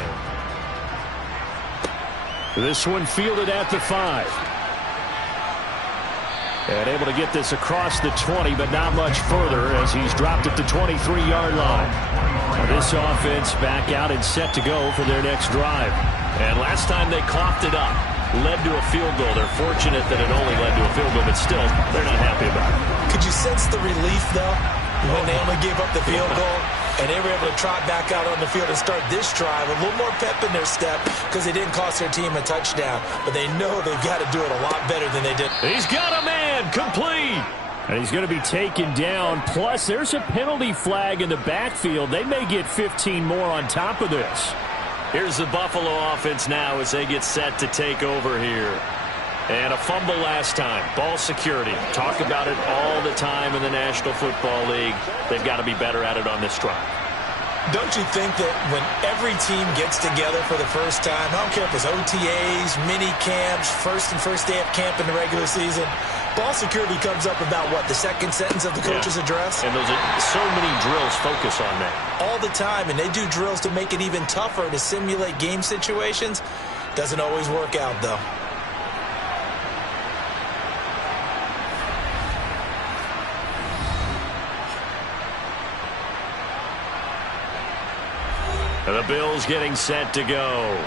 This one fielded at the 5. And able to get this across the 20, but not much further as he's dropped at the 23-yard line. This offense back out and set to go for their next drive. And last time they coughed it up, led to a field goal. They're fortunate that it only led to a field goal, but still, they're not happy about it. Could you sense the relief, though, when they only gave up the field goal and they were able to trot back out on the field and start this drive? A little more pep in their step because they didn't cost their team a touchdown, but they know they've got to do it a lot better than they did. He's got a man, complete. And he's going to be taken down. Plus, there's a penalty flag in the backfield. They may get 15 more on top of this. Here's the Buffalo offense now as they get set to take over here. And a fumble last time. Ball security. Talk about it all the time in the National Football League. They've got to be better at it on this drive. Don't you think that when every team gets together for the first time, I don't care if it's OTAs, mini camps, first day of camp in the regular season, Ball security comes up about, what, the second sentence of the coach's address? And those are so many drills focus on that. All the time, and they do drills to make it even tougher to simulate game situations. Doesn't always work out, though. And the Bills getting set to go.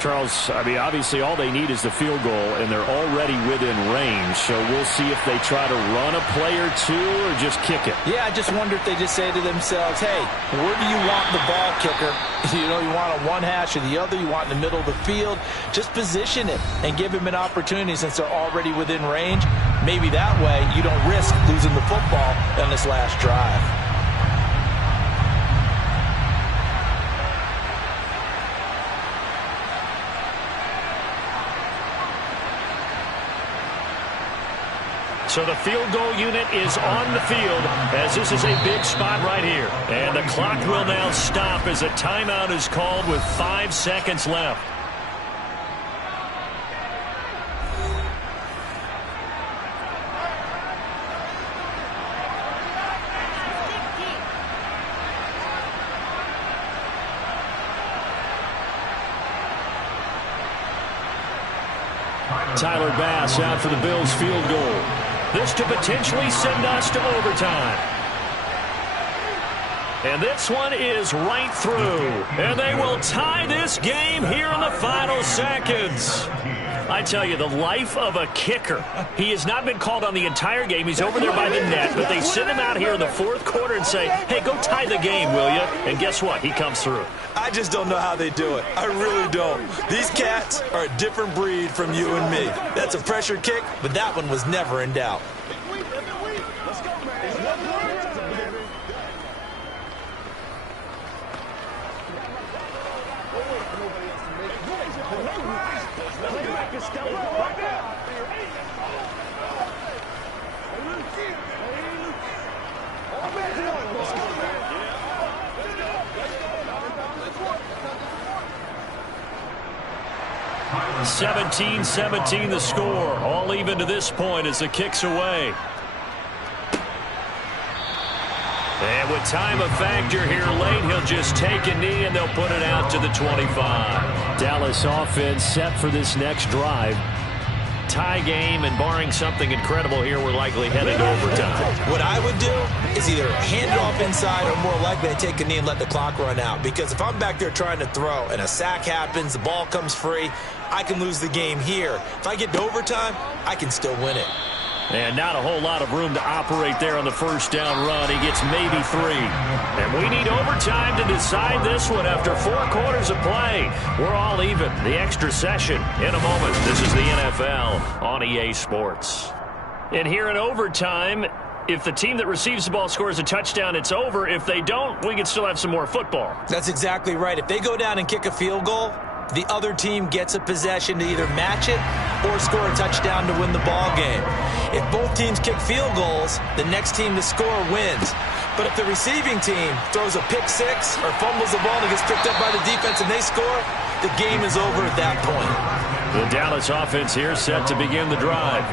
Charles, I mean, obviously all they need is the field goal, and they're already within range. So we'll see if they try to run a play or two or just kick it. Yeah, I just wonder if they just say to themselves, hey, where do you want the ball, kicker? You know, you want on one hash or the other. You want in the middle of the field. Just position it and give him an opportunity since they're already within range. Maybe that way you don't risk losing the football on this last drive. So the field goal unit is on the field as this is a big spot right here. And the clock will now stop as a timeout is called with 5 seconds left. Tyler Bass out for the Bills field goal. This to potentially send us to overtime. And this one is right through. And they will tie this game here in the final seconds. I tell you, the life of a kicker. He has not been called on the entire game. He's over there by the net, but they send him out here in the fourth quarter and say, hey, go tie the game, will you? And guess what? He comes through. I just don't know how they do it. I really don't. These cats are a different breed from you and me. That's a pressure kick, but that one was never in doubt. Let's go. 17-17 the score. All even to this point as the kick's away. And with time a factor here late, he'll just take a knee and they'll put it out to the 25. Dallas offense set for this next drive. Tie game, and barring something incredible here, we're likely headed to overtime. What I would do is either hand it off inside or more likely I take a knee and let the clock run out. Because if I'm back there trying to throw and a sack happens, the ball comes free, I can lose the game here. If I get to overtime, I can still win it. And not a whole lot of room to operate there on the first down run. He gets maybe 3. And we need overtime to decide this one after 4 quarters of play. We're all even. The extra session in a moment. This is the NFL on EA Sports. And here in overtime, if the team that receives the ball scores a touchdown, it's over. If they don't, we can still have some more football. That's exactly right. If they go down and kick a field goal, the other team gets a possession to either match it or score a touchdown to win the ball game. If both teams kick field goals, the next team to score wins. But if the receiving team throws a pick six or fumbles the ball and it gets picked up by the defense and they score, the game is over at that point. The Dallas offense here set to begin the drive.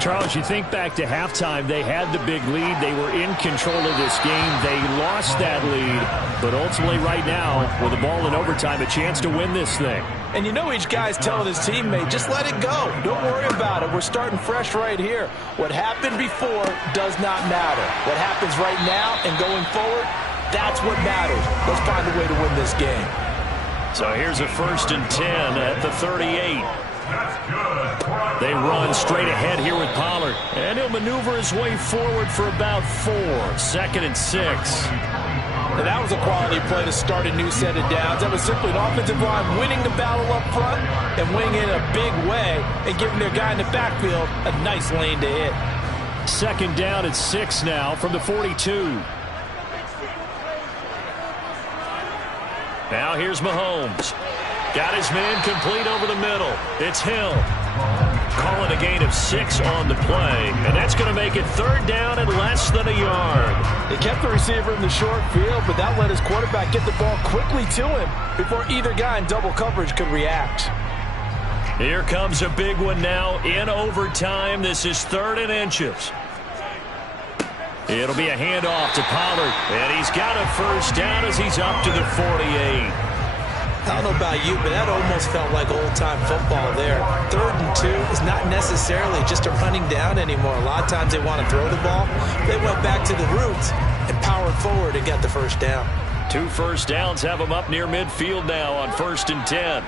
Charles, you think back to halftime, they had the big lead. They were in control of this game. They lost that lead. But ultimately right now, with the ball in overtime, a chance to win this thing. And you know each guy's telling his teammate, just let it go. Don't worry about it. We're starting fresh right here. What happened before does not matter. What happens right now and going forward, that's what matters. Let's find a way to win this game. So here's a 1st and 10 at the 38. They run straight ahead here with Pollard. And he'll maneuver his way forward for about 4. 2nd and 6. And that was a quality play to start a new set of downs. That was simply an offensive line winning the battle up front and winning in a big way and giving their guy in the backfield a nice lane to hit. 2nd down at 6 now from the 42. Now here's Mahomes. Got his man complete over the middle. It's Hill. Calling a gain of 6 on the play. And that's going to make it 3rd down and less than a yard. They kept the receiver in the short field, but that let his quarterback get the ball quickly to him before either guy in double coverage could react. Here comes a big one now in overtime. This is 3rd and inches. It'll be a handoff to Pollard, and he's got a first down as he's up to the 48. I don't know about you, but that almost felt like old-time football there. 3rd and 2 is not necessarily just a running down anymore. A lot of times they want to throw the ball. They went back to the roots and powered forward and got the first down. 2 first downs have them up near midfield now on 1st and 10.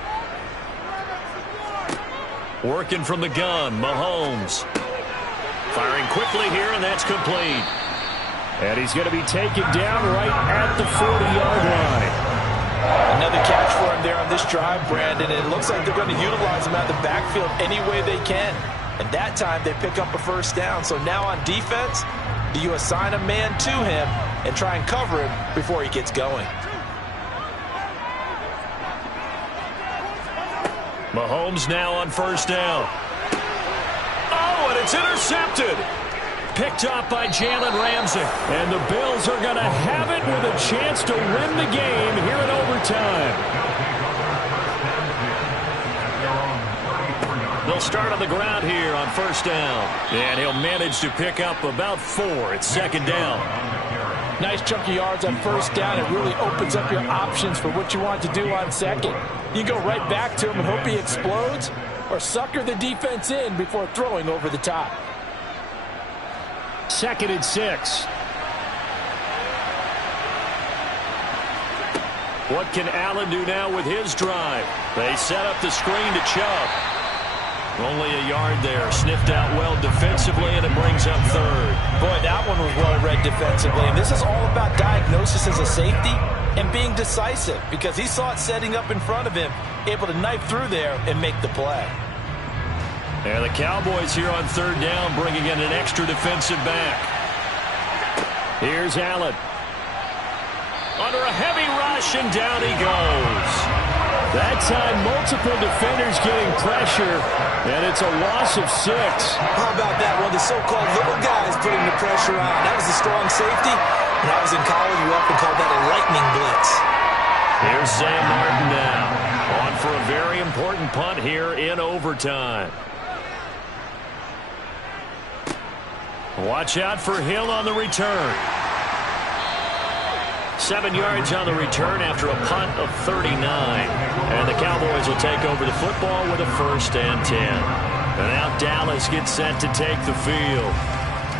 Working from the gun, Mahomes. Firing quickly here, and that's complete. And he's going to be taken down right at the 40-yard line. Another catch for him there on this drive, Brandon. And it looks like they're going to utilize him out of the backfield any way they can. And that time they pick up a first down. So now on defense, do you assign a man to him and try and cover him before he gets going? Mahomes now on first down. Oh, and it's intercepted. Picked up by Jalen Ramsey. And the Bills are going to have it with a chance to win the game here in overtime. They'll start on the ground here on first down. And he'll manage to pick up about 4. It's 2nd down. Nice chunk of yards on first down. It really opens up your options for what you want to do on 2nd. You go right back to him and hope he explodes, or sucker the defense in before throwing over the top. 2nd and 6. What can Allen do now with his drive? They set up the screen to Chubb. Only a yard there. Sniffed out well defensively, and it brings up 3rd. Boy, that one was well read defensively. And this is all about diagnosis as a safety and being decisive, because he saw it setting up in front of him, able to knife through there and make the play. And the Cowboys here on 3rd down, bringing in an extra defensive back. Here's Allen. Under a heavy rush, and down he goes. That time, multiple defenders getting pressure, and it's a loss of 6. How about that? One of the so-called little guys putting the pressure on. That was a strong safety. When I was in college, we often called that a lightning blitz. Here's Sam Martin now. On for a very important punt here in overtime. Watch out for Hill on the return. 7 yards on the return after a punt of 39. And the Cowboys will take over the football with a 1st and 10. And now Dallas gets set to take the field.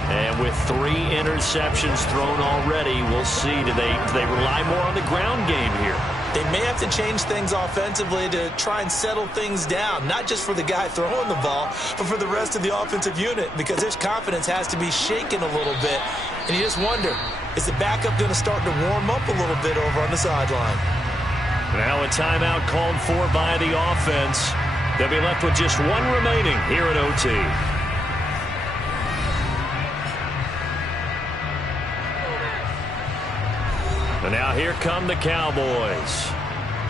And with 3 interceptions thrown already, we'll see. Do they rely more on the ground game here? They may have to change things offensively to try and settle things down, not just for the guy throwing the ball, but for the rest of the offensive unit, because his confidence has to be shaken a little bit. And you just wonder, is the backup going to start to warm up a little bit over on the sideline? Now a timeout called for by the offense. They'll be left with just 1 remaining here at OT. And now here come the Cowboys.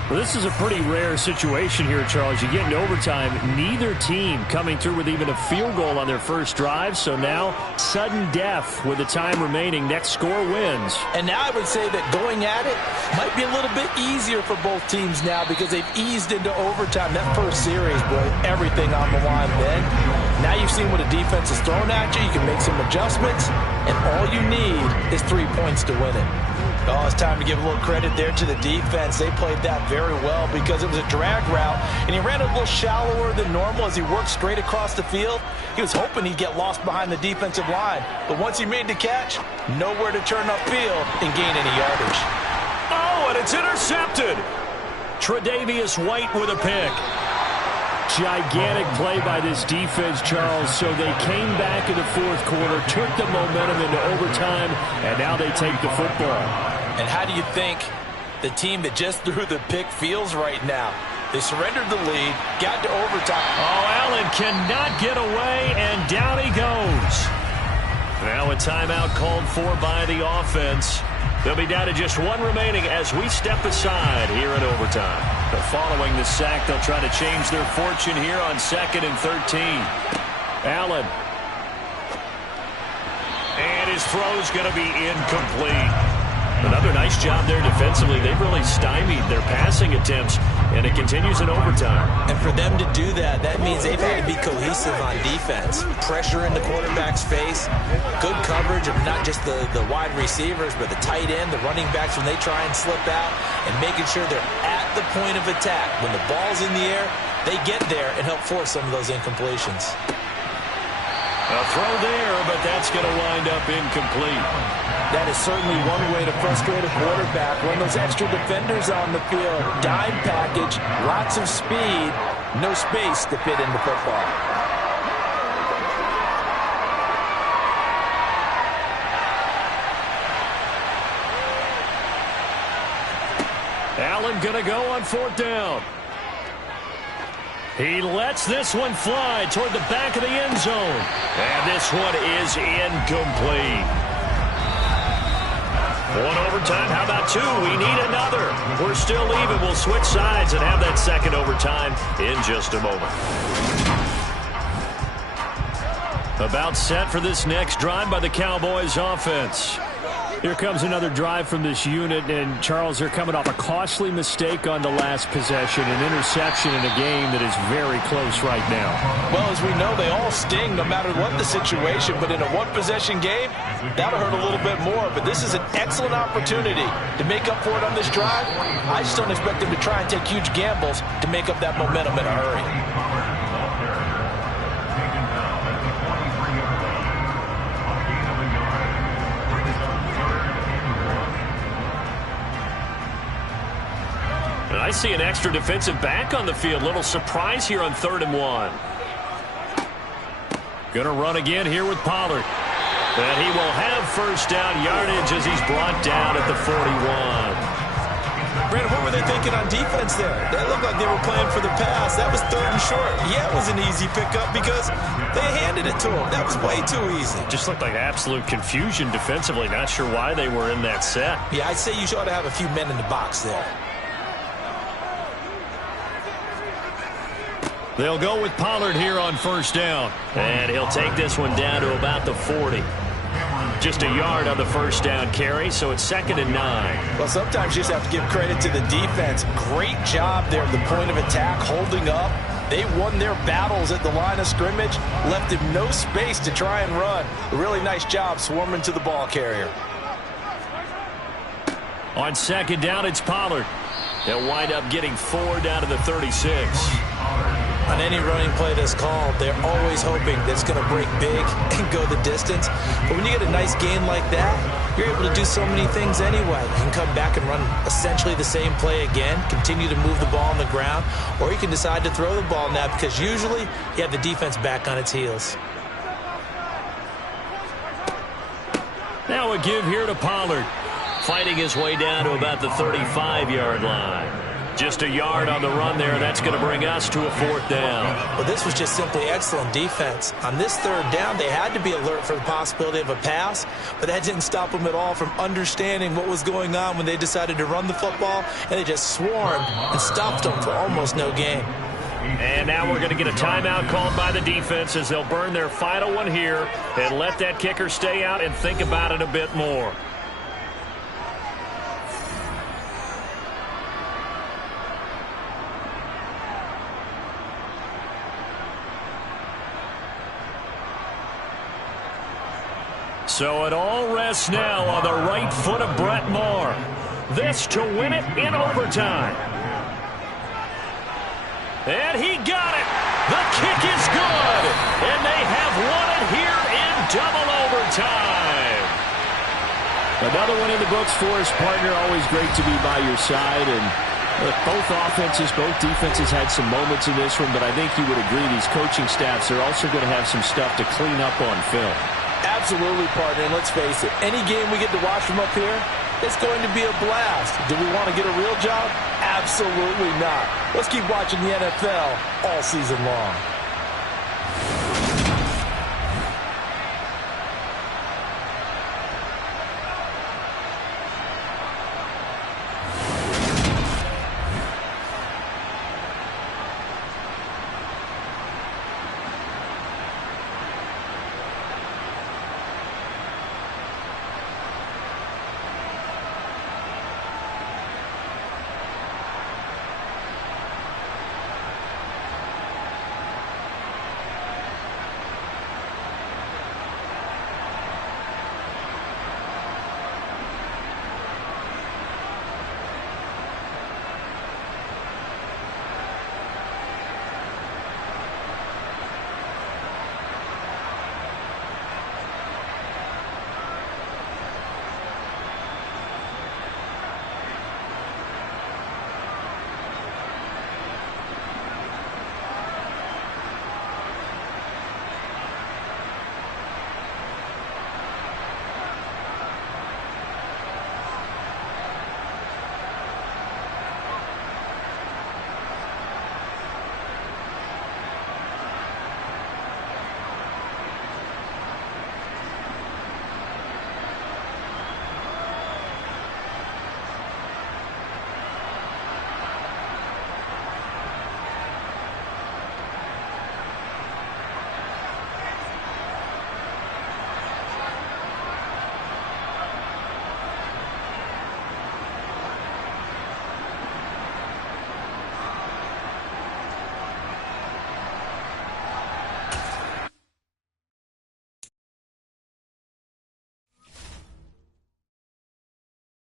Well, this is a pretty rare situation here, Charles. You get in overtime, neither team coming through with even a field goal on their first drive. So now, sudden death with the time remaining. Next score wins. And now I would say that going at it might be a little bit easier for both teams now, because they've eased into overtime. That first series, boy, everything on the line then. Now you've seen what a defense is thrown at you. You can make some adjustments, and all you need is 3 points to win it. Oh, it's time to give a little credit there to the defense. They played that very well, because it was a drag route, and he ran a little shallower than normal as he worked straight across the field. He was hoping he'd get lost behind the defensive line, but once he made the catch, nowhere to turn upfield and gain any yardage. Oh, and it's intercepted. Tre'Davious White with a pick. Gigantic play by this defense, Charles. So they came back in the 4th quarter, took the momentum into overtime, and now they take the football. And how do you think the team that just threw the pick feels right now? They surrendered the lead, got to overtime. Oh, Allen cannot get away, and down he goes. Now a timeout called for by the offense. They'll be down to just 1 remaining as we step aside here in overtime. But following the sack, they'll try to change their fortune here on 2nd and 13. Allen. And his throw's going to be incomplete. Another nice job there defensively. They've really stymied their passing attempts, and it continues in overtime. And for them to do that, that means they've had to be cohesive on defense. Pressure in the quarterback's face, good coverage of not just the wide receivers, but the tight end, the running backs when they try and slip out, and making sure they're at the point of attack. When the ball's in the air, they get there and help force some of those incompletions. A throw there, but that's going to wind up incomplete. That is certainly one way to frustrate a quarterback. Run those extra defenders on the field. Dime package, lots of speed, no space to fit into football. Allen going to go on 4th down. He lets this one fly toward the back of the end zone. And this one is incomplete. One overtime. How about two? We need another. We're still even. We'll switch sides and have that second overtime in just a moment. About set for this next drive by the Cowboys offense. Here comes another drive from this unit, and Charles, they're coming off a costly mistake on the last possession, an interception in a game that is very close right now. Well, as we know, they all sting no matter what the situation, but in a one-possession game, that'll hurt a little bit more. But this is an excellent opportunity to make up for it on this drive. I just don't expect them to try and take huge gambles to make up that momentum in a hurry. I see an extra defensive back on the field. Little surprise here on 3rd and 1. Gonna run again here with Pollard. And he will have first down yardage as he's brought down at the 41. Brandon, what were they thinking on defense there? They looked like they were playing for the pass. That was 3rd and short. Yeah, it was an easy pickup because they handed it to him. That was way too easy. Just looked like absolute confusion defensively. Not sure why they were in that set. Yeah, I'd say you ought to have a few men in the box there. They'll go with Pollard here on 1st down. And he'll take this one down to about the 40. Just a yard on the 1st down carry, so it's 2nd and 9. Well, sometimes you just have to give credit to the defense. Great job there at the point of attack, holding up. They won their battles at the line of scrimmage, left him no space to try and run. A really nice job swarming to the ball carrier. On 2nd down, it's Pollard. They'll wind up getting 4 down to the 36. On any running play that's called, they're always hoping that it's going to break big and go the distance. But when you get a nice gain like that, you're able to do so many things anyway. You can come back and run essentially the same play again, continue to move the ball on the ground, or you can decide to throw the ball now because usually you have the defense back on its heels. Now a give here to Pollard, fighting his way down to about the 35-yard line. Just a yard on the run there. That's going to bring us to a 4th down. Well, this was just simply excellent defense. On this 3rd down, they had to be alert for the possibility of a pass, but that didn't stop them at all from understanding what was going on when they decided to run the football, and they just swarmed and stopped them for almost no gain. And now we're going to get a timeout called by the defense as they'll burn their final one here and let that kicker stay out and think about it a bit more. So it all rests now on the right foot of Brett Maher. This to win it in overtime. And he got it. The kick is good. And they have won it here in double overtime. Another one in the books for his partner. Always great to be by your side. And look, both offenses, both defenses had some moments in this one, but I think you would agree these coaching staffs are also going to have some stuff to clean up on film. Absolutely, partner, and let's face it, any game we get to watch from up here, it's going to be a blast. Do we want to get a real job? Absolutely not. Let's keep watching the NFL all season long.